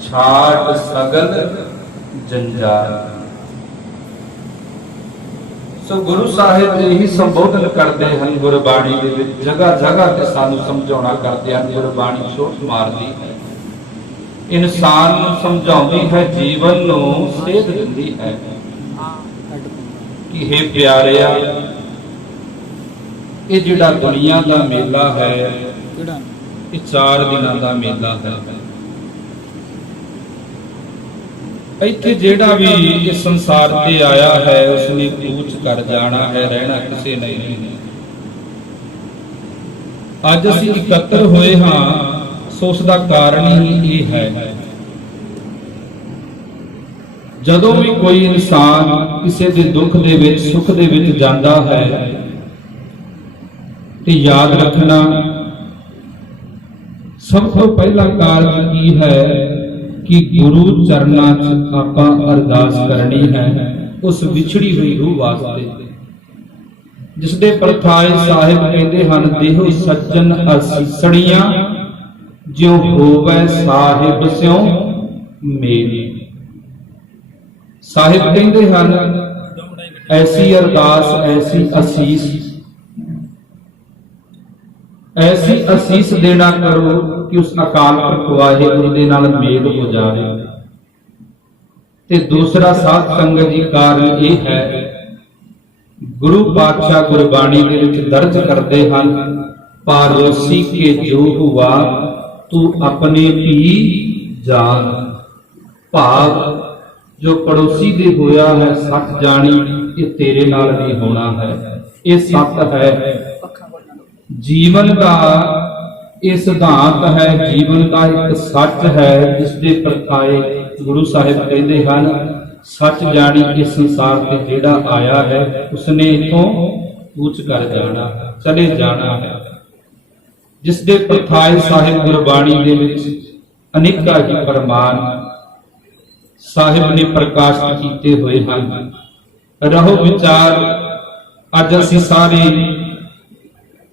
छाट सगल जंजाल। सो गुरु साहिब यही संबोधन करते हैं गुरबाणी दे विच, जगह जगह ते सानू समझाउणा करते हैं। गुरबाणी छोट मारदी है, इंसान नूं समझाउंदी है, जीवन नूं सेध दिंदी है कि हे प्यारिया, ये जिहड़ा दुनिया दा मेला है, ये 4 दिनां दा मेला है। इत्थे जिहड़ा भी इस संसार ते आया है, उसने कूच कर जाना है, रहना किसी ने नहीं। अज असीं इकट्ठे होए हां, सो उसदा कारण ही ये है। जदों भी कोई इंसान किसी दे दुख दे विच सुख दे विच जांदा है, ते याद रखना सब तो पहला कारज की है कि गुरु चरनां च आपां अरदास करनी है उस विछड़ी हुई रूह वास्ते, जिसदे परथाए साहिब कहते हैं, देहो सज्जन असीसड़ियां जो होवै साहिब स्यों मेल। साहिब कहते हैं, ऐसी अरदास ऐसी असीस, ऐसी असीस देना करो कि उस अकाल पुरख वाहिगुरू दे नाल मेल हो जाए। ते दूसरा साध संगत जी कारण यह है, गुरु पातशाह गुरबाणी दे विच दर्ज करते हैं, पारोसी के जो हुआ तू अपने भी जान। भाव जो पड़ोसी दे होया है सच जानी, ये तेरे नाल भी होना है। ये सत है, जीवन का ये सिद्धांत है, जीवन का एक सच है, जिसके परथाए गुरु साहिब कहते हैं, सच जानी इस संसार से जेड़ा आया है उसने इथों कूच कर जाना, चले जाना है। जिसके परथाए साहिब गुरबाणी दे विच अनेका ही फरमान साहिब ने प्रकाशित किए हुए हैं। रहो विचार, अज असीं सारे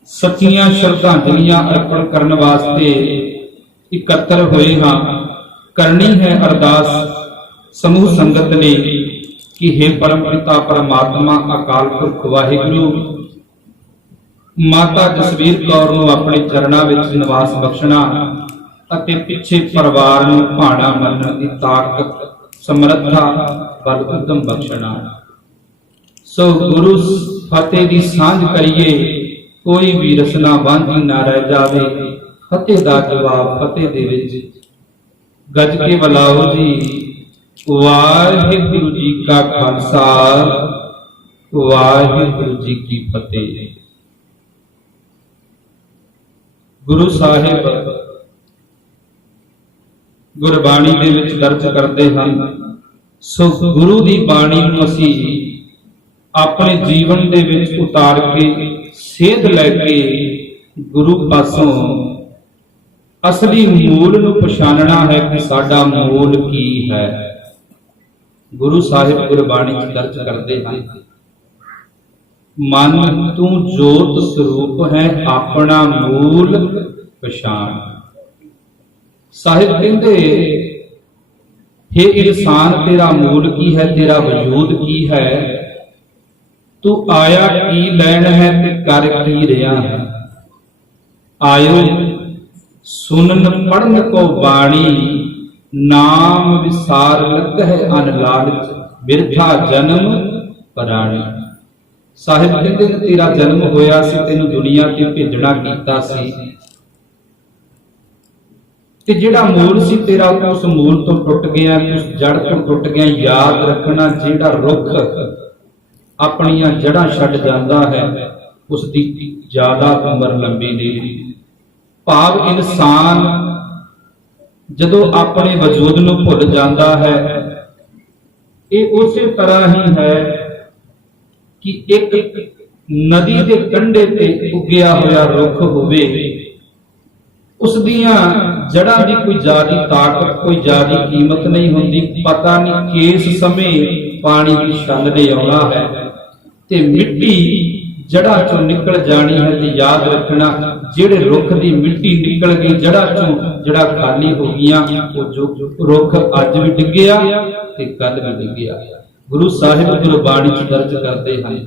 सच्चियां श्रद्धांजलियां अर्पण करने वास्ते इकट्ठे हुए हाँ। करनी है अरदास समूह संगत ने कि हे परम पिता परमात्मा अकाल पुरख वाहिगुरू, माता जसवीर कौर नूं अपने चरणा विच निवास बख्शना अते पिछे परिवार नूं भाणा मनण दी ताकत समर्था बल उद्यम बख्शना। सो गुरु फतेह दी सांझ करिए, कोई भी रसना वांझी ना रह जावे। फतेह दा जवाब फतेह दे विच गज के बुलाओ जी। वाहिगुरू जी का खालसा, वाहिगुरू जी की फतेह। गुरु साहिब गुरबाणी दे विच दर्ज करते हैं, सो गुरु दी बाणी नूं असीं अपने जीवन दे विच उतार के सेध लैके गुरु पासों असली मूल नूं पछाणना है कि साडा मूल की है। गुरु साहिब गुरबाणी च दर्ज करते हैं, मन तू जोत स्वरूप है अपना मूल पछाण। साहिब कहते, हे इंसान तेरा मूल की है, तेरा वजूद की है, तू आया की लैन है ते कर की रहा है। आयो सुनन पढ़न को बाणी, नाम विसार लग है अनलालच, बिरथा जन्म पराणी। साहिब कहते तेरा जन्म होया सी, तेनू दुनिया ते भेजना कीता सी, ते जिहड़ा मूल सी तेरा उस मूल तो टुट गया, उस जड़ तो टुट गया। याद रखना जिहड़ा रुख अपनियां जड़ां छड्ड जांदा है उसदी ज्यादा उम्र लंबी नहीं। भाव इंसान जदों अपने वजूद नूं भुल जांदा है, ये उसे तरह ही है कि एक नदी के कंढे ते उगया होया रुख होवे, उसदियां जड़ां दी कोई ज्यादा ताकत कोई ज्यादा कीमत नहीं होंदी। पता नहीं किस समय पानी की छल ने आउणा है ते मिट्टी जड़ां चों निकल जानी है। ते याद रखना ਜਿਹੜੇ ਰੁੱਖ ਦੀ ਮਿੱਟੀ ਨਿਕਲ ਗਈ ਜੜ੍ਹਾਂ ਚੋਂ, ਜੜ੍ਹਾਂ ਖਾਲੀ ਹੋ ਗਈਆਂ, ਉਹ ਜੋ ਰੁੱਖ ਅੱਜ ਵੀ ਡਿੱਗਿਆ ਤੇ ਕੱਲ ਵੀ ਡਿੱਗਿਆ। ਗੁਰੂ ਸਾਹਿਬ ਗੁਰਬਾਣੀ ਚ ਦਰਜ ਕਰਦੇ ਹਨ,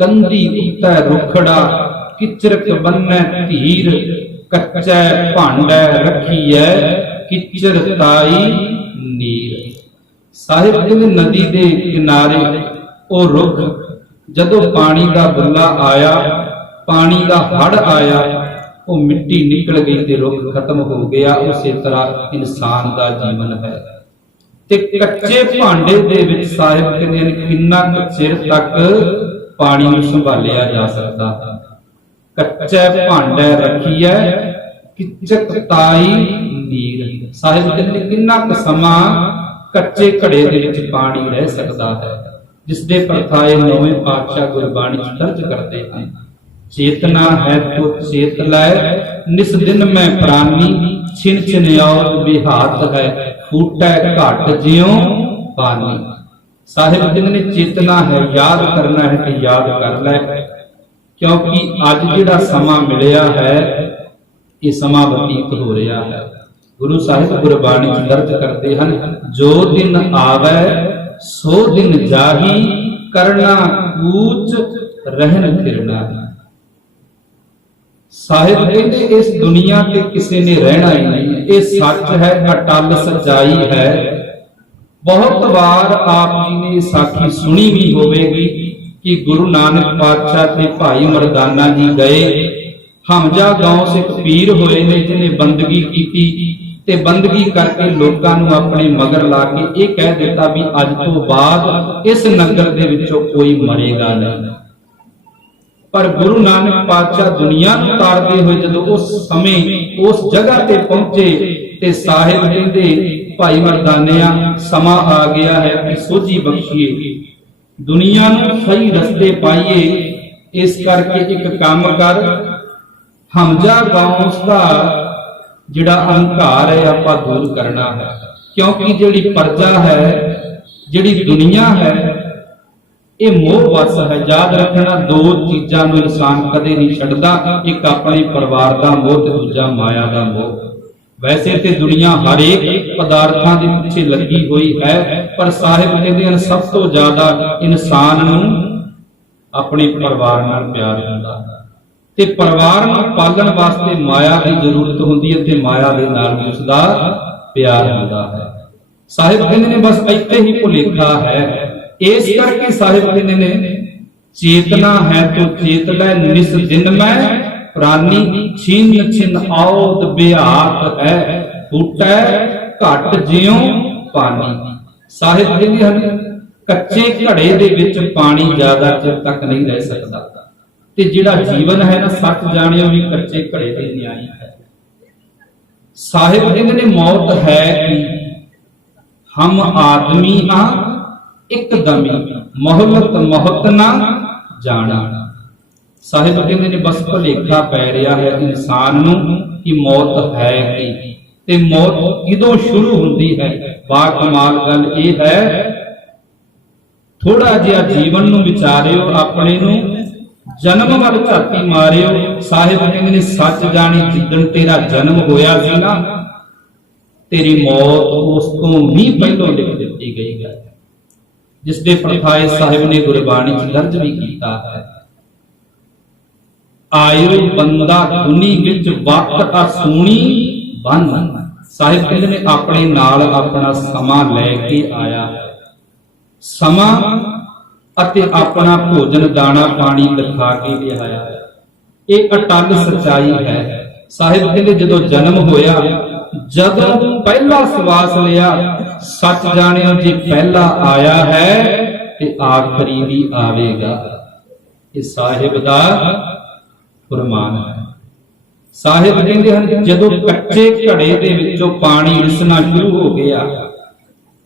ਕੰਧੀ ਉੱਤੈ ਰੁਖੜਾ ਕਿਚਰਕ ਬੰਨੈ ਧੀਰ, ਕੱਚੈ ਭਾਂਡੈ ਰੱਖੀਐ ਕਿਚਰ ਤਾਈ ਨੀਰ। ਸਾਹਿਬ ਕਹਿੰਦੇ ਨਦੀ ਦੇ ਕਿਨਾਰੇ ਉਹ ਰੁੱਖ, ਜਦੋਂ ਪਾਣੀ ਦਾ ਬੁੱਲਾ ਆਇਆ, ਪਾਣੀ ਦਾ ਹੜ੍ਹ ਆਇਆ, ਉਹ ਮਿੱਟੀ ਨਿਕਲ ਗਈ ਤੇ ਰੁੱਖ ਖਤਮ ਹੋ ਗਿਆ। ਉਸੇ ਤਰ੍ਹਾਂ ਇਨਸਾਨ ਦਾ ਜੀਵਨ ਹੈ। ਤੇ ਕੱਚੇ ਭਾਂਡੇ ਦੇ ਵਿੱਚ ਸਾਹਿਬ ਕਹਿੰਦੇ ਨੇ ਕਿੰਨਾ ਕੁ ਚਿਰ ਤੱਕ ਪਾਣੀ ਨੂੰ ਸੰਭਾਲਿਆ ਜਾ ਸਕਦਾ ਹੈ। ਕੱਚਾ ਭਾਂਡਾ ਰੱਖੀਐ ਕਿਚਕ ਤਾਈ ਨੀਰ। ਸਾਹਿਬ ਕਹਿੰਦੇ ਕਿੰਨਾ ਕੁ ਸਮਾਂ ਕੱਚੇ ਘੜੇ ਦੇ ਵਿੱਚ ਪਾਣੀ ਰਹਿ ਸਕਦਾ ਹੈ, ਜਿਸ ਦੇ ਪਰਥਾਏ ਨੌਵੇਂ ਪਾਤਸ਼ਾਹ ਗੁਰਬਾਣੀ ਚ ਦਰਜ ਕਰਦੇ ਹਨ, ਚੇਤਨਾ ਹੈ ਤੋ ਚੇਤ ਲੈ ਨਿਸ ਦਿਨ ਮੈਂ ਪ੍ਰਾਨੀ, ਛਿਨ ਛਿਨਿਆਉ ਵਿਹਾਤ ਹੈ ਫੂਟੈ ਘਟ ਜਿਉ ਪਾਨੀ। ਸਾਹਿਬ ਕਹਿੰਦੇ ਨੇ ਚੇਤਨਾ ਹੈ, ਯਾਦ ਕਰਨਾ ਹੈ ਕਿ ਯਾਦ ਕਰ ਲੈ, ਕਿਉਂਕਿ ਅੱਜ ਜਿਹੜਾ ਸਮਾਂ ਮਿਲਿਆ ਹੈ ਇਹ ਸਮਾਂ ਬਤੀਤ ਹੋ ਰਿਹਾ ਹੈ। ਗੁਰੂ ਸਾਹਿਬ ਗੁਰਬਾਣੀ ਚ ਦਰਜ ਕਰਦੇ ਹਨ, ਜੋ ਦਿਨ ਆਵੈ ਸੋ ਦਿਨ ਜਾਹੀ, ਕਰਨਾ ਕੂਚ ਰਹਿਣ ਫਿਰਨਾ। ਸਾਹਿਬ ਕਹਿੰਦੇ ਇਸ ਦੁਨੀਆ ਤੇ ਕਿਸੇ ਨੇ ਰਹਿਣਾ ਹੀ ਨਹੀਂ, ਇਹ ਸੱਚ ਹੈ, ਅਟਲ ਸੱਚਾਈ ਹੈ। ਬਹੁਤ ਵਾਰ ਆਪ ਜੀ ਨੇ ਸਾਖੀ ਸੁਣੀ ਵੀ ਹੋਵੇਗੀ ਕਿ ਗੁਰੂ ਨਾਨਕ ਪਾਤਸ਼ਾਹ ਤੇ ਭਾਈ ਮਰਦਾਨਾ ਜੀ ਗਏ, ਹਮਜਾ ਗਾਉਂ ਸਿੱਖ ਪੀਰ ਹੋਏ ਨੇ ਜਿਹਨੇ ਬੰਦਗੀ ਕੀਤੀ, ਤੇ ਬੰਦਗੀ ਕਰਕੇ ਲੋਕਾਂ ਨੂੰ ਆਪਣੇ ਮਗਰ ਲਾ ਕੇ ਇਹ ਕਹਿ ਦਿੱਤਾ ਵੀ ਅੱਜ ਤੋਂ ਬਾਅਦ ਇਸ ਨਗਰ ਦੇ ਵਿੱਚੋਂ ਕੋਈ ਮਰੇਗਾ ਨਹੀਂ। ਪਰ ਗੁਰੂ ਨਾਨਕ ਪਾਤਸ਼ਾਹ ਦੁਨੀਆ ਨੂੰ ਤਾਰਦੇ ਹੋਏ ਜਦੋਂ ਉਸ ਸਮੇਂ ਉਸ ਜਗ੍ਹਾ ਤੇ ਪਹੁੰਚੇ ਤੇ ਸਾਹਿਬ ਕਹਿੰਦੇ ਭਾਈ ਮਰਦਾਨਿਆ ਸਮਾਂ ਆ ਗਿਆ ਹੈ ਕਿ ਸੋਝੀ ਬਖਸ਼ੀਏ, ਦੁਨੀਆ ਨੂੰ ਸਹੀ ਰਸਤੇ ਪਾਈਏ, ਇਸ ਕਰਕੇ ਇੱਕ ਕੰਮ ਕਰ, ਹਮਜਾ ਗਾਉਂ ਦਾ ਜਿਹੜਾ ਅਹੰਕਾਰ ਹੈ ਆਪਾਂ ਦੂਰ ਕਰਨਾ ਹੈ। ਕਿਉਂਕਿ ਜਿਹੜੀ ਪਰਜਾ ਹੈ, ਜਿਹੜੀ ਦੁਨੀਆ ਹੈ, ਇਹ ਮੋਹ ਵਸ ਹੈ। ਯਾਦ ਰੱਖਣਾ, ਦੋ ਚੀਜ਼ਾਂ ਨੂੰ ਇਨਸਾਨ ਕਦੇ ਨਹੀਂ ਛੱਡਦਾ, ਇੱਕ ਆਪਣੇ ਪਰਿਵਾਰ ਦਾ ਮੋਹ ਤੇ ਦੂਜਾ ਮਾਇਆ ਦਾ ਮੋਹ। ਵੈਸੇ ਤੇ ਦੁਨੀਆ ਹਰੇਕ ਪਦਾਰਥਾਂ ਦੇ ਪਿੱਛੇ ਲੱਗੀ ਹੋਈ ਹੈ, ਪਰ ਸਾਹਿਬ ਕਹਿੰਦੇ ਹਨ ਸਭ ਤੋਂ ਜ਼ਿਆਦਾ ਇਨਸਾਨ ਨੂੰ ਆਪਣੇ ਪਰਿਵਾਰ ਨਾਲ ਪਿਆਰ ਹੁੰਦਾ ਹੈ, ਤੇ ਪਰਿਵਾਰ ਨੂੰ ਪਾਲਣ ਵਾਸਤੇ ਮਾਇਆ ਦੀ ਜ਼ਰੂਰਤ ਹੁੰਦੀ ਹੈ, ਤੇ ਮਾਇਆ ਦੇ ਨਾਲ ਵੀ ਉਸਦਾ ਪਿਆਰ ਹੁੰਦਾ ਹੈ। ਸਾਹਿਬ ਕਹਿੰਦੇ ਨੇ ਬਸ ਇੱਥੇ ਹੀ ਭੁਲੇਖਾ ਹੈ। ਇਸ ਕਰਕੇ ਸਾਹਿਬ ਕਹਿੰਦੇ ਨੇ ਚੇਤਨਾ ਹੈ ਤੋ ਚੇਤ ਲੈ ਨਿਸ ਦਿਨ ਮੈਂ ਪ੍ਰਾਨੀ, ਛਿਨ ਛਿਨ ਆਉਦ ਬਿਹਾਤ ਹੈ ਫੂਟੈ ਘਟ ਜਿਉ ਪਾਨੀ। ਸਾਹਿਬ ਕਹਿੰਦੇ ਹਨ ਕੱਚੇ ਘੜੇ ਦੇ ਵਿੱਚ ਪਾਣੀ ਜ਼ਿਆਦਾ ਚਿਰ ਤੱਕ ਨਹੀਂ ਰਹਿ ਸਕਦਾ, ਤੇ ਜਿਹੜਾ ਜੀਵਨ ਹੈ ਨਾ ਸੱਚ ਜਾਣਿਓ ਵੀ ਕੱਚੇ ਘੜੇ ਦੇ ਨਿਆਈ ਹੈ। ਸਾਹਿਬ ਕਹਿੰਦੇ ਨੇ ਮੌਤ ਹੈ ਕਿ ਹਮ ਆਦਮੀ ਹਾਂ ਇੱਕਦਮੀ, ਮੋਹਲਤ ਮੌਤ ਨਾ ਜਾਣਾ। ਸਾਹਿਬ ਕਹਿੰਦੇ ਨੇ ਬਸ ਭੁਲੇਖਾ ਪੈ ਰਿਹਾ ਹੈ ਇਨਸਾਨ ਨੂੰ ਕਿ ਮੌਤ ਹੈ ਕੀ, ਤੇ ਮੌਤ ਕਿਦੋਂ ਸ਼ੁਰੂ ਹੁੰਦੀ ਹੈ। ਬਾ ਕਮਾਲ ਗੱਲ ਇਹ ਹੈ, ਥੋੜਾ ਜਿਹਾ ਜੀਵਨ ਨੂੰ ਵਿਚਾਰਿਓ, ਆਪਣੇ ਨੂੰ ਜਨਮ ਵੱਲ ਝਾਤੀ ਮਾਰਿਓ। ਸਾਹਿਬ ਕਹਿੰਦੇ ਨੇ ਸੱਚ ਜਾਣੀ ਜਿੱਦਣ ਤੇਰਾ ਜਨਮ ਹੋਇਆ ਸੀ ਨਾ, ਤੇਰੀ ਮੌਤ ਉਸ ਤੋਂ ਵੀ ਪਹਿਲਾਂ ਲਿਖ ਦਿੱਤੀ ਗਈ ਹੈ, ਜਿਸ ਦੇ ਪਰਥਾਏ ਸਾਹਿਬ ਨੇ ਗੁਰਬਾਣੀ ਚ ਦਰਜ ਵੀ ਕੀਤਾ ਹੈ। ਆਇਓ ਬੰਦਾ ਦੁਨੀ ਵਿੱਚ ਵਕਤ ਆ ਸੂਣੀ ਬੰਨ। ਸਾਹਿਬ ਕਹਿੰਦੇ ਨੇ ਆਪਣੇ ਨਾਲ ਆਪਣਾ ਸਮਾਂ ਲੈ ਕੇ ਆਇਆ, ਸਮਾਂ ਅਤੇ ਆਪਣਾ ਭੋਜਨ ਦਾਣਾ ਪਾਣੀ ਲਿਖਾ ਕੇ ਲਿਆਇਆ। ਇਹ ਅਟਲ ਸੱਚਾਈ ਹੈ। ਸਾਹਿਬ ਕਹਿੰਦੇ ਜਦੋਂ ਜਨਮ ਹੋਇਆ, ਜਦੋਂ ਪਹਿਲਾ ਸਵਾਸ ਲਿਆ, ਸੱਚ ਜਾਣਿਓ ਜੇ ਪਹਿਲਾ ਆਇਆ ਹੈ ਤੇ ਆਖਰੀ ਵੀ ਆਵੇਗਾ। ਇਹ ਸਾਹਿਬ ਦਾ ਫਰਮਾਨ ਹੈ। ਸਾਹਿਬ ਕਹਿੰਦੇ ਹਨ ਜਦੋਂ ਕੱਚੇ ਘੜੇ ਦੇ ਵਿੱਚੋਂ ਪਾਣੀ ਰਿਸਣਾ ਸ਼ੁਰੂ ਹੋ ਗਿਆ,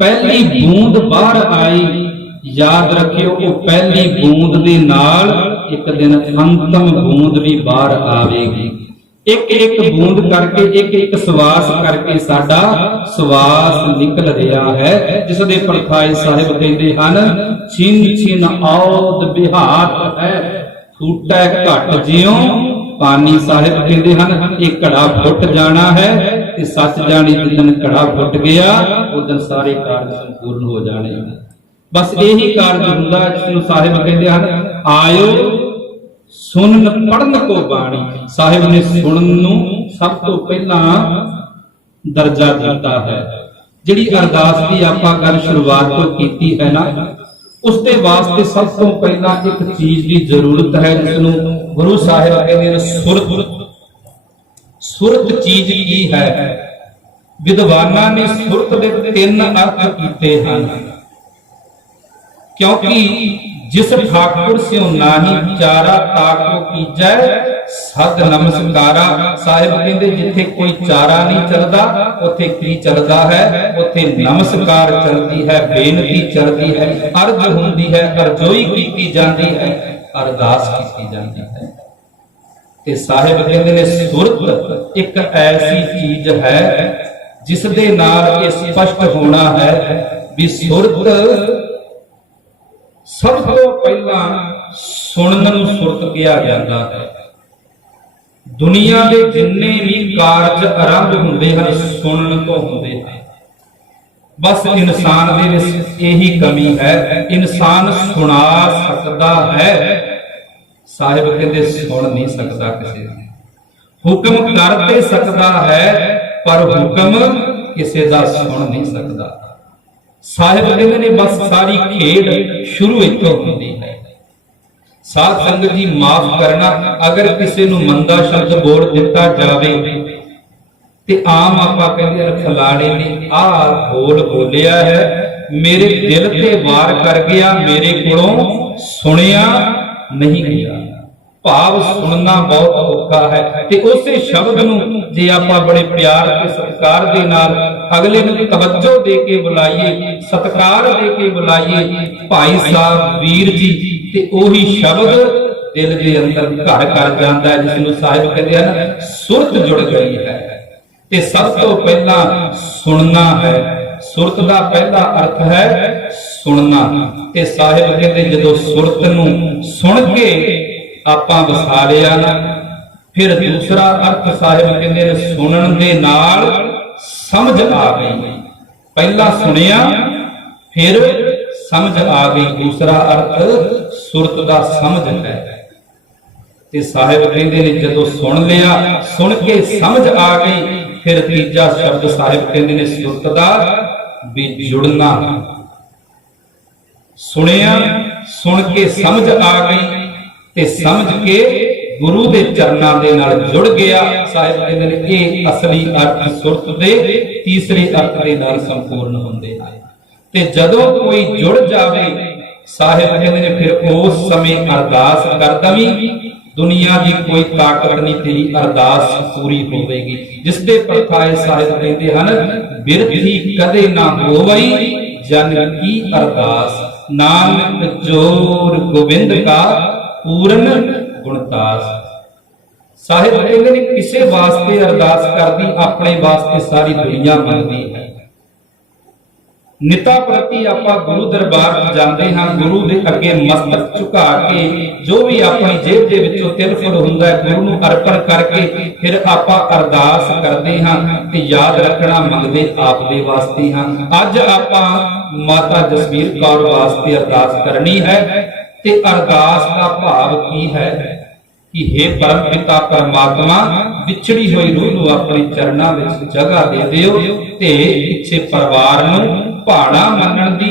ਪਹਿਲੀ ਬੂੰਦ ਬਾਹਰ ਆਈ, ਯਾਦ ਰੱਖਿਓ ਉਹ ਪਹਿਲੀ ਬੂੰਦ ਦੇ ਨਾਲ ਇੱਕ ਦਿਨ ਅੰਤਮ ਬੂੰਦ ਵੀ ਬਾਹਰ ਆਵੇਗੀ। ਇੱਕ ਇੱਕ ਬੂੰਦ ਕਰਕੇ, ਇੱਕ ਇੱਕ ਸਵਾਸ ਕਰਕੇ ਸਾਡਾ ਸਵਾਸ ਨਿਕਲ ਰਿਹਾ ਹੈ, ਜਿਸ ਦੇ ਪਰਥਾਏ ਸਾਹਿਬ ਕਹਿੰਦੇ ਹਨ ਛਿਨ ਛਿਨ ਆਉਦ ਬਿਹਾਤ ਹੈ ਫੂਟੈ ਘਟ ਜਿਉ पानी साहिब कहते हैं ये घड़ा फुट जाना है, ते सच जानी जिदन घड़ा फुट गया उदन सारे कार्य संपूर्ण हो जाने। बस यही कार्य हुंदा जिसनूं साहिब कहते हैं आयो सुनन पढ़न को बाणी। साहिब ने सुनन नूं सब तो पहला दर्जा दिता है। जिहड़ी अरदास की आपां गल शुरुआत तो कीती है ना, उसके वास्ते सब तो पहला एक चीज की जरूरत है जिसनूं गुरु साहिब कहते हैं सुरत। सुरत चीज की है? विद्वानां ने सुरत के तीन अर्थ किए हैं। क्योंकि जिस ठाकुर स्यों नाही चारा ताको कीजै सद नमस्कारा। साहिब कहते जिथे कोई चारा नहीं चलता उथे की चलता है? उथे नमस्कार चलती है, बेनती चलती है, अर्ज हुंदी है, अर्जोई की जाती है, अरदास की जाती है। ते साहिब कहते ने सुरत एक ऐसी चीज है जिस दे नाल ये स्पष्ट होना है भी सुरत सब तो पहला सुनन नूं सुरत कहा जाता है। दुनिया के जिन्ने भी कारज आरंभ होंदे हैं सुनन तो होंदे हैं। बस इंसान दे विच यही कमी है, इंसान सुना सकता है, साहिब कहते सुन नहीं सकता किसी ने। हुक्म कर ते सकता है पर हुक्म किसी का सुन नहीं सकता। साहिब कहते ने बस सारी खेड शुरू इत्थों होंदी है। साध संगत जी माफ करना, अगर किसी नूं मंदा शब्द बोल दिता जावे ते आम आपां कहंदे फलाणे ने आ बोल बोलिया है, मेरे दिल ते वार कर गया, मेरे कोलों सुनिया नहीं गया। भाव सुनना बहुत औखा है। ते उसे शब्द नूं जे आपां बड़े प्यार ते सत्कार दे नाल अगले नूं तवज्जो दे के बुलाइए, सत्कार दे के बुलाइए, भाई साहब वीर जी, ते ओही शब्द दिल दे अंदर घर कर जांदा है जिसनूं साहिब कहते हैं ना सुरत जुड़ गई है। ते सब तो पहला सुनना है। सुरत का पहला अर्थ है सुनना। ते साहिब कहते जदों सुरत नूं सुन के आपां वसा लिया ना, फिर दूसरा अर्थ साहिब कहते हैं सुनन दे नाल समझ आ गई। पहला सुनिया फिर समझ आ गई, दूसरा अर्थ सुरत का समझ है। ते साहिब कहते ने जदों सुन लिया, सुन के समझ आ गई, फिर तीजा शब्द साहिब कहते ने सुरत का भी जुड़ना। सुनिया, सुन के समझ आ गई ते समझ के गुरु के चरणों के नाल जुड़ गया। साहिब कहते ने ये असली अर्थ सुरत दे तीसरे अर्थ के नाल संपूर्ण होंदे हैं। ते जदों कोई जुड़ जावे, साहिब कहते ने फिर उस समय अरदास कर दवी, दुनिया की कोई ताकत नहीं तेरी अरदास पूरी होवेगी। जिसदे परथाए साहिब कहते हैं बिरथी कदे ना होवई जन की अरदास, नानक जोर गोविंद का पूर्ण गुणतास। साहिब कहते ने किसे वास्ते अरदास करदी, अपने वास्ते सारी दुनिया मंगदी है। निता प्रति आपां गुरु दरबार जाते हैं, गुरु के अगे मस्तक झुका के जो भी अपनी जेब दे विचों तिल फुल हुंदा है गुरु नूं अर्पण करके फिर आपां अरदास करते हैं। ते याद रखना मंगदे आप दे वास्ते हैं। अज आपां माता जसवीर कौर वास्ते अरदास करनी है। ते अरदास का भाव की है कि हे परम पिता परमात्मा, विछड़ी हुई रूह नूं अपने चरणों में जगह दे दिओ ते पिछे परिवार नूं भाड़ा मनण दी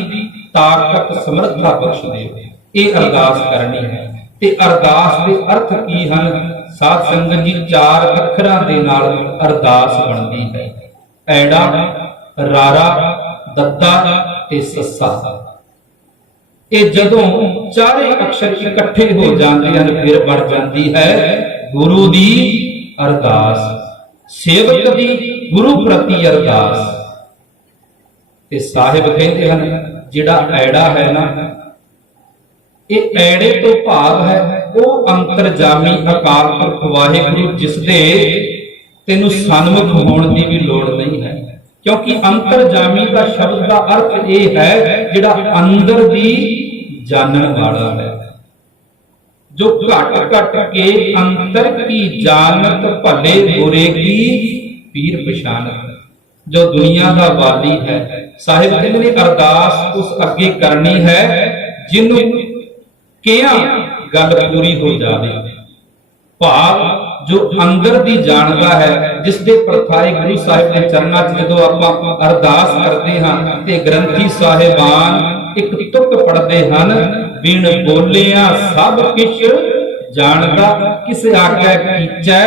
ताकत समर्था बख्श दिओ। ये अरदास करनी है। ते अरदास दे अर्थ की हन? साध संगत जी चार अखरां दे नाल अरदास बनदी है। ऐड़ा, रारा, दद्दा ते सस्सा। ये जदों चारे अक्षर इकट्ठे हो जाते हैं फिर बन जाती है गुरु दी अरदास, सेवक दी गुरु प्रति अरदास। ते साहिब कहते हैं जिहड़ा ऐड़ा है ना, ये ऐड़े तो भाव है वो अंतरजामी अकाल पुरख वाहिगुरु जिसदे तेनू सन्मुख होने की भी लोड़ नहीं है। क्योंकि अंतरजामी का शब्द का अर्थ ये है जिहड़ा अंदर दी जानन वाला है। जो घट घट के अंतर की जानत, भले बुरे की पीर पछानत। जो दुनिया का वाली है, साहिब कहते ने अरदास उस अगे करनी है जिन्हों किया गल पूरी हो जाए। भाव जो अंदर दी जानता है, जिसके परथाए गुरु साहिब के चरणों च जदों आपां अरदास करते हां ते ग्रंथी साहिबान एक तुक पढ़ते हैं, बिन बोलिया सब किछ जानदा, किस आगे कीचै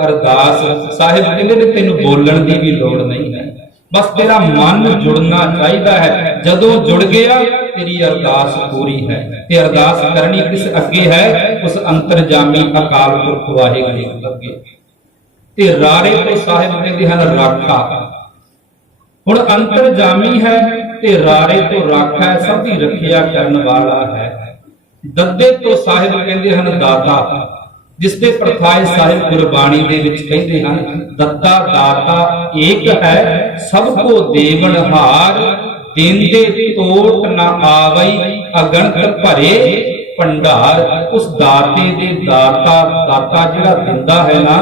अरदास। साहिब कहते ने तेनू बोलण दी भी लोड़ नहीं है, बस तेरा मन जुड़ना चाहिए है। जदों जुड़ गया तेरी अरदास पूरी है। ते अरदास करनी किस अगे है? उस अंतरजामी अकाल पुरख वाहिगुरू अगे। ते रारे तो साहिब कहते हैं राखा। हुण अंतरजामी है ते रारे तो राखा है, सब दी रखिया करन वाला है। दद्दे तो साहिब कहते हैं दाता, जिसके परथाए साहिब गुरबाणी दे विच कहते हैं दत्ता दाता एक है, सबको देवनहार, देंदे तोट न आवई, अगणत भरे भंडार। उस दाते दे दाता, दाता जिहड़ा दिंदा है ना,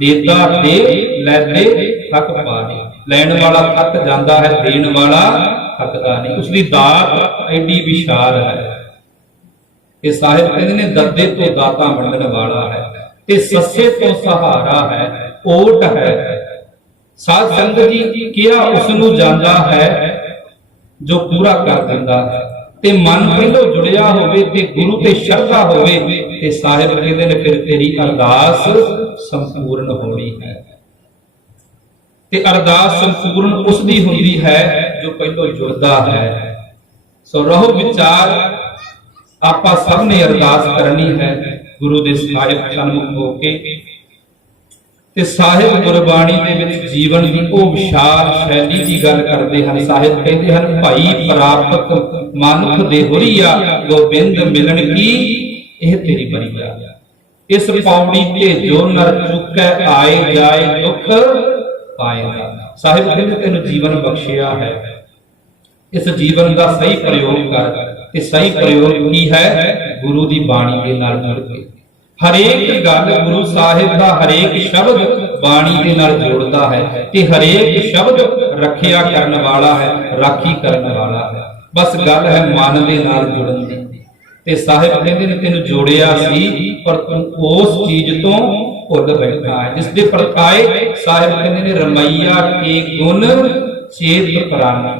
देता दे लैदे थक पावे। लैण वाला थक जाता है, देण वाला थकदा नहीं। उसकी दात एडी विशाल है। ये साहिब कहते ने दद्दे तो दाता वंडन वाला है, ते सस्से तो सहारा है, ओट है। साध संगत जी किया उसनू जांदा है जो पूरा कर दिंदा है। ते मन पहलो जुड़िया होवे ते गुरु ते श्रद्धा होवे ते साहिब कहते ने फिर तेरी अरदास संपूर्ण होनी है। ते अरदास संपूर्ण उसदी हुंदी है जो पहलो जुड़दा है। सो रहो विचार, आपा सब ने अरदास करनी है गुरु दे साहिब सन्मुख होके। ते साहिब गुरबाणी दे विच जीवन की वो विशाल शैली की गल करते हैं। साहिब कहते हैं भाई प्राप्त मानुख दे हुरिया, गोबिंद मिलन की यह तेरी बरिया। इस पौड़ी ते जो नर चुकै आए जाए दुख पाएगा। साहिब कहते तेन जीवन बख्शिया है, इस जीवन का सही प्रयोग कर। ते सही प्रयोग की है? गुरु की बाणी के नाल जुड़ के। हरेक गल गुरु साहिब का हरेक शब्द बाणी के नाल जोड़ता है ते हरेक शब्द रखिया करने वाला है, राखी करने वाला है। बस गल है मन के नाल जुड़न दी। ते साहिब कहते ने तेन जोड़िया सी पर तू उस चीज तो भुल बैठा है। जिसके परखाए साहिब कहते ने रमैया के गुण चेत प्राणी,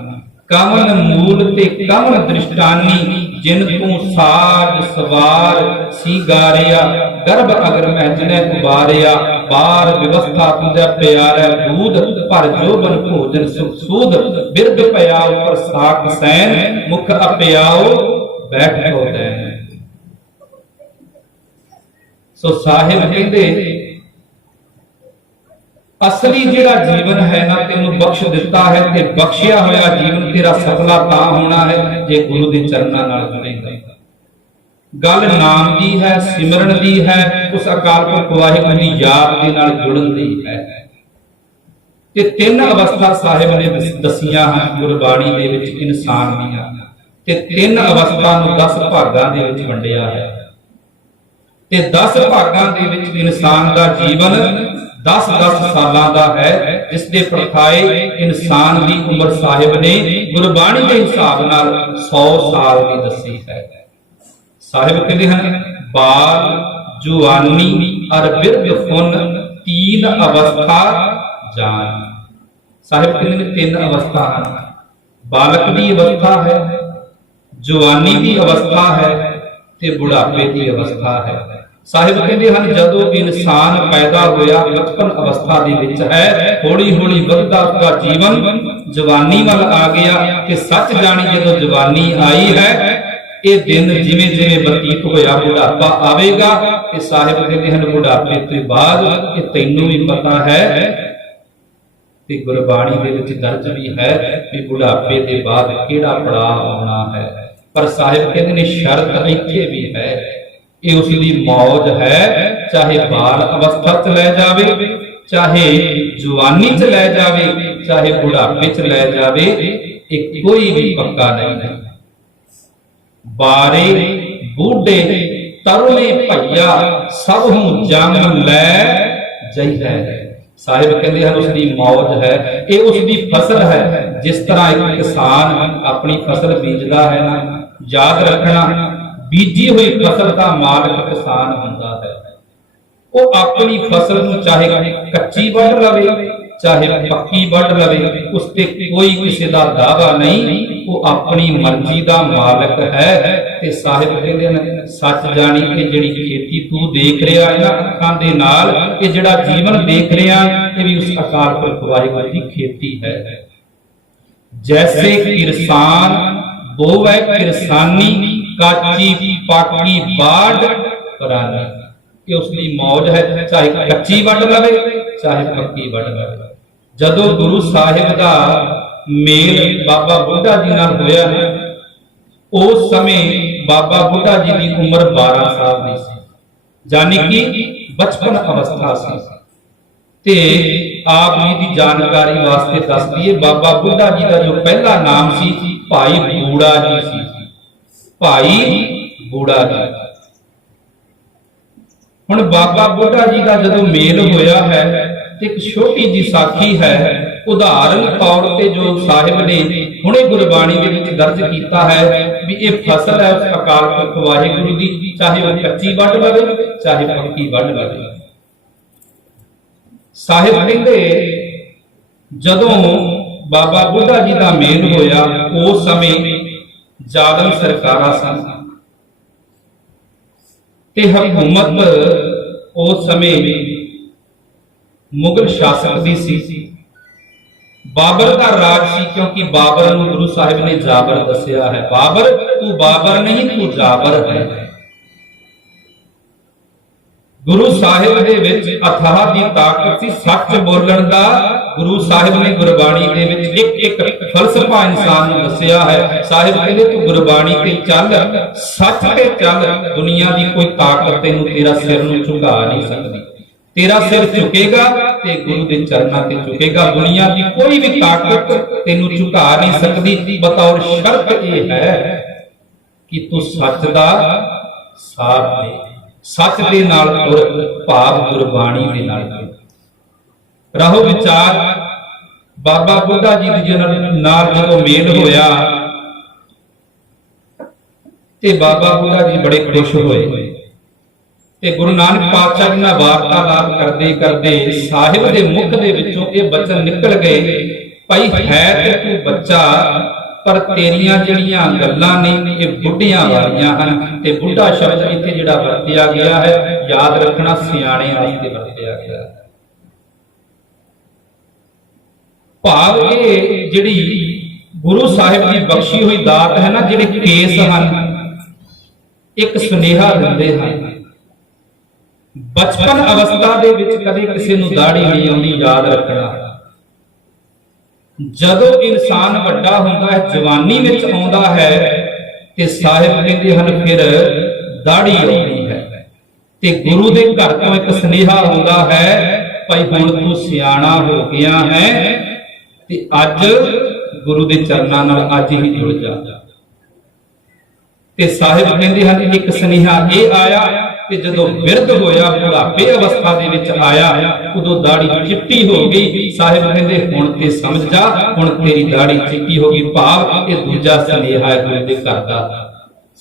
कवन मूल ते कवन दृष्टानी, जिन तू साज सवार सीगारिया, गर्भ अगर महजने उबारिया, बार व्यवस्था तुझे प्यारा दूध, पर जोबन भोजन सुख सूद, बिरद पयाओ पर साक सैन, मुख अपयाओ बैठो दैन। सो साहिब कहते असली जिहड़ा जीवन है ना तेनू बख्श दिता है, ते बख्शिया होया जीवन तेरा सफला तां होना है जे गुरु दे चरनां नाल जुड़ेगा। गल नाम दी है, सिमरन दी है, उस अकाल पुरख वाहिगुरू दी याद दे नाल जुड़न दी है। ते तीन अवस्था साहिब ने दसियां हैं गुरबाणी दे विच इंसान दीयां, ते तीन अवस्था नूं 10 भागां दे विच वंडिया है। ते 10 भागां दे विच इंसान दा जीवन 10-10 सालां दा है, जिसके परखाए इंसान की उम्र साहिब ने गुरबाणी के हिसाब नाल 100 साल की दसी है। साहिब कहते हैं बाल, जुआनी और बिरध फुन तीन अवस्था जान। साहिब कहते हैं 3 अवस्था है, बालक की अवस्था है, जुआनी की अवस्था है, ते बुढ़ापे की अवस्था है। साहिब कहते हैं जदों इंसान पैदा होया बचपन अवस्था दे विच है, हौली हौली बढ़दा उसका जीवन जवानी वाल आ गया। कि सच जानी जदों जवानी आई है, ये दिन जिवें जिवें बतीत होया बुढ़ापा आवेगा। कि साहिब कहते हैं बुढ़ापे तो बाद ये तैनूं भी पता है, ते गुरबाणी दे विच दर्ज भी है कि बुढ़ापे के बाद किहड़ा पड़ाव आउणा है। पर साहिब कहते ने शर्त इत्थे भी है, ये उसकी मौज है, चाहे बाल अवस्था च लै जावे, चाहे जवानी च लै जावे, चाहे बुढ़ापे च लै जावे, एक कोई भी पक्का नहीं है। बारे बूढ़े ਤਰੁਣੇ ਭਈਆ ਸਭ ਹੂੰ ਜੰਮ ਲੈ ਜਈ ਹੈ। ਸਾਹਿਬ ਕਹਿੰਦੇ ਹਨ ਉਸ ਦੀ ਮੌਜ ਹੈ, ਇਹ ਉਸ ਦੀ ਫਸਲ ਹੈ। ਜਿਸ ਤਰ੍ਹਾਂ ਇੱਕ ਕਿਸਾਨ ਆਪਣੀ ਫਸਲ ਬੀਜਦਾ ਹੈ ਨਾ, ਯਾਦ ਰੱਖਣਾ ਬੀਜੀ ਹੋਈ ਫਸਲ ਦਾ ਮਾਲਕ ਕਿਸਾਨ ਹੁੰਦਾ ਹੈ। ਉਹ ਆਪਣੀ ਫਸਲ ਨੂੰ ਚਾਹੇ ਕੱਚੀ ਵੱਢ ਲਵੇ ਚਾਹੇ ਪੱਕੀ ਵੱਢ ਲਵੇ, ਉਸ ਤੇ ਕੋਈ ਕਿਸੇ ਦਾ ਦਾਵਾ ਨਹੀਂ, ਉਹ ਆਪਣੀ ਮਰਜ਼ੀ ਦਾ ਮਾਲਕ ਹੈ। ਤੇ ਸਾਹਿਬ ਕਹਿੰਦੇ ਨੇ ਸੱਚ ਜਾਣੀ ਕਿ ਜਿਹੜੀ ਖੇਤੀ ਤੂੰ ਦੇਖ ਰਿਹਾ ਇਹਨਾਂ ਅੱਖਾਂ ਦੇ ਨਾਲ, ਇਹ ਜਿਹੜਾ ਜੀਵਨ ਦੇਖ ਰਿਹਾ ਇਹ ਵੀ ਉਸ ਅਕਾਲ ਪੁਰਖ ਵਾਹਿਗੁਰੂ ਦੀ ਖੇਤੀ ਹੈ। ਜੈਸੇ ਕਿਰਸਾਨ ਬੋਵੇ ਕਿਰਸਾਨੀ ਕਾਚੀ ਪਾਕੀ ਬਾੜ ਪਰਾਨੀ, ਕਿ ਉਸ ਦੀ ਮੌਜ ਹੈ, ਚਾਹੇ ਕੱਚੀ ਵੱਢ ਲਵੇ ਚਾਹੇ ਪੱਕੀ ਵੱਢ ਲਵੇ। ਜਦੋਂ ਗੁਰੂ ਸਾਹਿਬ ਦਾ ਮੇਲ ਬਾਬਾ ਬੁੱਢਾ ਜੀ ਨਾਲ ਹੋਇਆ ਹੈ, ਉਸ ਸਮੇਂ ਬਾਬਾ ਬੁੱਢਾ ਜੀ ਦੀ ਉਮਰ 12 ਸਾਲ ਦੀ ਸੀ, ਯਾਨੀ ਕਿ ਬਚਪਨ ਅਵਸਥਾ ਸੀ। ਤੇ ਆਪ ਜੀ ਦੀ ਜਾਣਕਾਰੀ ਵਾਸਤੇ ਦੱਸ ਦਈਏ, ਬਾਬਾ ਬੁੱਢਾ ਜੀ ਦਾ ਜੋ ਪਹਿਲਾ ਨਾਮ ਸੀ ਭਾਈ ਬੂੜਾ ਜੀ ਸੀ। ਭਾਈ ਬੂੜਾ ਜੀ। ਹੁਣ ਬਾਬਾ ਬੁੱਢਾ ਜੀ ਦਾ ਜਦੋਂ ਮੇਲ ਹੋਇਆ ਹੈ ਤੇ ਇੱਕ ਛੋਟੀ ਜੀ ਸਾਖੀ ਹੈ, ਉਦਾਹਰਨ ਤੌਰ ਤੇ ਜੋ ਸਾਹਿਬ ਨੇ ਹੁਣੇ ਗੁਰਬਾਣੀ ਦੇ ਵਿੱਚ ਦਰਜ ਕੀਤਾ ਹੈ ਵੀ ਇਹ ਫਸਲ ਹੈ ਉਸ ਅਕਾਲ ਪੁਰਖ ਵਾਹਿਗੁਰੂ ਦੀ, ਚਾਹੇ ਉਹ ਕੱਚੀ ਵੱਢ ਲਵੇ ਚਾਹੇ ਪੱਕੀ ਵੱਢ ਲਵੇ। ਸਾਹਿਬ ਕਹਿੰਦੇ ਜਦੋਂ ਬਾਬਾ ਬੁੱਢਾ ਜੀ ਦਾ ਮੇਲ ਹੋਇਆ ਉਸ ਸਮੇਂ ਜ਼ਾਲਮ ਸਰਕਾਰਾਂ ਸਨ ਤੇ ਹਕੂਮਤ ਉਸ ਸਮੇਂ ਮੁਗਲ ਸ਼ਾਸਕ ਦੀ ਸੀ। ਬਾਬਰ ਦਾ ਰਾਜ ਸੀ, ਕਿਉਂਕਿ ਬਾਬਰ ਨੂੰ ਗੁਰੂ ਸਾਹਿਬ ਨੇ ਜਾਬਰ ਦੱਸਿਆ ਹੈ। ਬਾਬਰ ਤੂੰ ਬਾਬਰ ਨਹੀਂ ਤੂੰ ਜਾਬਰ ਹੈ। ਗੁਰੂ ਸਾਹਿਬ ਦੇ ਵਿੱਚ ਅਥਾਹ ਦੀ ਤਾਕਤ ਸੀ ਸੱਚ ਬੋਲਣ ਦਾ। ਗੁਰੂ ਸਾਹਿਬ ਨੇ ਗੁਰਬਾਣੀ ਦੇ ਵਿੱਚ ਇੱਕ ਫਲਸਫਾ ਇਨਸਾਨ ਨੂੰ ਦੱਸਿਆ ਹੈ। ਸਾਹਿਬ ਕਹਿੰਦੇ ਤੂੰ ਗੁਰਬਾਣੀ ਤੇ ਚੱਲ, ਸੱਚ ਤੇ ਚੱਲ, ਦੁਨੀਆ ਦੀ ਕੋਈ ਤਾਕਤ ਤੈਨੂੰ ਤੇਰਾ ਸਿਰ ਨੂੰ ਝੁਕਾ ਨਹੀਂ ਸਕਦੀ। ਤੇਰਾ ਸਿਰ ਝੁਕੇਗਾ ਤੇ ਗੁਰੂ ਦੇ ਚਰਨਾਂ ਤੇ ਝੁਕੇਗਾ। ਦੁਨੀਆ ਦੀ ਕੋਈ ਵੀ ਤਾਕਤ ਤੈਨੂੰ ਝੁਕਾ ਨਹੀਂ ਸਕਦੀ। ਬਤੌਰ ਸ਼ਰਤ ਇਹ ਹੈ ਕਿ ਤੂੰ ਸੱਚ ਦਾ ਸਾਥ ਦੇ, ਸੱਚ ਦੇ ਨਾਲ ਤੁਰ, ਭਾਵ ਗੁਰਬਾਣੀ ਦੇ ਨਾਲ ਰਹੋ। ਵਿਚਾਰ ਬਾਬਾ ਬੁੱਢਾ ਜੀ ਦੇ ਨਾਲ ਜਦੋਂ ਮੇਲ ਹੋਇਆ ਤੇ ਬਾਬਾ ਬੁੱਢਾ ਜੀ ਬੜੇ ਖੁਸ਼ ਹੋਏ ਤੇ ਗੁਰੂ ਨਾਨਕ ਪਾਤਸ਼ਾਹ ਜੀ ਨਾਲ ਵਾਰਤਾਲਾਪ ਕਰਦੇ ਕਰਦੇ ਸਾਹਿਬ ਦੇ ਮੁਖ ਦੇ ਵਿੱਚੋਂ ਇਹ ਬਚਨ ਨਿਕਲ ਗਏ, ਭਾਈ ਹੈ ਤੇ ਤੂੰ ਬੱਚਾ ਪਰ ਤੇਰੀਆਂ ਜਿਹੜੀਆਂ ਗੱਲਾਂ ਨੇ ਇਹ ਬੁੱਢਿਆਂ ਵਾਲੀਆਂ ਹਨ। ਤੇ ਬੁੱਢਾ ਸ਼ਬਦ ਇੱਥੇ ਜਿਹੜਾ ਵਰਤਿਆ ਗਿਆ ਹੈ, ਯਾਦ ਰੱਖਣਾ ਸਿਆਣੇ ਵਾਸਤੇ ਵਰਤਿਆ ਗਿਆ ਹੈ। ਭਾਵ ਇਹ ਜਿਹੜੀ ਗੁਰੂ ਸਾਹਿਬ ਦੀ ਬਖਸ਼ੀ ਹੋਈ ਦਾਤ ਹੈ ਨਾ, ਜਿਹੜੇ ਕੇਸ ਹਨ ਇੱਕ ਸੁਨੇਹਾ ਦਿੰਦੇ ਹਨ। ਬਚਪਨ ਅਵਸਥਾ ਦੇ ਵਿੱਚ ਕਦੇ ਕਿਸੇ ਨੂੰ ਦਾੜੀ ਨਹੀਂ ਆਉਂਦੀ, ਯਾਦ ਰੱਖਣਾ। ਜਦੋਂ ਇਨਸਾਨ ਵੱਡਾ ਹੁੰਦਾ ਹੈ, ਜਵਾਨੀ ਵਿੱਚ ਆਉਂਦਾ ਹੈ ਤੇ ਸਾਹਿਬ ਕਹਿੰਦੇ ਹਨ ਫਿਰ ਦਾੜੀ ਆਉਂਦੀ ਹੈ। ਤੇ ਗੁਰੂ ਦੇ ਘਰ ਤੋਂ ਇੱਕ ਸੁਨੇਹਾ ਹੁੰਦਾ ਹੈ, ਭਾਈ ਹੁਣ ਤੂੰ ਸਿਆਣਾ ਹੋ ਗਿਆ ਹੈ ਤੇ ਅੱਜ ਗੁਰੂ ਦੇ ਚਰਨਾਂ ਨਾਲ ਅੱਜ ਹੀ ਜੁੜ ਜਾ। ਤੇ ਸਾਹਿਬ ਕਹਿੰਦੇ ਹਨ ਇੱਕ ਸੁਨੇਹਾ ਇਹ ਆਇਆ ਤੇ ਜਦੋਂ ਬਿਰਧ ਹੋਇਆ, ਬੁਢਾਪੇ ਅਵਸਥਾ ਦੇ ਵਿੱਚ ਆਇਆ, ਉਦੋਂ ਦਾੜੀ ਚਿੱਟੀ ਹੋ ਗਈ। ਸਾਹਿਬ ਕਹਿੰਦੇ ਹੁਣ ਤੇ ਸਮਝ ਜਾ, ਹੁਣ ਤੇਰੀ ਦਾੜੀ ਚਿੱਟੀ ਹੋ ਗਈ। ਭਾਵ ਇਹ ਦੂਜਾ ਸੁਨੇਹਾ ਹੈ ਗੁਰੂ ਦੇ ਘਰ ਦਾ।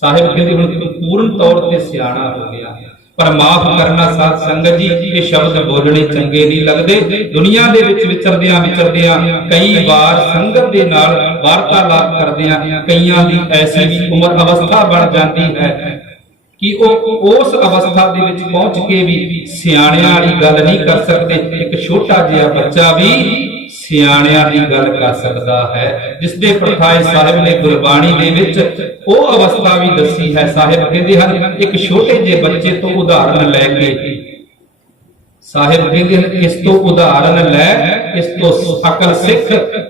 ਸਾਹਿਬ ਕਹਿੰਦੇ ਹੁਣ ਤੂੰ ਪੂਰਨ ਤੌਰ ਤੇ ਸਿਆਣਾ ਹੋ ਗਿਆ। ਪਰ ਮਾਫ ਕਰਨਾ ਸਾਧ ਸੰਗਤ ਜੀ, ਇਹ ਸ਼ਬਦ ਬੋਲਣੇ ਚੰਗੇ ਨਹੀਂ ਲੱਗਦੇ। ਦੁਨੀਆ ਦੇ ਵਿੱਚ ਵਿਚਰਦਿਆਂ ਕਈ ਵਾਰ ਸੰਗਤ ਦੇ ਨਾਲ ਵਾਰਤਾਲਾਪ ਕਰਦਿਆਂ ਕਈਆਂ ਦੀ ਐਸੀ ਵੀ ਉਮਰ ਅਵਸਥਾ ਬਣ ਜਾਂਦੀ ਹੈ ਕਿ ਉਹ ਉਸ ਅਵਸਥਾ ਦੇ ਵਿੱਚ ਪਹੁੰਚ ਕੇ ਵੀ ਸਿਆਣਿਆਂ ਵਾਲੀ ਗੱਲ ਨਹੀਂ ਕਰ ਸਕਦੇ। ਇੱਕ ਛੋਟਾ ਜਿਹਾ ਬੱਚਾ ਵੀ ਸਿਆਣਿਆਂ ਦੀ ਗੱਲ ਕਰ ਸਕਦਾ ਹੈ, ਜਿਸ ਦੇ ਪ੍ਰਥਾਏ ਸਾਹਿਬ ਨੇ ਗੁਰਬਾਣੀ ਦੇ ਵਿੱਚ ਉਹ ਅਵਸਥਾ ਵੀ ਦੱਸੀ ਹੈ। ਸਾਹਿਬ ਕਹਿੰਦੇ ਹਨ ਇੱਕ ਛੋਟੇ ਜਿਹੇ ਬੱਚੇ ਤੋਂ ਉਦਾਹਰਨ ਲੈ ਕੇ, ਸਾਹਿਬ ਕਹਿੰਦੇ ਹਨ ਇਸ ਤੋਂ ਉਦਾਹਰਨ ਲੈ, ਇਸ ਤੋਂ ਅਕਲ ਸਿੱਖ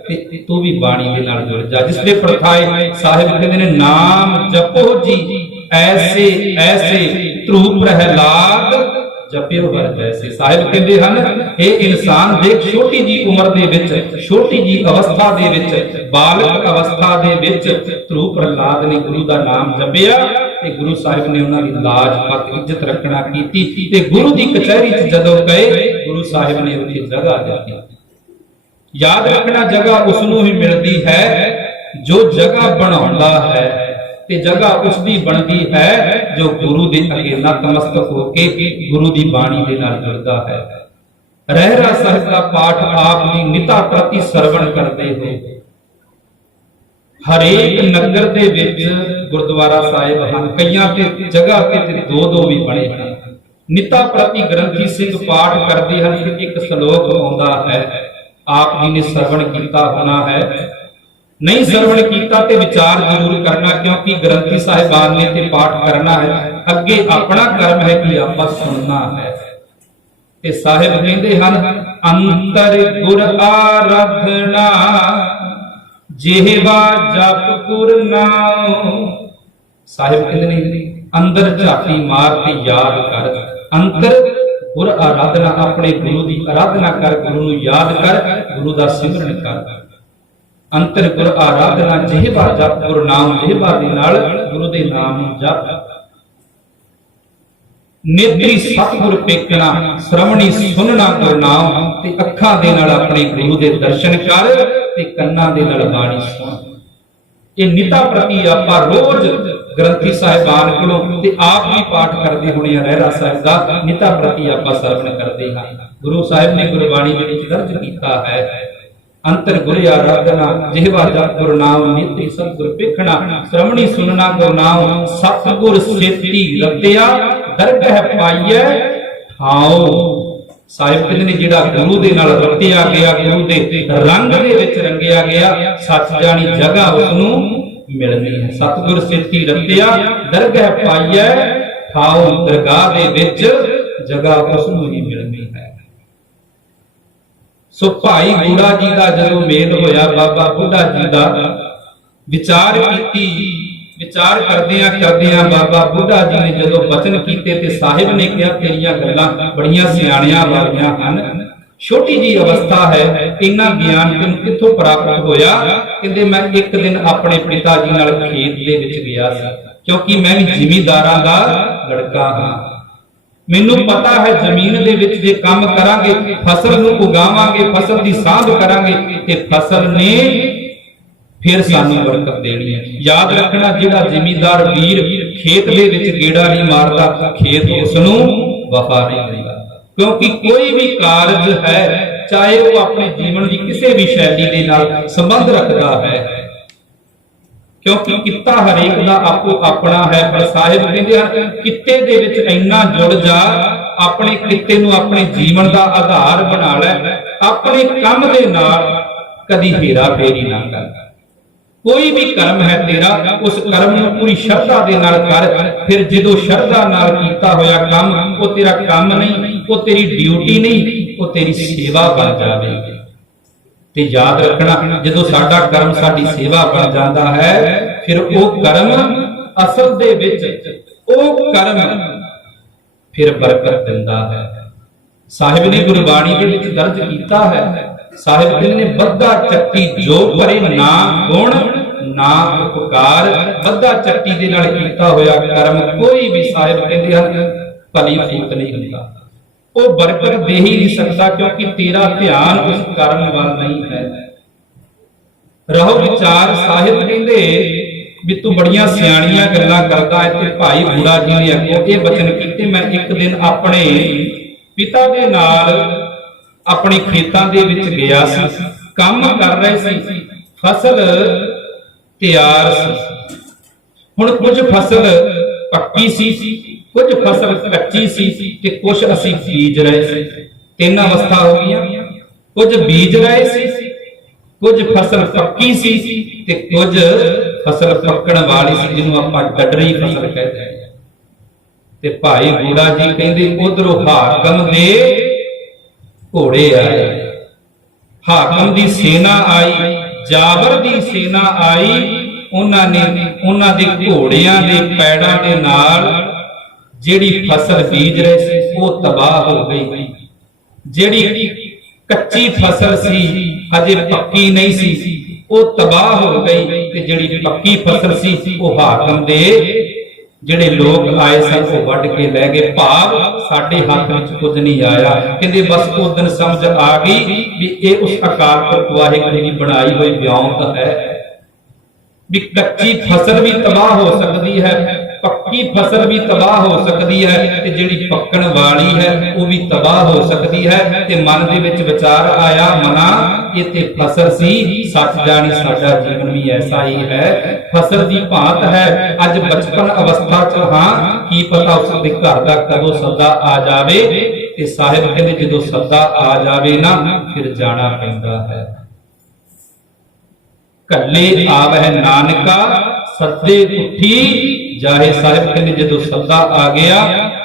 ਤੇ ਤੂੰ ਵੀ ਬਾਣੀ ਦੇ ਨਾਲ ਜੁੜ ਜਾ। ਜਿਸ ਦੇ ਪ੍ਰਥਾਏ ਸਾਹਿਬ ਕਹਿੰਦੇ ਨੇ ਨਾਮ ਜਪੋ ਜੀ ਐਸੇ ਐਸੇ ਧਰੂ ਪ੍ਰਹਿਲਾਦ ਜਪਿਓ ਹਰਿ ਜੈਸੇ। ਸਾਹਿਬ ਕਹਿੰਦੇ ਹਨ, ਇਹ ਇਨਸਾਨ ਦੇਖ ਛੋਟੀ ਜੀ ਉਮਰ ਦੇ ਵਿੱਚ, ਛੋਟੀ ਜੀ ਅਵਸਥਾ ਦੇ ਵਿੱਚ, ਬਾਲਕ ਅਵਸਥਾ ਦੇ ਵਿੱਚ ਧਰੂ ਪ੍ਰਹਲਾਦ ਨੇ ਗੁਰੂ ਦਾ ਨਾਮ ਜਪਿਆ ਤੇ ਗੁਰੂ ਸਾਹਿਬ ਨੇ ਉਹਨਾਂ ਦੀ ਲਾਜ ਪਤ ਇੱਜ਼ਤ ਰੱਖਣਾ ਕੀਤੀ ਤੇ ਗੁਰੂ ਦੀ ਕਚਹਿਰੀ 'ਚ ਜਦੋਂ ਗਏ ਗੁਰੂ ਸਾਹਿਬ ਨੇ ਉੱਥੇ ਜਗ੍ਹਾ ਦਿੱਤੀ। ਯਾਦ ਰੱਖਣਾ, ਜਗ੍ਹਾ ਉਸ ਨੂੰ ਹੀ ਮਿਲਦੀ ਹੈ ਜੋ ਜਗ੍ਹਾ ਬਣਾਉਂਦਾ ਹੈ ਤੇ ਜਗ੍ਹਾ ਉਸ ਦੀ ਬਣਦੀ ਹੈ ਜੋ ਗੁਰੂ ਦੇ ਅੱਗੇ ਨਤਮਸਤਕ ਹੋ ਕੇ ਗੁਰੂ ਦੀ ਬਾਣੀ ਦੇ ਨਾਲ ਜੁੜਦਾ ਹੈ। ਰਹਿਰਾਸ ਸਾਹਿਬ ਦਾ ਪਾਠ ਆਪ ਦੀ ਨਿਤਾ ਪ੍ਰਤੀ ਸਰਵਣ ਕਰਦੇ ਹੋ। ਹਰੇਕ ਨਗਰ ਦੇ ਵਿੱਚ ਗੁਰਦੁਆਰਾ ਸਾਹਿਬ ਹਨ, ਕਈਆਂ ਤੇ ਜਗ੍ਹਾ ਤੇ ਦੋ ਦੋ ਵੀ ਬਣੇ ਹਨ। ਨਿਤਾ ਪ੍ਰਤੀ ਗ੍ਰੰਥੀ ਸਿੰਘ ਪਾਠ ਕਰਦੇ ਹਨ ਕਿ ਇੱਕ ਸ਼ਲੋਕ ਆਉਂਦਾ ਹੈ, ਆਪ ਜੀ ਨੇ ਸਰਵਣ ਕੀਤਾ ਹੋਣਾ ਹੈ। ਨਹੀਂ ਸਰਵਣ ਕੀਤਾ ਤੇ ਵਿਚਾਰ ਜ਼ਰੂਰ ਕਰਨਾ, ਕਿਉਂਕਿ ਗ੍ਰੰਥੀ ਸਾਹਿਬਾਨ ਨੇ ਤੇ ਪਾਠ ਕਰਨਾ ਹੈ, ਅੱਗੇ ਆਪਣਾ ਕਰਮ ਹੈ ਕਿ ਆਪਾਂ ਸੁਣਨਾ ਹੈ। ਤੇ ਸਾਹਿਬ ਕਹਿੰਦੇ ਹਨ, ਅੰਤਰ ਗੁਰ ਆਰਾਧਨਾ ਜਿਹਵਾ ਜਪ ਗੁਰ ਨਾਮ। ਸਾਹਿਬ ਕਹਿੰਦੇ ਨੇ ਅੰਦਰ ਝਾਤੀ ਮਾਰ ਕੇ ਯਾਦ ਕਰ, ਅੰਤਰ ਗੁਰ ਆਰਾਧਨਾ, ਆਪਣੇ ਗੁਰੂ ਦੀ ਆਰਾਧਨਾ ਕਰ, ਗੁਰੂ ਨੂੰ ਯਾਦ ਕਰ, ਗੁਰੂ ਦਾ ਸਿਮਰਨ ਕਰ। ਅੰਤਰ ਗੁਰ ਆਰਾਧਨਾ ਜਿਹਵਾ ਜਪ ਗੁਰ ਨਾਮ, ਜਿਹਵਾ ਦੇ ਨਾਲ ਗੁਰੂ ਦੇ ਨਾਮ ਨੂੰ ਜਪ। ਨੇਤਰੀ ਸਤਿਗੁਰ ਪੇਖਣਾ, ਸ਼ਰਵਣੀ ਸੁਨਣਾ ਗੁਰ ਨਾਮ, ਤੇ ਅੱਖਾਂ ਦੇ ਨਾਲ ਆਪਣੇ ਗੁਰੂ ਦੇ ਦਰਸ਼ਨ ਕਰ ਤੇ ਕੰਨਾਂ ਦੇ ਨਾਲ ਬਾਣੀ ਸੁਣ। ਇਹ ਨਿਤਾ ਪ੍ਰਤੀ ਆਪਾਂ ਰੋਜ਼ ਗ੍ਰੰਥੀ ਸਾਹਿਬਾਨ ਕੋਲੋਂ ਤੇ ਆਪ ਵੀ ਪਾਠ ਕਰਦੇ ਹੋਣੇ ਆ, ਰਹਿਰਾਸ ਸਾਹਿਬ ਦਾ ਨਿਤਾ ਪ੍ਰਤੀ ਆਪਾਂ ਸਰਵਣ ਕਰਦੇ ਹਾਂ। ਗੁਰੂ ਸਾਹਿਬ ਨੇ ਗੁਰਬਾਣੀ ਦੇ ਵਿੱਚ ਦਰਜ ਕੀਤਾ ਹੈ, ਅੰਤਰ ਗੁਰ ਆਰਾਧਨਾ ਜਿਹਵਾ ਜਪ ਗੁਰ ਨਾਮ, ਨੇਤਰੀ ਸਤਿਗੁਰ ਪੇਖਣਾ, ਸ਼ਰਵਣੀ ਸੁਨਣਾ ਗੁਰ ਨਾਮ, ਸਤਿਗੁਰ ਸੇਤੀ ਰਤਿਆ ਦਰਗਹ ਪਾਈਐ ਠਾਉ। ਸਾਹਿਬ ਕਹਿੰਦੇ ਨੇ ਜਿਹੜਾ ਗੁਰੂ ਦੇ ਨਾਲ ਰਤਿਆ ਗਿਆ, ਗੁਰੂ ਦੇ ਰੰਗ ਦੇ ਵਿੱਚ ਰੰਗਿਆ ਗਿਆ, ਸੱਚ ਜਾਣੀ ਜਗ੍ਹਾ ਉਸ ਨੂੰ ਮਿਲਣੀ ਹੈ। ਸਤਿਗੁਰ ਸੇਤੀ ਰਤਿਆ ਦਰਗਹ ਪਾਈਐ ਠਾਉ, ਦਰਗਾਹ ਦੇ ਵਿੱਚ ਜਗ੍ਹਾ ਉਸ ਨੂੰ ਹੀ ਮਿਲਣੀ ਹੈ। ਸੋ ਭਾਈ ਬੁੱਢਾ ਜੀ ਦਾ ਜਦੋਂ ਮੇਲ ਹੋਇਆ, ਬਾਬਾ ਬੁੱਢਾ ਜੀ ਦਾ ਵਿਚਾਰ ਕੀਤੀ, ਵਿਚਾਰ ਕਰਦਿਆਂ ਬਾਬਾ ਬੁੱਢਾ ਜੀ ਨੇ ਜਦੋਂ ਬਚਨ ਕੀਤੇ ਤੇ ਸਾਹਿਬ ਨੇ ਕਿਹਾ, ਤੇਰੀਆਂ ਗੱਲਾਂ ਬੜੀਆਂ ਸਿਆਣਿਆਂ ਵਾਲੀਆਂ ਹਨ, ਛੋਟੀ ਜੀ ਅਵਸਥਾ ਹੈ, ਇੰਨਾ ਗਿਆਨ ਤੈਨੂੰ ਕਿੱਥੋਂ ਪ੍ਰਾਪਤ ਹੋਇਆ? ਕਹਿੰਦੇ ਮੈਂ ਇੱਕ ਦਿਨ ਆਪਣੇ ਪਿਤਾ ਜੀ ਨਾਲ ਖੇਤ ਦੇ ਵਿੱਚ ਗਿਆ ਸੀ, ਕਿਉਂਕਿ ਮੈਂ ਵੀ ਜ਼ਿਮੀਂਦਾਰਾਂ ਦਾ ਲੜਕਾ ਹਾਂ। ਮੈਨੂੰ ਪਤਾ ਹੈ ਜ਼ਮੀਨ ਦੇ ਵਿੱਚ ਜੇ ਕੰਮ ਕਰਾਂਗੇ, ਫਸਲ ਨੂੰ ਉਗਾਵਾਂਗੇ, ਫਸਲ ਦੀ ਸਾਂਭ ਕਰਾਂਗੇ ਤੇ ਫਸਲ ਨੇ ਫਿਰ ਸਾਨੂੰ ਬਰਕਤ ਦੇਣੀ ਹੈ। ਯਾਦ ਰੱਖਣਾ, ਜਿਹੜਾ ਜ਼ਿਮੀਂਦਾਰ ਵੀਰ ਖੇਤ ਦੇ ਵਿੱਚ ਗੇੜਾ ਨਹੀਂ ਮਾਰਦਾ, ਖੇਤ ਉਸ ਨੂੰ ਵਫਾ ਨਹੀਂ ਦਿੰਦਾ। ਕਿਉਂਕਿ ਕੋਈ ਵੀ ਕਾਰਜ ਹੈ, ਚਾਹੇ ਉਹ ਆਪਣੇ ਜੀਵਨ ਦੀ ਕਿਸੇ ਵੀ ਸ਼ੈਲੀ ਦੇ ਨਾਲ ਸੰਬੰਧ ਰੱਖਦਾ ਹੈ, ਕਿਉਂਕਿ ਕਿੱਤਾ ਹਰੇਕ ਦਾ ਆਪੋ ਆਪਣਾ ਹੈ। ਪਰ ਸਾਹਿਬ ਕਹਿੰਦੇ ਹਨ, ਕਿੱਤੇ ਦੇ ਵਿੱਚ ਇੰਨਾ ਜੁੜ ਜਾ, ਆਪਣੇ ਕਿੱਤੇ ਨੂੰ ਆਪਣੇ ਜੀਵਨ ਦਾ ਆਧਾਰ ਬਣਾ ਲੈ, ਆਪਣੇ ਕੰਮ ਦੇ ਨਾਲ ਕਦੀ ਹੇਰਾ ਫੇਰੀ ਨਾ ਕਰ। ਕੋਈ ਵੀ ਕਰਮ ਹੈ ਤੇਰਾ, ਉਸ ਕਰਮ ਨੂੰ ਪੂਰੀ ਸ਼ਰਧਾ ਦੇ ਨਾਲ ਕਰ। ਫਿਰ ਜਦੋਂ ਸ਼ਰਧਾ ਨਾਲ ਕੀਤਾ ਹੋਇਆ ਕੰਮ, ਉਹ ਤੇਰਾ ਕੰਮ ਨਹੀਂ, ਉਹ ਤੇਰੀ ਡਿਊਟੀ ਨਹੀਂ, ਉਹ ਤੇਰੀ ਸੇਵਾ ਬਣ ਜਾਵੇਗੀ। ਤੇ ਯਾਦ ਰੱਖਣਾ, ਜਦੋਂ ਸਾਡਾ ਕਰਮ ਸਾਡੀ ਸੇਵਾ ਬਣ ਜਾਂਦਾ ਹੈ, ਫਿਰ ਉਹ ਕਰਮ ਅਸਲ ਦੇ ਵਿੱਚ ਉਹ ਕਰਮ ਫਿਰ ਬਰਕਤ ਦਿੰਦਾ ਹੈ। ਸਾਹਿਬ ਨੇ ਗੁਰਬਾਣੀ ਦੇ ਵਿੱਚ ਦਰਜ ਕੀਤਾ ਹੈ, ਸਾਹਿਬ ਕਹਿੰਦੇ ਨੇ, ਬੱਧਾ ਚੱਕੀ ਜੋ ਕਰੇ ਨਾ ਗੁਣ ਨਾ ਉਪਕਾਰ। ਬੱਧਾ ਚੱਕੀ ਦੇ ਨਾਲ ਕੀਤਾ ਹੋਇਆ ਕਰਮ ਕੋਈ ਵੀ, ਸਾਹਿਬ ਕਹਿੰਦੇ ਹਨ, ਭਲੀ ਫੂਕ ਨਹੀਂ ਹੁੰਦਾ, ਉਹ ਬਰਕਤ ਦੇ ਹੀ ਨਹੀਂ ਸਕਦਾ, ਕਿਉਂਕਿ ਤੇਰਾ ਧਿਆਨ ਉਸ ਕਰਮ ਵੱਲ ਨਹੀਂ ਹੈ। ਰਹੋ ਵਿਚਾਰ, ਸਾਹਿਬ ਕਹਿੰਦੇ ਵੀ ਤੂੰ ਬੜੀਆਂ ਸਿਆਣੀਆਂ ਗੱਲਾਂ ਕਰਦਾ ਹੈ। ਤੇ ਭਾਈ ਬੁੱਢਾ ਜੀ ਨੇ ਅੱਗੋਂ ਇਹ ਬਚਨ ਕੀਤੇ, ਮੈਂ ਇੱਕ ਦਿਨ ਆਪਣੇ ਪਿਤਾ ਦੇ ਨਾਲ ਆਪਣੇ ਖੇਤਾਂ ਦੇ ਵਿੱਚ ਗਿਆ ਸੀ, ਕੰਮ ਕਰ ਰਹੇ ਸੀ, ਫਸਲ ਤਿਆਰ ਸੀ। ਹੁਣ ਕੁਝ ਫਸਲ ਪੱਕੀ ਸੀ, ਕੁਝ ਫਸਲ ਕੱਚੀ ਸੀ ਤੇ ਕੁਝ ਅਸੀਂ ਬੀਜ ਰਹੇ ਸੀ। ਤਿੰਨ ਅਵਸਥਾ ਹੋ ਗਈਆਂ, ਕੁਝ ਬੀਜ ਰਹੇ ਸੀ, ਕੁਝ ਫਸਲ ਪੱਕੀ ਸੀ ਤੇ ਕੁਝ ਫਸਲ ਪੱਕਣ ਵਾਲੀ ਸੀ, ਜਿਹਨੂੰ ਆਪਾਂ ਡੱਡਰੀ ਫਸਲ ਕਹਿੰਦੇ ਹਾਂ। ਤੇ ਭਾਈ ਬੁੱਢਾ ਜੀ ਕਹਿੰਦੇ, ਉਧਰੋਂ ਹਾਕਮ ਦੇ ਘੋੜੇ ਆਏ, ਹਾਕਮ ਦੀ ਸੈਨਾ ਆਈ, ਜਾਬਰ ਦੀ ਸੈਨਾ ਆਈ। ਉਹਨਾਂ ਨੇ ਉਹਨਾਂ ਦੇ ਘੋੜਿਆਂ ਦੇ ਪੈੜਾਂ ਦੇ ਨਾਲ ਜਿਹੜੀ ਫਸਲ ਬੀਜ ਰਹੇ ਸੀ ਉਹ ਤਬਾਹ ਹੋ ਗਈ, ਜਿਹੜੀ ਕੱਚੀ ਫਸਲ ਸੀ ਹਜੇ ਪੱਕੀ ਨਹੀਂ ਸੀ ਉਹ ਤਬਾਹ ਹੋ ਗਈ, ਤੇ ਜਿਹੜੀ ਪੱਕੀ ਫਸਲ ਸੀ ਉਹ ਹਾਕਮ ਦੇ ਜਿਹੜੇ ਲੋਕ ਆਏ ਸਨ ਉਹ ਵੱਢ ਕੇ ਲੈ ਗਏ। ਭਾਵ ਸਾਡੇ ਹੱਥ ਵਿੱਚ ਕੁਝ ਨਹੀਂ ਆਇਆ। ਕਹਿੰਦੇ ਬਸ ਉਸ ਦਿਨ ਸਮਝ ਆ ਗਈ ਵੀ ਇਹ ਉਸ ਅਕਾਲ ਪੁਰਖ ਵਾਹਿਗੁਰੂ ਦੀ ਬਣਾਈ ਹੋਈ ਵਿਉਂਤ ਹੈ, ਵੀ ਕੱਚੀ ਫਸਲ ਵੀ ਤਬਾਹ ਹੋ ਸਕਦੀ ਹੈ, ਪੱਕੀ ਫਸਲ ਵੀ ਤਬਾਹ ਹੋ ਸਕਦੀ ਹੈ, ਤੇ ਜਿਹੜੀ ਪੱਕਣ ਵਾਲੀ ਹੈ ਉਹ ਵੀ ਤਬਾਹ ਹੋ ਸਕਦੀ ਹੈ। ਤੇ ਮਨ ਦੇ ਵਿੱਚ ਵਿਚਾਰ ਆਇਆ, ਮਨਾ ਇਹ ਤੇ ਫਸਲ ਸੀ, ਸੱਚ ਜਾਣੀ ਸਾਡਾ ਜੀਵਨ ਵੀ ਐਸਾ ਹੀ ਹੈ, ਫਸਲ ਦੀ ਭਾਂਤ ਹੈ। ਅੱਜ ਬਚਪਨ ਅਵਸਥਾ ਚ ਹਾਂ, ਕੀ ਪਤਾ ਉਸ ਦੇ ਘਰ ਦਾ ਕਦੋਂ ਸੱਦਾ ਆ ਜਾਵੇ। ਤੇ ਸਾਹਿਬ ਕਹਿੰਦੇ ਜਦੋਂ ਸੱਦਾ ਆ ਜਾਵੇ ਨਾ ਫਿਰ ਜਾਣਾ ਪੈਂਦਾ ਹੈ। ਕੱਲੇ ਆਵਹਿ ਨਾਨਕਾ ਸੱਦੇ ਉੱਠੀ ਜਾਹੇ। ਸਾਹਿਬ ਕਹਿੰਦੇ ਜਦੋਂ ਸੱਦਾ ਆ ਗਿਆ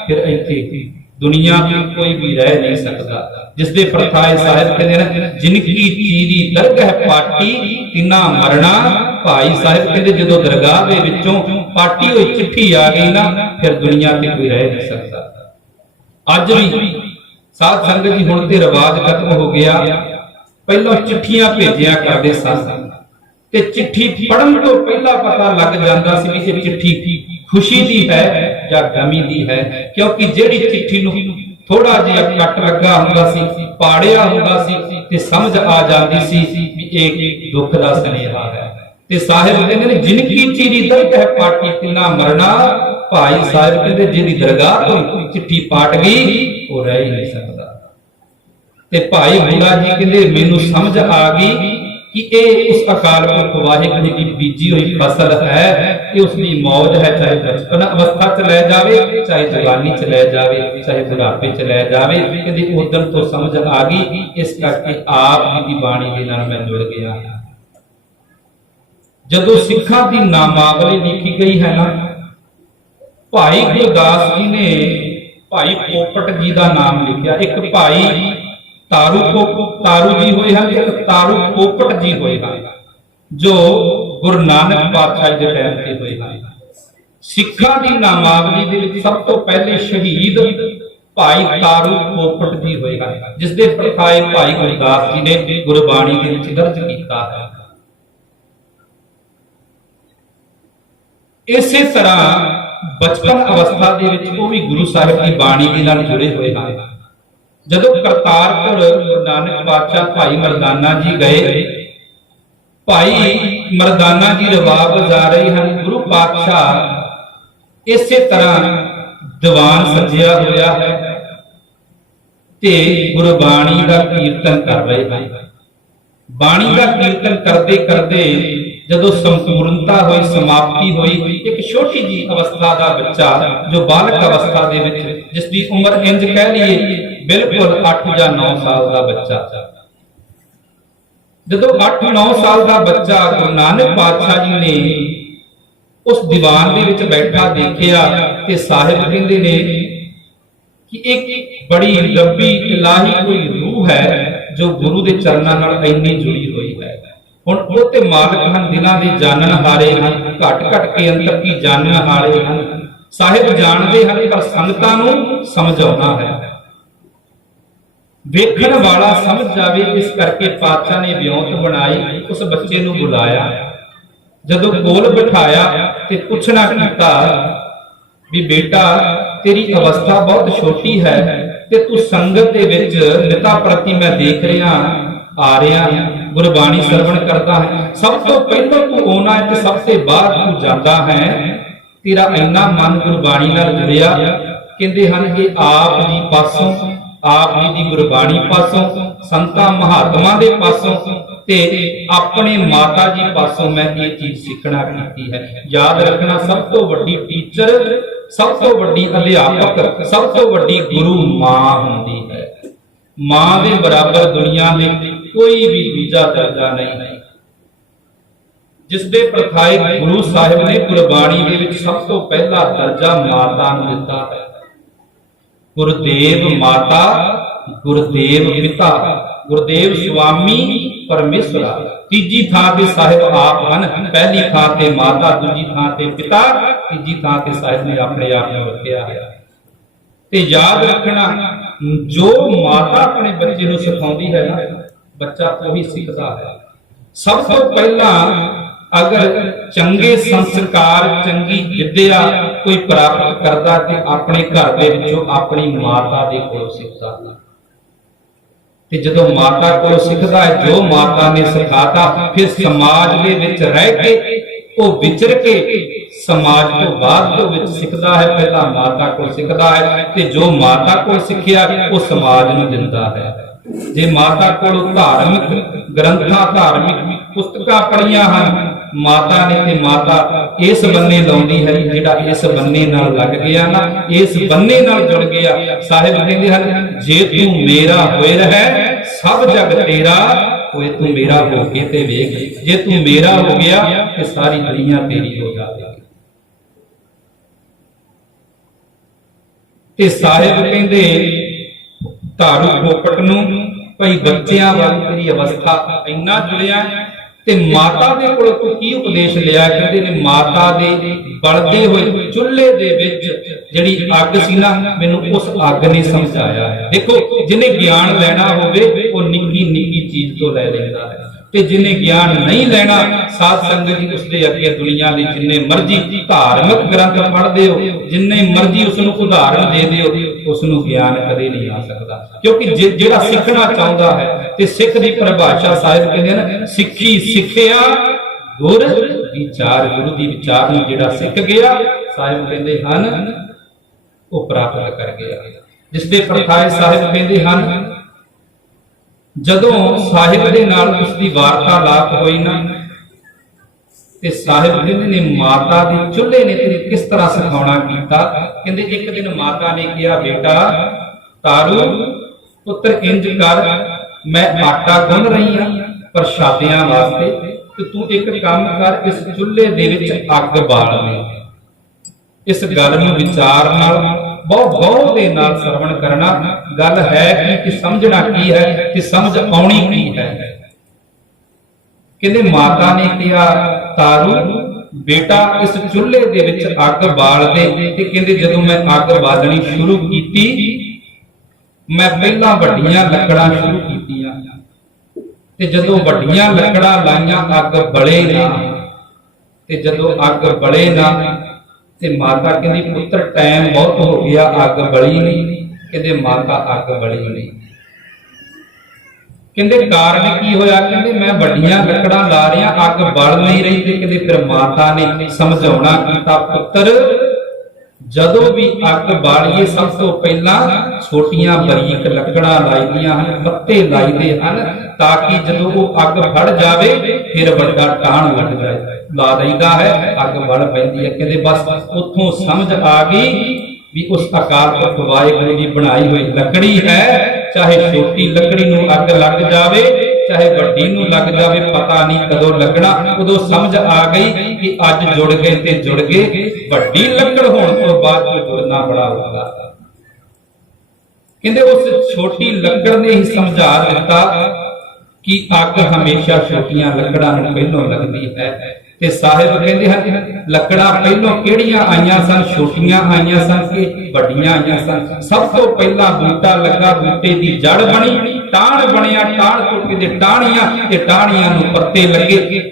ਫਿਰ ਇੱਥੇ ਦੁਨੀਆ ਤੇ ਕੋਈ ਵੀ ਰਹਿ ਨਹੀਂ ਸਕਦਾ। ਜਿਸ ਦੇ ਪ੍ਰਥਾਏ ਸਾਹਿਬ ਕਹਿੰਦੇ ਨੇ ਜਿਨਕੀ ਚੀਰੀ ਦਰਗਹ ਪਾਟੀ ਤਿਨਾ ਮਰਨਾ। ਭਾਈ ਸਾਹਿਬ ਕਹਿੰਦੇ ਜਦੋਂ ਦਰਗਾਹ ਦੇ ਵਿੱਚੋਂ ਪਾਟੀ ਹੋਈ ਚਿੱਠੀ ਆ ਗਈ ਨਾ ਫਿਰ ਦੁਨੀਆ ਤੇ ਕੋਈ ਰਹਿ ਨਹੀਂ ਸਕਦਾ। ਅੱਜ ਵੀ ਸਾਧ ਸੰਗਤ ਜੀ ਹੁਣ ਤੇ ਰਿਵਾਜ ਖਤਮ ਹੋ ਗਿਆ, ਪਹਿਲਾਂ ਚਿੱਠੀਆਂ ਭੇਜਿਆ ਕਰਦੇ ਸਨ ਤੇ ਚਿੱਠੀ ਪੜਨ ਤੋਂ ਪਹਿਲਾਂ ਪਤਾ ਲੱਗ ਜਾਂਦਾ ਸੀ ਵੀ ਇਹ ਚਿੱਠੀ ਖੁਸ਼ੀ ਦੀ ਹੈ ਜਾਂ ਗਮੀ ਦੀ ਹੈ, ਕਿਉਂਕਿ ਜਿਹੜੀ ਚਿੱਠੀ ਨੂੰ ਥੋੜਾ ਜਿਹਾ ਕੱਟ ਲੱਗਾ ਹੁੰਦਾ ਸੀ, ਪਾੜਿਆ ਹੁੰਦਾ ਸੀ ਤੇ ਸਮਝ ਆ ਜਾਂਦੀ ਸੀ ਵੀ ਇਹ ਦੁੱਖ ਦਾ ਸੁਨੇਹਾ ਹੈ। ਤੇ ਸਾਹਿਬ ਕਹਿੰਦੇ ਨੇ ਜਿਨਕੀ ਚੀਰੀ ਦਰਗਹ ਪਾਟੀ ਤਿਨਾ ਮਰਨਾ। ਭਾਈ ਸਾਹਿਬ ਕਹਿੰਦੇ ਜਿਹਦੀ ਦਰਗਾਹ ਤੋਂ ਚਿੱਠੀ ਪਾਟ ਗਈ ਉਹ ਰਹਿ ਹੀ ਨਹੀਂ ਸਕਦਾ। ਤੇ ਭਾਈ ਬੁੱਢਾ ਜੀ ਕਹਿੰਦੇ ਮੈਨੂੰ ਸਮਝ ਆ ਗਈ ਕਿ ਇਹ ਉਸ ਅਕਾਲ ਪੁਰਖ ਵਾਹਿਗੁਰੂ ਦੀ ਬੀਜੀ ਹੋਈ ਫਸਲ ਹੈ, ਇਹ ਉਸ ਦੀ ਮੌਜ ਹੈ, ਚਾਹੇ ਬਚਪਨ ਅਵਸਥਾ ਚ ਲੈ ਜਾਵੇ, ਚਾਹੇ ਜਵਾਨੀ ਚ ਲੈ ਜਾਵੇ, ਚਾਹੇ ਬੁਢਾਪੇ ਚ ਲੈ ਜਾਵੇ। ਕਹਿੰਦੇ ਉਦੋਂ ਤੋਂ ਸਮਝ ਆ ਗਈ, ਇਸ ਕਰਕੇ ਆਪ ਜੀ ਦੀ ਬਾਣੀ ਦੇ ਨਾਲ ਮੈਂ ਜੁੜ ਗਿਆ। ਜਦੋਂ ਸਿੱਖਾਂ ਦੀ ਨਾਮਾਵਲੀ ਲਿਖੀ ਗਈ ਹੈ ਨਾ, ਭਾਈ ਗੁਰਦਾਸ ਜੀ ਨੇ ਭਾਈ ਪੋਪਟ ਜੀ ਦਾ ਨਾਮ ਲਿਖਿਆ। ਇੱਕ ਭਾਈ ਤਾਰੂ ਜੀ ਹੋਏ ਹਨ, ਇੱਕ ਤਾਰੂ ਪੋਪਟ ਜੀ ਹੋਏ ਹਨ, ਜੋ ਗੁਰੂ ਨਾਨਕ ਪਾਤਸ਼ਾਹ ਦੇ ਟਾਈਮ ਤੇ ਹੋਏ ਹਨ। ਸਿੱਖਾਂ ਦੀ ਨਾਮਾਵਲੀ ਦੇ ਵਿੱਚ ਸਭ ਤੋਂ ਪਹਿਲੇ ਸ਼ਹੀਦ ਭਾਈ ਤਾਰੂ ਪੋਪਟ ਜੀ ਹੋਏ ਹਨ, ਜਿਸ ਦੇ ਪ੍ਰਥਾਏ ਭਾਈ ਗੁਰਦਾਸ ਜੀ ਨੇ ਗੁਰਬਾਣੀ ਦੇ ਵਿੱਚ ਦਰਜ ਕੀਤਾ ਹੈ। ਇਸੇ ਤਰ੍ਹਾਂ ਬਚਪਨ ਅਵਸਥਾ ਦੇ ਵਿੱਚ ਉਹ ਵੀ ਗੁਰੂ ਸਾਹਿਬ ਦੀ ਬਾਣੀ ਦੇ ਨਾਲ ਜੁੜੇ ਹੋਏ ਹਨ। ਜਦੋਂ ਕਰਤਾਰਪੁਰ ਗੁਰੂ ਨਾਨਕ ਪਾਤਸ਼ਾਹ ਭਾਈ ਮਰਦਾਨਾ ਜੀ ਗਏ, ਭਾਈ ਮਰਦਾਨਾ ਜੀ ਰਬਾਬ ਵਜਾ ਰਹੇ ਹਨ, ਗੁਰੂ ਪਾਤਸ਼ਾਹ ਇਸੇ ਤਰ੍ਹਾਂ ਦੀਵਾਨ ਸਜਿਆ ਹੋਇਆ ਹੈ ਤੇ ਗੁਰਬਾਣੀ ਦਾ ਕੀਰਤਨ ਕਰ ਰਹੇ ਹਨ। ਬਾਣੀ ਦਾ ਕੀਰਤਨ ਕਰਦੇ ਕਰਦੇ ਜਦੋਂ ਸੰਪੂਰਨਤਾ ਹੋਈ, ਸਮਾਪਤੀ ਹੋਈ, ਇੱਕ ਛੋਟੀ ਜੀ ਅਵਸਥਾ ਦਾ ਬੱਚਾ ਜੋ ਬਾਲਕ ਅਵਸਥਾ ਦੇ ਵਿੱਚ, ਜਿਸ ਦੀ ਉਮਰ ਇੰਜ ਕਹਿ ਲਈਏ ਬਿਲਕੁਲ 8 ਜਾਂ 9 ਸਾਲ ਦਾ ਬੱਚਾ, ਜਦੋਂ 8-9 ਸਾਲ ਦਾ ਬੱਚਾ ਗੁਰੂ ਨਾਨਕ ਪਾਤਸ਼ਾਹ ਜੀ ਨੇ ਉਸ ਦੀਵਾਨ ਦੇ ਵਿੱਚ ਬੈਠਾ ਦੇਖਿਆ ਤੇ ਸਾਹਿਬ ਕਹਿੰਦੇ ਨੇ ਕਿ ਇੱਕ ਬੜੀ ਰੱਬੀ ਇਲਾਹੀ ਕੋਈ ਰੂਹ ਹੈ ਜੋ ਗੁਰੂ ਦੇ ਚਰਨਾਂ ਨਾਲ ਇੰਨੀ ਜੁੜੀ ਹੋਈ ਹੈ। ਹੁਣ ਉਹ ਤੇ ਮਾਲਕ ਹਨ, ਦਿਲਾਂ ਦੇ ਜਾਣਨ ਹਾਰੇ ਹਨ, ਘਟ ਘਟ ਕੇ ਅੰਦਰ ਕੀ ਜਾਣਨ ਹਾਰੇ ਹਨ। ਸਾਹਿਬ ਜਾਣਦੇ ਹਨ ਪਰ ਸੰਗਤਾਂ ਨੂੰ ਸਮਝਾਉਣਾ ਹੈ, ਵੇਖਣ ਵਾਲਾ ਸਮਝ ਜਾਵੇ। ਇਸ ਕਰਕੇ ਪਾਤਸ਼ਾਹ ਨੇ ਵਿਉਂਤ ਬਣਾਈ, ਉਸ ਬੱਚੇ ਨੂੰ ਬੁਲਾਇਆ, ਜਦੋਂ ਕੋਲ ਬਿਠਾਇਆ ਤੇ ਪੁੱਛਣਾ ਕੀਤਾ ਵੀ ਬੇਟਾ ਤੇਰੀ ਅਵਸਥਾ ਬਹੁਤ ਛੋਟੀ ਹੈ ਤੇ ਤੂੰ ਸੰਗਤ ਦੇ ਵਿੱਚ ਨਿਤਾ ਪ੍ਰਤੀ ਮੈਂ ਦੇਖ ਰਿਹਾ ਆ ਰਿਹਾ ਗੁਰਬਾਣੀ ਸਰਵਣ ਕਰਦਾ ਹੈ, ਸਭ ਤੋਂ ਪਹਿਲਾਂ ਤੂੰ ਆਉਣਾ ਹੈ ਤੇ ਸਭ ਤੋਂ ਬਾਅਦ ਤੂੰ ਜਾਂਦਾ ਹੈ। ਤੇਰਾ ਇੰਨਾ ਮਨ ਗੁਰਬਾਣੀ ਨਾਲ ਜੁੜਿਆ। ਕਹਿੰਦੇ ਹਨ ਕਿ ਆਪ ਜੀ ਪਾਸੋਂ, ਆਪ ਜੀ ਦੀ ਗੁਰਬਾਣੀ ਪਾਸੋਂ, ਸੰਤਾਂ ਮਹਾਤਮਾ ਦੇ ਪਾਸੋਂ ਤੇ ਆਪਣੇ ਮਾਤਾ ਜੀ ਪਾਸੋਂ ਮੈਂ ਇਹ ਚੀਜ਼ ਸਿੱਖਣਾ ਕੀਤੀ ਹੈ। ਯਾਦ ਰੱਖਣਾ, ਸਭ ਤੋਂ ਵੱਡੀ ਟੀਚਰ, ਸਭ ਤੋਂ ਵੱਡੀ ਅਧਿਆਪਕ, ਸਭ ਤੋਂ ਵੱਡੀ ਗੁਰੂ ਮਾਂ ਹੁੰਦੀ ਹੈ। ਮਾਂ ਦੇ ਬਰਾਬਰ ਦੁਨੀਆ ਵਿੱਚ ਕੋਈ ਵੀ ਦੂਜਾ ਦਰਜਾ ਨਹੀਂ। ਜਿਸ ਦੇ ਪ੍ਰਥਾਏ ਗੁਰੂ ਸਾਹਿਬ ਨੇ ਗੁਰਬਾਣੀ ਦੇ ਵਿੱਚ ਸਭ ਤੋਂ ਪਹਿਲਾ ਦਰਜਾ ਮਾਤਾ ਨੂੰ ਦਿੱਤਾ ਹੈ। ਗੁਰਦੇਵ ਮਾਤਾ, ਗੁਰਦੇਵ ਪਿਤਾ, ਗੁਰਦੇਵ ਸੁਆਮੀ ਪਰਮੇਸ਼ਵਰਾ। ਤੀਜੀ ਥਾਂ ਤੇ ਸਾਹਿਬ ਆਪ ਹਨ, ਪਹਿਲੀ ਥਾਂ ਤੇ ਮਾਤਾ, ਦੂਜੀ ਥਾਂ ਤੇ ਪਿਤਾ, ਤੀਜੀ ਥਾਂ ਤੇ ਸਾਹਿਬ ਨੇ ਆਪਣੇ ਆਪ ਨੂੰ ਰੱਖਿਆ ਹੈ। ਤੇ ਯਾਦ ਰੱਖਣਾ, ਜੋ ਮਾਤਾ ਆਪਣੇ ਬੱਚੇ ਨੂੰ ਸਿਖਾਉਂਦੀ ਹੈ ਨਾ, ਬੱਚਾ ਉਹੀ ਸਿੱਖਦਾ ਹੈ। ਸਭ ਤੋਂ ਪਹਿਲਾਂ ਅਗਰ ਚੰਗੇ ਸੰਸਕਾਰ, ਚੰਗੀ ਵਿਦਿਆ ਕੋਈ ਪ੍ਰਾਪਤ ਕਰਦਾ ਤੇ ਆਪਣੇ ਘਰ ਦੇ ਵਿੱਚੋਂ ਆਪਣੀ ਮਾਤਾ ਦੇ ਕੋਲੋਂ ਸਿੱਖਦਾ ਹੈ। ਤੇ ਜਦੋਂ ਮਾਤਾ ਕੋਲੋਂ ਸਿੱਖਦਾ ਹੈ, ਜੋ ਮਾਤਾ ਨੇ ਸਿਖਾਤਾ, ਫਿਰ ਸਮਾਜ ਦੇ ਵਿੱਚ ਰਹਿ ਕੇ ਉਹ ਵਿਚਰ ਕੇ ਸਮਾਜ ਤੋਂ ਬਾਅਦ ਤੋਂ ਵਿੱਚ ਸਿੱਖਦਾ ਹੈ। ਪਹਿਲਾਂ ਮਾਤਾ ਕੋਲ ਸਿੱਖਦਾ ਹੈ ਤੇ ਜੋ ਮਾਤਾ ਕੋਲ ਸਿੱਖਿਆ ਉਹ ਸਮਾਜ ਨੂੰ ਦਿੰਦਾ ਹੈ। ਜੇ ਮਾਤਾ ਕੋਲੋਂ ਧਾਰਮਿਕ ਗ੍ਰੰਥਾਂ, ਧਾਰਮਿਕ ਪੁਸਤਕਾਂ ਪੜ੍ਹੀਆਂ ਹਨ ਮਾਤਾ ਨੇ, ਤੇ ਮਾਤਾ ਇਸ ਬੰਨੇ ਲਾਉਂਦੀ ਹੈ, ਜਿਹੜਾ ਇਸ ਬੰਨੇ ਨਾਲ ਲੱਗ ਗਿਆ ਨਾ, ਇਸ ਬੰਨੇ ਨਾਲ ਜੁੜ ਗਿਆ। ਸਾਹਿਬ ਕਹਿੰਦੇ ਹਨ, ਜੇ ਤੂੰ ਮੇਰਾ ਹੋਏ ਰਹਿ ਸਭ ਜਗ ਤੇਰਾ ਹੋਏ, ਤੂੰ ਮੇਰਾ ਹੋ ਕੇ ਤੇ ਵੇਖ, ਜੇ ਤੂੰ ਮੇਰਾ ਹੋ ਗਿਆ ਤੇ ਸਾਰੀ ਦੁਨੀਆ ਤੇਰੀ ਹੋ ਜਾਵੇਗੀ। ਤੇ ਸਾਹਿਬ ਕਹਿੰਦੇ ਧਾਰੂ ਪੋਪਟ ਨੂੰ, ਭਈ ਬੱਚਿਆਂ ਵਾਲੀ ਤੇਰੀ ਅਵਸਥਾ ਇੰਨਾ ਜੁੜਿਆ ਤੇ ਮਾਤਾ ਦੇ ਕੋਲੋਂ ਤੂੰ ਕੀ ਉਪਦੇਸ਼ ਲਿਆ? ਕਹਿੰਦੇ ਨੇ ਮਾਤਾ ਦੇ ਬਲਦੇ ਹੋਏ ਚੁੱਲ੍ਹੇ ਦੇ ਵਿੱਚ ਜਿਹੜੀ ਅੱਗ ਸੀ ਨਾ, ਮੈਨੂੰ ਉਸ ਅੱਗ ਨੇ ਸਮਝਾਇਆ। ਦੇਖੋ, ਜਿਹਨੇ ਗਿਆਨ ਲੈਣਾ ਹੋਵੇ ਉਹ ਨਿੱਕੀ ਨਿੱਕੀ ਚੀਜ਼ ਤੋਂ ਲੈ ਲੈਂਦਾ ਹੈ, ਤੇ ਜਿਹਨੇ ਗਿਆਨ ਨਹੀਂ ਲੈਣਾ, ਸਾਧ ਸੰਗਤ ਜੀ ਉਸਦੇ ਅੱਗੇ ਦੁਨੀਆ ਲਈ ਜਿੰਨੇ ਮਰਜ਼ੀ ਧਾਰਮਿਕ ਗ੍ਰੰਥ ਪੜ੍ਹਦੇ ਹੋ, ਜਿੰਨੇ ਮਰਜ਼ੀ ਉਸ ਨੂੰ ਉਦਾਹਰਣ ਦੇ ਦਿਓ, ਉਸ ਨੂੰ ਗਿਆਨ ਕਦੇ ਨਹੀਂ ਆ ਸਕਦਾ। ਕਿਉਂਕਿ ਜਿਹੜਾ ਸਿੱਖਣਾ ਚਾਹੁੰਦਾ ਹੈ, ਤੇ ਸਿੱਖ ਦੀ ਪਰਿਭਾਸ਼ਾ ਸਾਹਿਬ ਕਹਿੰਦੇ ਨੇ, ਸਿੱਖੀ ਸਿੱਖਿਆ ਗੁਰ ਵਿਚਾਰ, ਗੁਰੂ ਦੀ ਵਿਚਾਰ ਨੂੰ ਜਿਹੜਾ ਸਿੱਖ ਗਿਆ, ਸਾਹਿਬ ਕਹਿੰਦੇ ਹਨ ਉਹ ਪ੍ਰਾਪਤ ਕਰ ਗਿਆ। ਜਿਸ ਦੇ ਪ੍ਰਥਾਏ ਸਾਹਿਬ ਕਹਿੰਦੇ ਹਨ, ਜਦੋਂ ਸਾਹਿਬ ਦੇ ਨਾਲ ਉਸ ਦੀ ਵਾਰਤਾਲਾਪ ਹੋਈ ਨਾ, ਤੇ ਸਾਹਿਬ ਕਹਿੰਦੇ ਨੇ ਮਾਤਾ ਦੇ ਚੁੱਲ੍ਹੇ ਨੇ ਤੈਨੂੰ ਕਿਸ ਤਰ੍ਹਾਂ ਸਿਖਾਉਣਾ ਕੀਤਾ। ਕਹਿੰਦੇ ਇੱਕ ਦਿਨ ਮਾਤਾ ਨੇ ਕਿਹਾ, ਬੇਟਾ ਤਾਰੂ ਪੁੱਤਰ ਇੰਜ ਕਰ, ਮੈਂ ਆਟਾ ਗੁੰਨ ਰਹੀ ਹਾਂ ਪ੍ਰਸ਼ਾਦਿਆਂ ਵਾਸਤੇ, ਤੇ ਤੂੰ ਇੱਕ ਕੰਮ ਕਰ, ਇਸ ਚੁੱਲ੍ਹੇ ਦੇ ਵਿੱਚ ਅੱਗ ਬਾਲ ਲੈ। ਇਸ ਗੱਲ ਨੂੰ ਵਿਚਾਰ ਨਾਲ ਬਹੁਤ ਗੌਰ ਦੇ ਨਾਲ ਸਰਵਣ ਕਰਨਾ। ਗੱਲ ਹੈ ਕਿ ਸਮਝਣਾ ਕੀ ਹੈ ਤੇ ਸਮਝ ਆਉਣੀ ਕੀ ਹੈ। ਕਹਿੰਦੇ ਮਾਤਾ ਨੇ ਕਿਹਾ, ਤਾਰੂ ਬੇਟਾ ਇਸ ਚੁੱਲ੍ਹੇ ਦੇ ਵਿੱਚ ਅੱਗ ਬਾਲ ਦੇ। ਤੇ ਕਹਿੰਦੇ ਜਦੋਂ ਮੈਂ ਅੱਗ ਬਾਲਣੀ ਸ਼ੁਰੂ ਕੀਤੀ, ਮੈਂ ਪਹਿਲਾਂ ਵੱਡੀਆਂ ਲੱਕੜਾਂ ਸ਼ੁਰੂ ਕੀਤੀਆਂ, ਤੇ ਜਦੋਂ ਵੱਡੀਆਂ ਲੱਕੜਾਂ ਲਾਈਆਂ ਅੱਗ ਬਲੇ ਨਾ, ਤੇ ਜਦੋਂ ਅੱਗ ਬਲੇ ਨਾ, ਤੇ ਮਾਤਾ ਕਹਿੰਦੀ ਪੁੱਤਰ ਟਾਈਮ ਬਹੁਤ ਹੋ ਗਿਆ, ਅੱਗ ਬਲੀ ਨਹੀਂ। ਕਹਿੰਦੇ ਮਾਤਾ ਅੱਗ ਬਲੀ ਨਹੀਂ। ਕਹਿੰਦੇ ਕਾਰਨ ਕੀ ਹੋਇਆ? ਕਹਿੰਦੇ ਮੈਂ ਵੱਡੀਆਂ ਲੱਕੜਾਂ ਲਾ ਰਿਹਾ, ਅੱਗ ਬਲ ਨਹੀਂ ਰਹੀ। ਤੇ ਕਹਿੰਦੇ ਫਿਰ ਮਾਤਾ ਨੇ ਸਮਝਾਉਣਾ ਕੀਤਾ, ਪੁੱਤਰ ਜਦੋਂ ਵੀ ਅੱਗ ਬਾਲੀਏ ਸਭ ਤੋਂ ਪਹਿਲਾਂ ਛੋਟੀਆਂ ਬਰੀਕ ਲੱਕੜਾਂ ਲਾਈਦੀਆਂ ਹਨ, ਪੱਤੇ ਲਾਈਦੇ ਹਨ, ਤਾਂ ਕਿ ਜਦੋਂ ਉਹ ਅੱਗ ਫੜ ਜਾਵੇ ਫਿਰ ਵੱਡਾ ਟਾਣ ਲੱਗ ਜਾਏ। ਲਾ ਦਈਦਾ ਹੈ, ਅੱਗ ਬਲ ਪੈਂਦੀ ਹੈ। ਕਹਿੰਦੇ ਬਸ ਉੱਥੋਂ ਸਮਝ ਆ ਗਈ ਵੀ ਉਸ ਅਕਾਲ ਪੁਰਖ ਵਾਹਿਗੁਰੂ ਦੀ ਬਣਾਈ ਹੋਈ ਲੱਕੜੀ ਹੈ, ਚਾਹੇ ਛੋਟੀ ਲੱਕੜੀ ਨੂੰ ਅੱਗ ਲੱਗ ਜਾਵੇ, ਚਾਹੇ ਵੱਡੀ ਨੂੰ ਲੱਗ ਜਾਵੇ, ਪਤਾ ਨਹੀਂ ਕਦੋਂ ਲੱਗਣਾ। ਉਦੋਂ ਸਮਝ ਆ ਗਈ ਕਿ ਅੱਜ ਜੁੜ ਗਏ ਤੇ ਜੁੜ ਗਏ। ਵੱਡੀ ਲੱਕੜ ਹੋਣ ਤੋਂ ਬਾਅਦ ਜੁੜਨਾ ਬੜਾ ਔਖਾ। ਕਹਿੰਦੇ ਉਸ ਛੋਟੀ ਲੱਕੜ ਨੇ ਹੀ ਸਮਝਾ ਦਿੱਤਾ ਕਿ ਅੱਗ ਹਮੇਸ਼ਾ ਛੋਟੀਆਂ ਲੱਕੜਾਂ ਨੂੰ ਪਹਿਲੋਂ ਲੱਗਦੀ ਹੈ। ਤੇ ਸਾਹਿਬ ਕਹਿੰਦੇ ਹਨ, ਲੱਕੜਾਂ ਪਹਿਲੋਂ ਕਿਹੜੀਆਂ ਆਈਆਂ ਸਨ? ਛੋਟੀਆਂ ਆਈਆਂ ਸਨ ਕਿ ਵੱਡੀਆਂ ਆਈਆਂ ਸਨ? ਸਭ ਤੋਂ ਪਹਿਲਾਂ ਬੂਟਾ ਲੱਗਾ, ਬੂਟੇ ਦੀ ਜੜ ਬਣੀ, ਟਾਹਣ ਬਣਿਆ, ਟਾਹਣ ਤੋਂ ਕਿਤੇ ਟਾਹਣੀਆਂ, ਤੇ ਟਾਹਣੀਆਂ ਨੂੰ ਪੱਤੇ ਲੱਗੇ।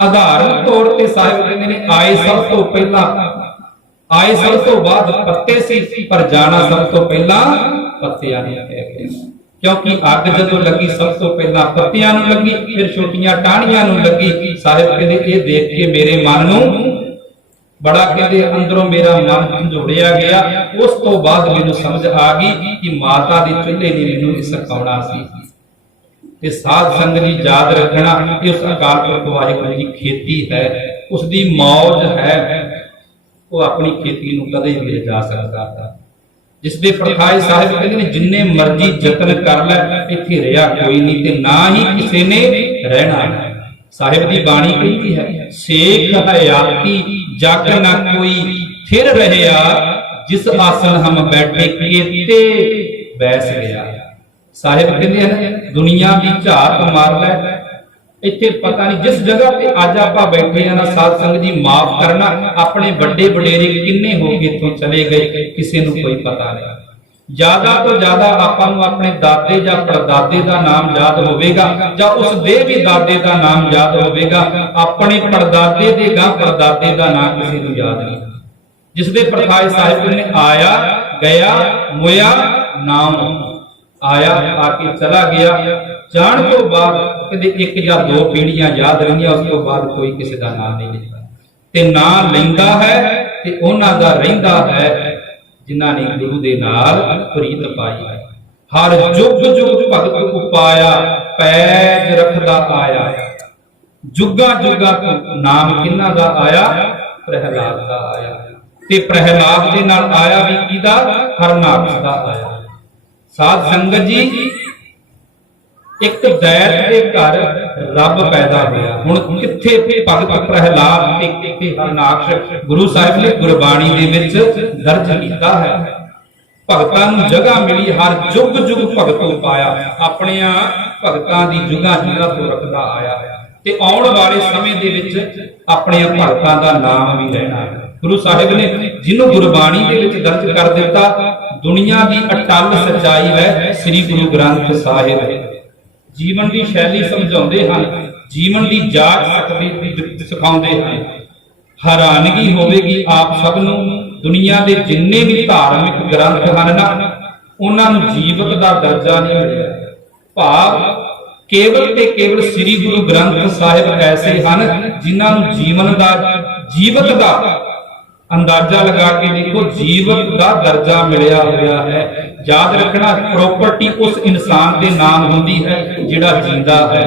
ਆਧਾਰਨ ਤੌਰ ਤੇ ਸਾਹਿਬ ਕਹਿੰਦੇ ਨੇ ਆਏ ਸਭ ਤੋਂ ਪਹਿਲਾਂ, ਆਏ ਸਭ ਤੋਂ ਬਾਅਦ ਪੱਤੇ ਸੀ, ਪਰ ਜਾਣਾ ਸਭ ਤੋਂ ਪਹਿਲਾਂ ਪੱਤਿਆਂ ਨੇ ਕਹਿ ਗਿਆ। ਕਿਉਂਕਿ ਅੱਗ ਜਦੋਂ ਲੱਗੀ ਸਭ ਤੋਂ ਪਹਿਲਾਂ ਪੱਤਿਆਂ ਨੂੰ ਲੱਗੀ, ਫਿਰ ਛੋਟੀਆਂ ਟਾਹਣੀਆਂ ਨੂੰ ਲੱਗੀ। ਸਾਹਿਬ ਕਹਿੰਦੇ ਇਹ ਦੇਖ ਕੇ ਮੇਰੇ ਮਨ ਨੂੰ ਬੜਾ, ਕਹਿੰਦੇ ਅੰਦਰੋਂ ਮੇਰਾ ਮਨ ਝੰਜੋੜਿਆ ਗਿਆ। ਉਸ ਤੋਂ ਬਾਅਦ ਮੈਨੂੰ ਸਮਝ ਆ ਗਈ ਕਿ ਮਾਤਾ ਦੇ ਚੁੱਲ੍ਹੇ ਨੇ ਮੈਨੂੰ ਇਹ ਸਿਖਾਉਣਾ ਸੀ। ਤੇ ਸਾਧ ਸੰਗਤ ਜੀ ਯਾਦ ਰੱਖਣਾ, ਇਹ ਉਸ ਅਕਾਲ ਪੁਰਖ ਵਾਹਿਗੁਰੂ ਦੀ ਖੇਤੀ ਹੈ, ਉਸ ਦੀ ਮੌਜ ਹੈ, ਉਹ ਆਪਣੀ ਖੇਤੀ ਨੂੰ ਕਦੇ ਨਹੀਂ ਲੈ ਜਾ ਸਕਦਾ। ਜਿਸ ਦੇ ਪ੍ਰਥਾਏ ਸਾਹਿਬ ਕਹਿੰਦੇ ਨੇ ਜਿੰਨੇ ਮਰਜ਼ੀ ਯਤਨ ਕਰ ਲੈ, ਇੱਥੇ ਰਿਹਾ ਕੋਈ ਨਹੀਂ ਤੇ ਨਾ ਹੀ ਕਿਸੇ ਨੇ ਰਹਿਣਾ ਹੈ। ਸਾਹਿਬ ਦੀ ਬਾਣੀ ਕਹਿੰਦੀ ਹੈ, ਸੇਖ ਹਯਾਤੀ ਜਗ ਨਾ ਕੋਈ ਫਿਰ ਰਹਿਆ, ਜਿਸ ਆਸਣ ਹਮ ਬੈਠੇ ਕੀਤੇ ਬੈਸ ਗਿਆ। ਸਾਹਿਬ ਕਹਿੰਦੇ ਹਨ ਦੁਨੀਆ ਦੀ ਝਾਤ ਮਾਰ ਲੈ, ਇੱਥੇ ਪਤਾ ਨਹੀਂ ਜਿਸ ਜਗ੍ਹਾ ਤੇ ਅੱਜ ਆਪਾਂ ਬੈਠੇ ਆ ਨਾ, ਸਾਧ ਸੰਗਤ ਜੀ ਮਾਫ ਕਰਨਾ, ਆਪਣੇ ਵੱਡੇ ਵਡੇਰੇ ਕਿੰਨੇ ਹੋ ਕੇ ਇੱਥੋਂ ਚਲੇ ਗਏ, ਕਿਸੇ ਨੂੰ ਕੋਈ ਪਤਾ ਨਹੀਂ। ਜ਼ਿਆਦਾ ਤੋਂ ਜ਼ਿਆਦਾ ਆਪਾਂ ਨੂੰ ਆਪਣੇ ਦਾਦੇ ਜਾਂ ਪੜਦਾਦੇ ਦਾ ਨਾਮ ਯਾਦ ਹੋਵੇਗਾ, ਜਾਂ ਉਸ ਦੇ ਵੀ ਦਾਦੇ ਦਾ ਨਾਮ ਯਾਦ ਹੋਵੇਗਾ। ਆਪਣੇ ਪੜਦਾਦੇ ਦੇ ਗਾਂ ਪੜਦਾਦੇ ਦਾ ਨਾਮ ਕਿਸੇ ਨੂੰ ਯਾਦ ਨਹੀਂ। ਜਿਸ ਦੇ ਪ੍ਰਥਾਏ ਸਾਹਿਬ ਨੇ ਆਇਆ ਗਿਆ ਮੋਇਆ ਨਾਮ, ਆਇਆ ਆ ਕੇ ਚਲਾ ਗਿਆ, ਜਾਣ ਤੋਂ ਬਾਅਦ ਕਦੇ ਇੱਕ ਜਾਂ ਦੋ ਪੀੜ੍ਹੀਆਂ ਯਾਦ ਰਹੀਆਂ, ਉਸ ਤੋਂ ਬਾਅਦ ਕੋਈ ਕਿਸੇ ਦਾ ਨਾਮ ਨਹੀਂ ਲੈਂਦਾ। ਤੇ ਨਾਂ ਲੈਂਦਾ ਹੈ ਤੇ ਉਹਨਾਂ ਦਾ ਰਹਿੰਦਾ ਹੈ ਜਿਨ੍ਹਾਂ ਨੇ ਗੁਰੂ ਦੇ ਨਾਲ ਪ੍ਰੀਤ ਪਾਈ। ਹਰ ਜੁਗ ਜੁਗ ਭਗਤ ਉਪਾਇਆ, ਪੈਜ ਰੱਖਦਾ ਆਇਆ। ਜੁਗਾਂ ਜੁਗਾਂ ਤੋਂ ਨਾਮ ਕਿਹਨਾਂ ਦਾ ਆਇਆ? ਪ੍ਰਹਿਲਾਦ ਦਾ ਆਇਆ। ਤੇ ਪ੍ਰਹਿਲਾਦ ਦੇ ਨਾਲ ਆਇਆ ਵੀ ਕਿਹਦਾ? ਹਰਨਾਕਸ਼ ਦਾ ਆਇਆ। ਸਾਧ ਸੰਗਤ ਜੀ, ਇੱਕ ਦੈਤ ਦੇ ਘਰ ਰੱਬ ਪੈਦਾ ਹੋਇਆ। ਹੁਣ ਕਿੱਥੇ ਭਗਤ ਪ੍ਰਹਿਲਾਦ ਤੇ ਕਿੱਥੇ ਹਰਨਾਕਸ਼, ਗੁਰੂ ਸਾਹਿਬ ਨੇ ਗੁਰਬਾਣੀ ਦੇ ਵਿੱਚ ਦਰਜ ਕੀਤਾ ਹੈ। ਭਗਤਾਂ ਨੂੰ ਜਗ੍ਹਾ ਮਿਲੀ, ਹਰ ਜੁਗ ਜੁਗ ਭਗਤੋਂ ਪਾਇਆ। ਆਪਣੀਆਂ ਭਗਤਾਂ ਦੀ ਜੁਗਾਂ ਜੁਗਾਂ ਤੋਂ ਰੱਖਦਾ ਆਇਆ ਤੇ ਆਉਣ ਵਾਲੇ ਸਮੇਂ ਦੇ ਵਿੱਚ ਆਪਣੀਆਂ ਭਗਤਾਂ ਦਾ ਨਾਮ ਵੀ ਰਹਿਣਾ ਹੈ। ਗੁਰੂ ਸਾਹਿਬ ਨੇ ਜਿਹਨੂੰ ਗੁਰਬਾਣੀ ਦੇ ਵਿੱਚ ਦਰਜ ਕਰ ਦਿੱਤਾ, ਦੁਨੀਆ ਦੀ ਅਟਲ ਸੱਚਾਈ ਹੈ ਸ੍ਰੀ ਗੁਰੂ ਗ੍ਰੰਥ ਸਾਹਿਬ। ਜੀਵਨ ਦੀ ਸ਼ੈਲੀ ਸਮਝਾਉਂਦੇ ਹਨ, ਜੀਵਨ ਦੀ ਜਾਚ ਸਿਖਾਉਂਦੇ ਹਨ। ਹੈਰਾਨਗੀ ਹੋਵੇਗੀ ਆਪ ਸਭ ਨੂੰ, ਦੁਨੀਆ ਦੇ ਜਿੰਨੇ ਵੀ ਧਾਰਮਿਕ ਗ੍ਰੰਥ ਹਨ ਨਾ, ਉਹਨਾਂ ਨੂੰ ਜੀਵਤ ਦਾ ਦਰਜਾ ਨਹੀਂ ਮਿਲਿਆ। ਭਾਵ ਕੇਵਲ ਤੇ ਕੇਵਲ ਸ੍ਰੀ ਗੁਰੂ ਗ੍ਰੰਥ ਸਾਹਿਬ ਐਸੇ ਹਨ ਜਿਨ੍ਹਾਂ ਨੂੰ ਜੀਵਨ ਦਾ, ਜੀਵਤ ਦਾ ਅੰਦਾਜ਼ਾ ਲਗਾ ਕੇ ਦੇਖੋ, ਜੀਵਤ ਦਾ ਦਰਜਾ ਮਿਲਿਆ ਹੋਇਆ ਹੈ। ਯਾਦ ਰੱਖਣਾ, ਪ੍ਰਾਪਰਟੀ ਉਸ ਇਨਸਾਨ ਦੇ ਨਾਮ ਹੁੰਦੀ ਹੈ ਜਿਹੜਾ ਜਿੰਦਾ ਹੈ।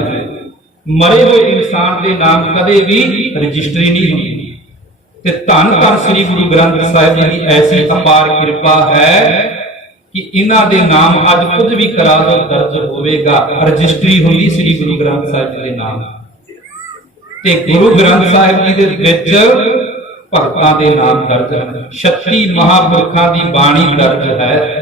ਮਰੇ ਹੋਏ ਇਨਸਾਨ ਦੇ ਨਾਮ ਕਦੇ ਵੀ ਰਜਿਸਟਰੀ ਨਹੀਂ ਹੁੰਦੀ। ਤੇ ਧੰਨ ਧੰਨ ਸ੍ਰੀ ਗੁਰੂ ਗ੍ਰੰਥ ਸਾਹਿਬ ਜੀ ਦੀ ਐਸੀ ਅਪਾਰ ਕਿਰਪਾ ਹੈ ਕਿ ਇਹਨਾਂ ਦੇ ਨਾਮ ਅੱਜ ਕੁਝ ਵੀ ਕਰਾ ਦੋ ਦਰਜ ਹੋਵੇਗਾ। ਰਜਿਸਟਰੀ ਹੁੰਦੀ ਸ੍ਰੀ ਗੁਰੂ ਗ੍ਰੰਥ ਸਾਹਿਬ ਜੀ ਦੇ ਨਾਮ। ਤੇ ਗੁਰੂ ਗ੍ਰੰਥ ਸਾਹਿਬ ਜੀ ਦੇ ਵਿੱਚ ਭਗਤਾਂ ਦੇ ਨਾਮ ਦਰਜ ਹਨ। 36 ਮਹਾਂਪੁਰਖਾਂ ਦੀ ਬਾਣੀ ਦਰਜ ਹੈ।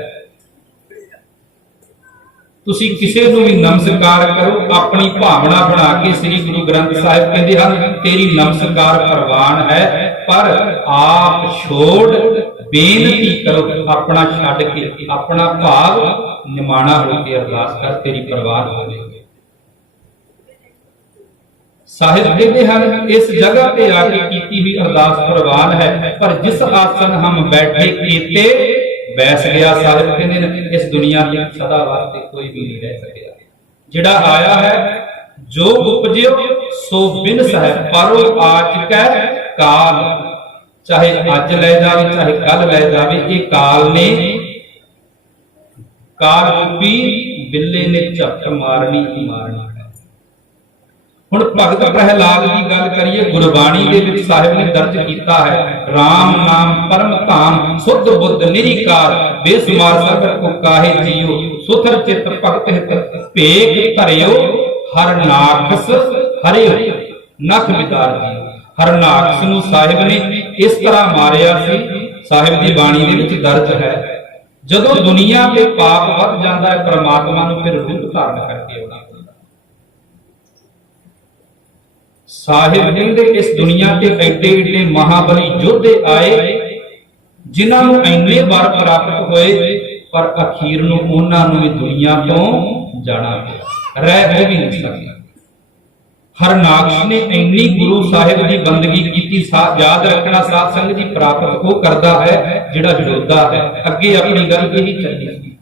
ਤੁਸੀਂ ਕਿਸੇ ਨੂੰ ਵੀ ਨਮਸਕਾਰ ਕਰੋ, ਆਪਣੀ ਭਾਵਨਾ ਬਣਾ ਕੇ ਸ੍ਰੀ ਗੁਰੂ ਗ੍ਰੰਥ ਸਾਹਿਬ ਕਹਿੰਦੇ ਹਨ ਤੇਰੀ ਨਮਸਕਾਰ ਪ੍ਰਵਾਨ ਹੈ, ਪਰ ਆਪ ਛੋੜ ਬੇਨਤੀ ਕਰੋ, ਆਪਣਾ ਛੱਡ ਕੇ ਆਪਣਾ ਭਾਵ ਨਿਮਾਣਾ ਹੋ ਕੇ ਅਰਦਾਸ ਕਰ, ਤੇਰੀ ਪ੍ਰਵਾਨ ਹੋਵੇਗੀ। ਸਾਹਿਬ ਕਹਿੰਦੇ ਹਨ ਇਸ ਜਗ੍ਹਾ ਤੇ ਆ ਕੇ ਕੀਤੀ ਹੁਈ ਅਰਦਾਸ ਪ੍ਰਵਾਨ ਹੈ, ਪਰ ਜਿਸ ਆਸਨ ਹਮ ਬੈਠੇ ਕੀਤੇ ਬੈਸ ਗਿਆ। ਸਾਹਿਬ ਕਹਿੰਦੇ ਨੇ ਇਸ ਦੁਨੀਆ ਤੇ ਸਦਾ ਵਾਸਤੇ ਕੋਈ ਵੀ ਨਹੀਂ ਰਹਿ ਸਕਿਆ। ਜਿਹੜਾ ਆਇਆ ਹੈ ਜੋ ਉਪਜਿਓ ਸੋ ਬਿਨਸ ਹੈ, ਪਰੋ ਆਜ ਕੈ ਕਾਲ। ਚਾਹੇ ਅੱਜ ਲੈ ਜਾਵੇ ਚਾਹੇ ਕੱਲ ਲੈ ਜਾਵੇ, ਇਹ ਕਾਲ ਨੇ, ਕਾਲ ਰੂਪੀ ਬਿੱਲੇ ਨੇ ਝਪਟ ਮਾਰਨੀ ਹੀ ਮਾਰਨੀ। ਹੁਣ ਭਗਤ ਪ੍ਰਹਿਲਾਦ ਦੀ ਗੱਲ ਕਰੀਏ, ਗੁਰਬਾਣੀ ਦੇ ਵਿੱਚ ਸਾਹਿਬ ਨੇ ਦਰਜ ਕੀਤਾ ਹੈ, RAM ਨਾਮ ਪਰਮ ਧਾਮ, ਸੁਧ ਬੁੱਧ ਨਿਰੀਕਾਰ, ਬੇਸੁਮਾਰ ਸਬਰ ਕੋ ਕਾਹੇ ਜੀਓ, ਸੁਥਰ ਚਿਤ ਭਗਤ ਹਿਤ ਭੇਖ ਧਰਿਓ, ਹਰਨਾਕਸ ਹਰਿਓ ਨਖ ਵਿਦਾਰ ਜੀਓ। ਹਰਨਾਕਸ ਨੂੰ ਸਾਹਿਬ ਨੇ ਇਸ ਤਰ੍ਹਾਂ ਮਾਰਿਆ ਸੀ, ਸਾਹਿਬ ਦੀ ਬਾਣੀ ਦੇ ਵਿੱਚ ਦਰਜ ਹੈ। ਜਦੋਂ ਦੁਨੀਆ ਤੇ ਪਾਪ ਵੱਧ ਜਾਂਦਾ ਹੈ, ਪਰਮਾਤਮਾ ਨੂੰ ਫਿਰ ਰੂਪ ਧਾਰਨ ਕਰਕੇ ਆਉਣਾ। ਸਾਹਿਬ ਕਹਿੰਦੇ ਇਸ ਦੁਨੀਆ ਤੇ ਐਡੇ ਐਡੇ ਮਹਾਬਲੀ ਯੋਧੇ ਆਏ ਜਿਨ੍ਹਾਂ ਨੂੰ ਇੰਨੇ ਵਾਰ ਪ੍ਰਾਪਤ ਹੋਏ, ਪਰ ਅਖੀਰ ਨੂੰ ਉਹਨਾਂ ਨੂੰ ਵੀ ਦੁਨੀਆ ਤੋਂ ਜਾਣਾ ਪਿਆ, ਰਹਿ ਵੀ ਨਹੀਂ ਸਕੇ। ਹਰਨਾਕਸ਼ ਨੇ ਇੰਨੀ ਗੁਰੂ ਸਾਹਿਬ ਦੀ ਬੰਦਗੀ ਕੀਤੀ। ਯਾਦ ਰੱਖਣਾ ਸਾਧ ਸੰਗਤ ਜੀ, ਪ੍ਰਾਪਤ ਉਹ ਕਰਦਾ ਹੈ ਜਿਹੜਾ ਯੋਧਾ ਹੈ। ਅੱਗੇ ਆਪਣੀ ਗੱਲ ਇਹੀ ਚੱਲੀ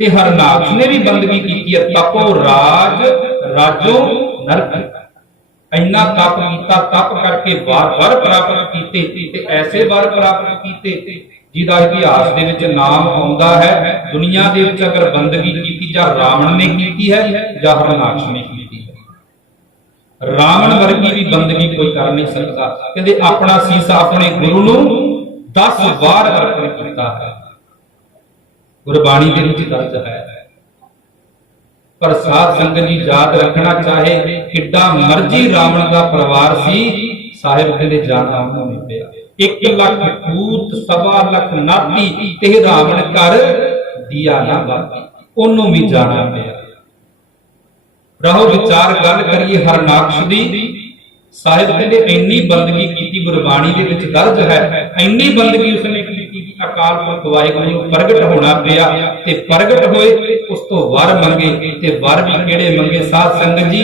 ਤੇ ਹਰਨਾਕਸ਼ ਨੇ ਵੀ ਬੰਦਗੀ ਕੀਤੀ ਹੈ। ਤਪੋ ਰਾਜ ਰਾਜੋ ਨਰਕ, ਇੰਨਾ ਤਪ ਕੀਤਾ, ਤਪ ਕਰਕੇ ਵਾਰ ਪ੍ਰਾਪਤ ਕੀਤੇ ਤੇ ਐਸੇ ਵਾਰ ਪ੍ਰਾਪਤ ਕੀਤੇ ਜਿਹਦਾ ਇਤਿਹਾਸ ਦੇ ਵਿੱਚ ਨਾਮ ਆਉਂਦਾ ਹੈ। ਦੁਨੀਆ ਦੇ ਵਿੱਚ ਅਗਰ ਬੰਦਗੀ ਕੀਤੀ ਜਾਂ ਰਾਵਣ ਨੇ ਕੀਤੀ ਹੈ ਜਾਂ ਹਰਨਾਕਸ਼ ਨੇ ਕੀਤੀ ਹੈ। ਰਾਵਣ ਵਰਗੀ ਵੀ ਬੰਦਗੀ ਕੋਈ ਕਰ ਨਹੀਂ ਸਕਦਾ। ਕਹਿੰਦੇ ਆਪਣਾ ਸੀਸਾ ਆਪਣੇ ਗੁਰੂ ਨੂੰ 10 ਵਾਰ ਅਰਪਣ ਕੀਤਾ ਹੈ, ਗੁਰਬਾਣੀ ਦੇ ਵਿੱਚ ਦਰਜ ਹੈ। ਪਰ ਸਾਧ ਸੰਗਤ ਜੀ ਯਾਦ ਰੱਖਣਾ, ਚਾਹੇ ਕਿੱਡਾ ਮਰਜੀ ਰਾਵਣ ਦਾ ਪਰਿਵਾਰ ਸੀ, ਸਾਹਿਬ ਕਹਿੰਦੇ ਜਾਣਾ ਉਹਨੂੰ ਨਹੀਂ ਪਿਆ। 1 ਲੱਖ ਪੂਤ 1.25 ਲੱਖ ਨਾਤੀ ਤੇ ਰਾਵਣ ਕਰ ਦਿਆ ਨਾ ਬਾਤੀ, ਉਹਨੂੰ ਵੀ ਜਾਣਾ ਪਿਆ। ਰਹੋ ਵਿਚਾਰ ਗੱਲ ਕਰੀਏ ਹਰਨਾਕਸ਼ ਦੀ। ਸਾਹਿਬ ਕਹਿੰਦੇ ਇੰਨੀ ਬੰਦਗੀ ਕੀਤੀ, ਗੁਰਬਾਣੀ ਦੇ ਵਿੱਚ ਦਰਜ ਹੈ, ਇੰਨੀ ਬੰਦਗੀ ਉਸਨੇ ਕੀਤੀ ਕਿ ਅਕਾਲ ਪੁਰਖ ਵਾਹਿਗੁਰੂ ਨੂੰ ਪ੍ਰਗਟ ਹੋਣਾ ਪਿਆ ਤੇ ਪ੍ਰਗਟ ਹੋਏ, ਉਸ ਤੋਂ ਵਰ ਮੰਗੇ ਤੇ ਵਰ ਵੀ ਕਿਹੜੇ ਮੰਗੇ ਸਾਧ ਸੰਗਤ ਜੀ?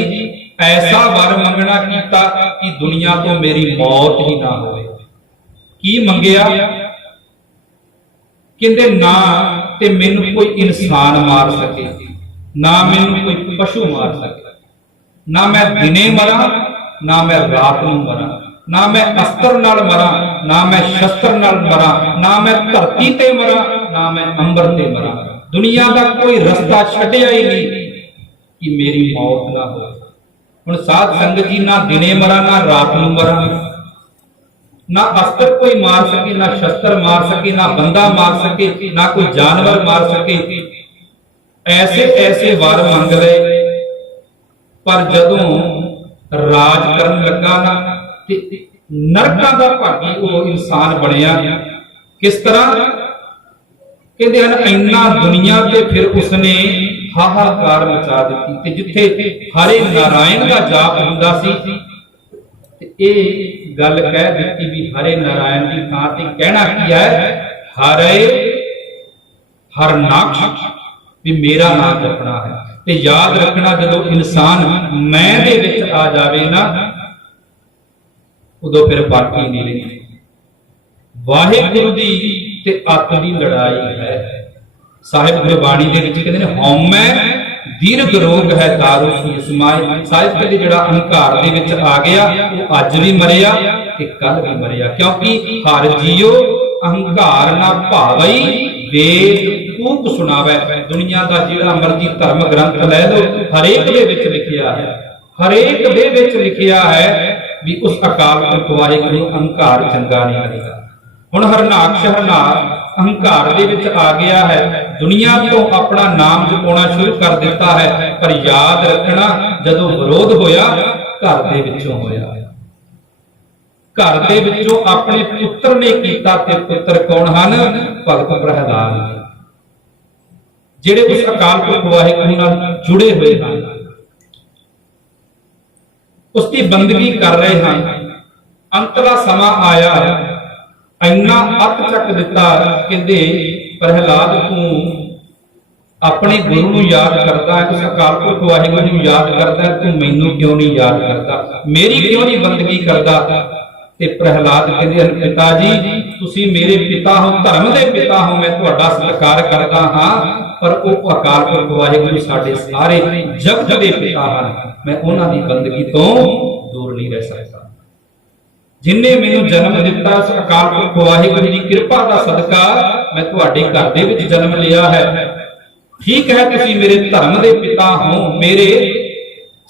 ਐਸਾ ਵਰ ਮੰਗਣਾ ਕੀਤਾ ਕਿ ਦੁਨੀਆ ਤੋਂ ਮੇਰੀ ਮੌਤ ਹੀ ਨਾ ਹੋਵੇ। ਕੀ ਮੰਗਿਆ? ਕਹਿੰਦੇ ਨਾ ਤੇ ਮੈਨੂੰ ਕੋਈ ਇਨਸਾਨ ਮਾਰ ਸਕੇ, ਨਾ ਮੈਨੂੰ ਕੋਈ ਪਸ਼ੂ ਮਾਰ ਸਕੇ, ਨਾ ਮੈਂ ਦਿਨੇ ਮਰਾਂ ਨਾ ਮੈਂ ਰਾਤ ਨੂੰ ਮਰਾਂ, ਨਾ ਮੈਂ ਅਸਤਰ ਨਾਲ ਮਰਾਂ ਨਾ ਮੈਂ ਸ਼ਸਤਰ ਨਾਲ ਮਰਾਂ, ਨਾ ਮੈਂ ਧਰਤੀ ਤੇ ਮਰਾਂ ਨਾ ਮੈਂ ਅੰਬਰ ਤੇ ਮਰਾਂ। ਦੁਨੀਆ ਦਾ ਕੋਈ ਰਸਤਾ ਛੱਡਿਆ ਹੀ ਨਹੀਂ ਕਿ ਮੇਰੀ ਮੌਤ ਨਾ ਹੋਵੇ। ਹੁਣ ਸਾਧ ਸੰਗਤ ਜੀ, ਨਾ ਦਿਨੇ ਮਰਾਂ ਨਾ ਰਾਤ ਨੂੰ ਮਰਾਂ, ਨਾ ਅਸਤਰ ਕੋਈ ਮਾਰ ਸਕੇ, ਨਾ ਸ਼ਸਤਰ ਮਾਰ ਸਕੇ, ਨਾ ਬੰਦਾ ਮਾਰ ਸਕੇ, ਨਾ ਕੋਈ ਜਾਨਵਰ ਮਾਰ ਸਕੇ। ਐਸੇ ਐਸੇ ਵਰ ਮੰਗ ਲਏ, ਪਰ ਜਦੋਂ ਰਾਜ ਕਰਨ ਲੱਗਾ ਨਾ ਤੇ ਨਰਕਾਂ ਦਾ ਭਾਗੀ ਉਹ ਇਨਸਾਨ ਬਣਿਆ। ਕਿਸ ਤਰ੍ਹਾਂ? ਕਹਿੰਦੇ ਹਨ ਇੰਨਾ ਦੁਨੀਆ ਤੇ ਫਿਰ ਉਸਨੇ ਹਾਹਾਕਾਰ ਮਚਾ ਦਿੱਤੀ। ਤੇ ਜਿੱਥੇ ਹਰੇ ਨਾਰਾਇਣ ਦਾ ਜਾਪ ਹੁੰਦਾ ਸੀ, ਇਹ ਗੱਲ ਕਹਿ ਦਿੱਤੀ ਵੀ ਹਰੇ ਨਾਰਾਇਣ ਦੀ ਥਾਂ ਤੇ ਕਹਿਣਾ ਕੀ ਹੈ? ਹਰੇ ਹਰਨਾਕਸ਼, ਵੀ ਮੇਰਾ ਨਾਮ ਜਪਣਾ ਹੈ। ਤੇ ਯਾਦ ਰੱਖਣਾ, ਜਦੋਂ ਇਨਸਾਨ ਮੈਂ ਦੇ ਵਿੱਚ ਆ ਜਾਵੇ ਨਾ, ਉਦੋਂ ਫਿਰ ਬਾਕੀ ਨਹੀਂ ਰਹਿੰਦੀ। ਵਾਹਿਗੁਰੂ ਦੀ ਤੇ ਅੱਤ ਦੀ ਲੜਾਈ ਹੈ। ਸਾਹਿਬ ਗੁਰਬਾਣੀ ਦੇ ਵਿੱਚ ਕਹਿੰਦੇ ਨੇ ਹਉਮੈ ਦੀਰਘ ਰੋਗ ਹੈ ਦਾਰੂ ਕੀ ਸਮਾਏ। ਸਾਹਿਬ ਕਹਿੰਦੇ ਜਿਹੜਾ ਅਹੰਕਾਰ ਦੇ ਵਿੱਚ ਆ ਗਿਆ ਉਹ ਅੱਜ ਵੀ ਮਰਿਆ ਤੇ ਕੱਲ ਵੀ ਮਰਿਆ। ਕਿਉਂਕਿ ਹਰ ਜੀਓ ਅਹੰਕਾਰ ਨਾ ਭਾਵਈ ਵੇਦ ਖੂਬ ਸੁਣਾਵੇ। ਦੁਨੀਆ ਦਾ ਜਿਹੜਾ ਮਰਜ਼ੀ ਧਰਮ ਗ੍ਰੰਥ ਲੈ ਲਓ, ਹਰੇਕ ਦੇ ਵਿੱਚ ਲਿਖਿਆ ਹੈ, ਹਰੇਕ ਦੇ ਵਿੱਚ ਲਿਖਿਆ ਹੈ ਵੀ ਉਸ ਅਕਾਲ ਪੁਰਖ ਵਾਹਿਗੁਰੂ ਨੂੰ ਅਹੰਕਾਰ ਚੰਗਾ ਨਹੀਂ ਲੱਗਦਾ। ਹੁਣ ਹਰਨਾਕਸ਼ ਅਹੰਕਾਰ ਦੇ ਵਿੱਚ ਆ ਗਿਆ ਹੈ, ਦੁਨੀਆ ਤੋਂ ਆਪਣਾ ਨਾਮ ਜਪਾਉਣਾ ਸ਼ੁਰੂ ਕਰ ਦਿੱਤਾ ਹੈ। ਪਰ ਯਾਦ ਰੱਖਣਾ, ਜਦੋਂ ਵਿਰੋਧ ਹੋਇਆ ਘਰ ਦੇ ਵਿੱਚੋਂ ਹੋਇਆ। ਘਰ ਦੇ ਵਿੱਚੋਂ ਆਪਣੇ ਪੁੱਤਰ ਨੇ ਕੀਤਾ। ਤੇ ਪੁੱਤਰ ਕੌਣ ਹਨ? ਭਗਤ ਪ੍ਰਹਿਲਾਦ, ਜਿਹੜੇ ਉਸ ਅਕਾਲ ਪੁਰਖ ਵਾਹਿਗੁਰੂ ਨਾਲ ਜੁੜੇ ਹੋਏ ਹਨ, ਉਸ ਦੀ ਬੰਦਗੀ ਕਰ ਰਹੇ ਹਨ। ਅੰਤਲਾ ਸਮਾਂ ਆਇਆ, ਇੰਨਾ ਅੱਤ ਚੱਕ ਦਿੱਤਾ। ਕਹਿੰਦੇ ਪ੍ਰਹਿਲਾਦ ਤੂੰ ਆਪਣੇ ਗੁਰੂ ਨੂੰ ਯਾਦ ਕਰਦਾ ਹੈ, ਉਸ ਅਕਾਲ ਪੁਰਖ ਵਾਹਿਗੁਰੂ ਨੂੰ ਯਾਦ ਕਰਦਾ ਹੈ, ਤੂੰ ਮੈਨੂੰ ਕਿਉਂ ਨਹੀਂ ਯਾਦ ਕਰਦਾ, ਮੇਰੀ ਕਿਉਂ ਨਹੀਂ ਬੰਦਗੀ ਕਰਦਾ? ਤੇ ਪ੍ਰਹਿਲਾਦ ਕਹਿੰਦੇ ਹਨ ਪਿਤਾ ਜੀ ਤੁਸੀਂ ਮੇਰੇ ਪਿਤਾ ਹੋ, ਧਰਮ ਦੇ ਪਿਤਾ ਹੋ, ਮੈਂ ਤੁਹਾਡਾ ਸਤਿਕਾਰ ਕਰਦਾ ਹਾਂ, ਪਰ ਉਹ ਅਕਾਲ ਪੁਰਖ ਵਾਹਿਗੁਰੂ ਸਾਡੇ ਸਾਰੇ ਜਗਤ ਦੇ ਪਿਤਾ ਹਨ, ਮੈਂ ਉਹਨਾਂ ਦੀ ਬੰਦਗੀ ਤੋਂ ਦੂਰ ਨਹੀਂ ਰਹਿ ਸਕਦਾ। ਜਿਨਨੇ ਮੈਨੂੰ ਜਨਮ ਦਿੱਤਾ ਉਸ ਅਕਾਲ ਪੁਰਖ ਵਾਹਿਗੁਰੂ ਦੀ ਕਿਰਪਾ ਦਾ ਸਦਕਾ ਮੈਂ ਤੁਹਾਡੇ ਘਰ ਦੇ ਵਿੱਚ ਜਨਮ ਲਿਆ ਹੈ। ਠੀਕ ਹੈ ਤੁਸੀਂ ਮੇਰੇ ਧਰਮ ਦੇ ਪਿਤਾ ਹੋ, ਮੇਰੇ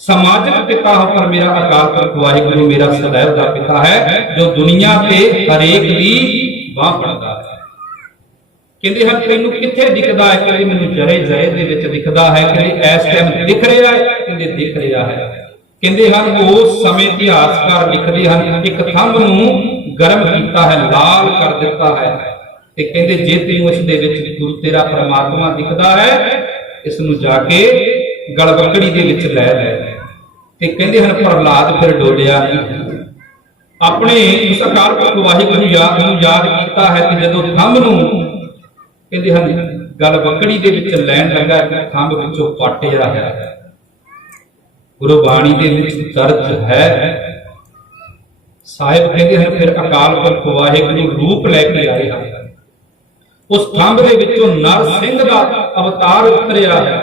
ਸਮਾਜਿਕ ਪਿਤਾ ਹੋ, ਪਰ ਮੇਰਾ ਅਕਾਲ ਪੁਰਖ ਵਾਹਿਗੁਰੂ ਮੇਰਾ ਸदैव ਦਾ ਪਿਤਾ ਹੈ, ਜੋ ਦੁਨੀਆ ਤੇ ਹਰੇਕ ਦੀ ਬਾਹ ਫੜਦਾ ਹੈ। ਕਹਿੰਦੇ ਹਨ ਤੈਨੂੰ ਕਿੱਥੇ ਦਿਖਦਾ ਹੈ? ਕਹਿੰਦੇ ਮੈਨੂੰ ਜਰੇ ਜਰੇ ਦੇ ਵਿੱਚ ਦਿਖਦਾ ਹੈ। ਕਹਿੰਦੇ ਇਸ ਟਾਈਮ ਦਿਖ ਰਿਹਾ ਹੈ? ਕਹਿੰਦੇ ਦਿਖ ਰਿਹਾ ਹੈ। ਕਹਿੰਦੇ ਹਨ ਉਸ ਸਮੇਂ ਇਤਿਹਾਸਕਾਰ ਲਿਖਦੇ ਹਨ ਇੱਕ ਥੰਮ ਨੂੰ ਗਰਮ ਕੀਤਾ ਹੈ, ਲਾਲ ਕਰ ਦਿੱਤਾ ਹੈ। ਤੇ ਕਹਿੰਦੇ ਜੇ ਤੈਨੂੰ ਇਸ ਦੇ ਵਿੱਚ ਗੁਰੂ ਤੇਰਾ ਪਰਮਾਤਮਾ ਦਿਖਦਾ ਹੈ, ਇਸ ਨੂੰ ਜਾ ਕੇ ਗਲਵਕੜੀ ਦੇ ਵਿੱਚ ਲੈ ਲੈ। ਤੇ ਕਹਿੰਦੇ ਹਨ ਪ੍ਰਹਲਾਦ ਫਿਰ ਡੋਲਿਆ ਨਹੀਂ, ਆਪਣੇ ਉਸ ਅਕਾਲ ਪੁਰਖ ਵਾਹਿਗੁਰੂ ਨੂੰ ਯਾਦ ਕੀਤਾ ਹੈ। ਤੇ ਜਦੋਂ ਥੰਮ ਨੂੰ ਕਹਿੰਦੇ ਹਨ ਗਲਵਕੜੀ ਦੇ ਵਿੱਚ ਲੈਣ ਲੱਗਾ, ਥੰਮ ਵਿੱਚੋਂ ਪਾਟਿਆ ਹੈ। ਗੁਰਬਾਣੀ ਦੇ ਵਿੱਚ ਦਰਜ ਹੈ। ਸਾਹਿਬ ਕਹਿੰਦੇ ਹਨ ਫਿਰ ਅਕਾਲ ਪੁਰਖ ਵਾਹਿਗੁਰੂ ਰੂਪ ਲੈ ਕੇ ਆਏ ਹਨ। ਉਸ ਥੰਮ ਦੇ ਵਿੱਚੋਂ ਨਰ ਸਿੰਘ ਦਾ ਅਵਤਾਰ ਉਤਰਿਆ ਹੈ।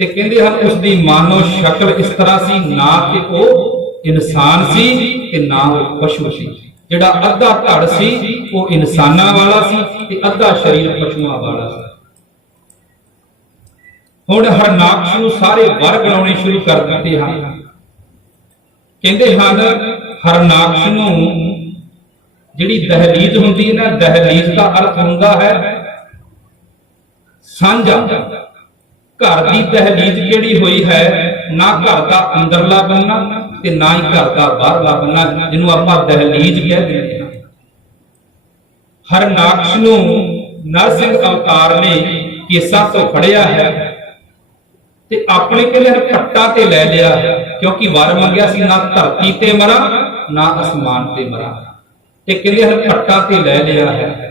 ਤੇ ਕਹਿੰਦੇ ਹਨ ਉਸ ਦੀ ਮਾਨੋ ਸ਼ਕਲ ਇਸ ਤਰ੍ਹਾਂ ਸੀ, ਨਾ ਕਿ ਉਹ ਇਨਸਾਨ ਸੀ ਤੇ ਨਾ ਉਹ ਪਸ਼ੂ ਸੀ। ਜਿਹੜਾ ਅੱਧਾ ਧੜ ਸੀ ਉਹ ਇਨਸਾਨਾਂ ਵਾਲਾ ਸੀ ਤੇ ਅੱਧਾ ਸਰੀਰ ਪਸ਼ੂਆਂ ਵਾਲਾ ਸੀ। ਹੁਣ ਹਰਨਾਕਸ਼ ਨੂੰ ਸਾਰੇ ਵਰ ਗਣਾਉਣੇ ਸ਼ੁਰੂ ਕਰ ਦਿੱਤੇ ਹਨ। ਕਹਿੰਦੇ ਹਨ ਹਰਨਾਕਸ਼ ਨੂੰ ਜਿਹੜੀ ਦਹਲੀਜ਼ ਹੁੰਦੀ ਹੈ ਨਾ, ਦਹਲੀਜ਼ ਦਾ ਅਰਥ ਹੁੰਦਾ ਹੈ ਸਾਂਝਾ। ਘਰ ਦੀ ਦਹਲੀਜ਼ ਕਿਹੜੀ ਹੋਈ ਹੈ? ਨਾ ਘਰ ਦਾ ਅੰਦਰਲਾ ਬੰਨਾ ਤੇ ਨਾ ਹੀ ਘਰ ਦਾ ਬਾਹਰਲਾ ਬੰਨਾ, ਜਿਹਨੂੰ ਆਪਾਂ ਦਹਲੀਜ਼ ਕਹਿ ਦਿੰਦੇ ਹਾਂ। ਹਰਨਾਕਸ਼ ਨੂੰ ਨਰਸਿੰਘ ਅਵਤਾਰ ਨੇ ਕੇਸਾਂ ਤੋਂ ਫੜਿਆ ਹੈ ਤੇ ਆਪਣੇ ਕਹਿੰਦੇ ਹੱਟਾਂ ਤੇ ਲੈ ਲਿਆ, ਕਿਉਂਕਿ ਵਰ ਮੰਗਿਆ ਸੀ ਨਾ ਧਰਤੀ ਤੇ ਮਰਾਂ ਨਾ ਅਸਮਾਨ ਤੇ ਮਰਾਂ, ਤੇ ਕਹਿੰਦੇ ਹੱਟਾਂ ਤੇ ਲੈ ਲਿਆ ਹੈ।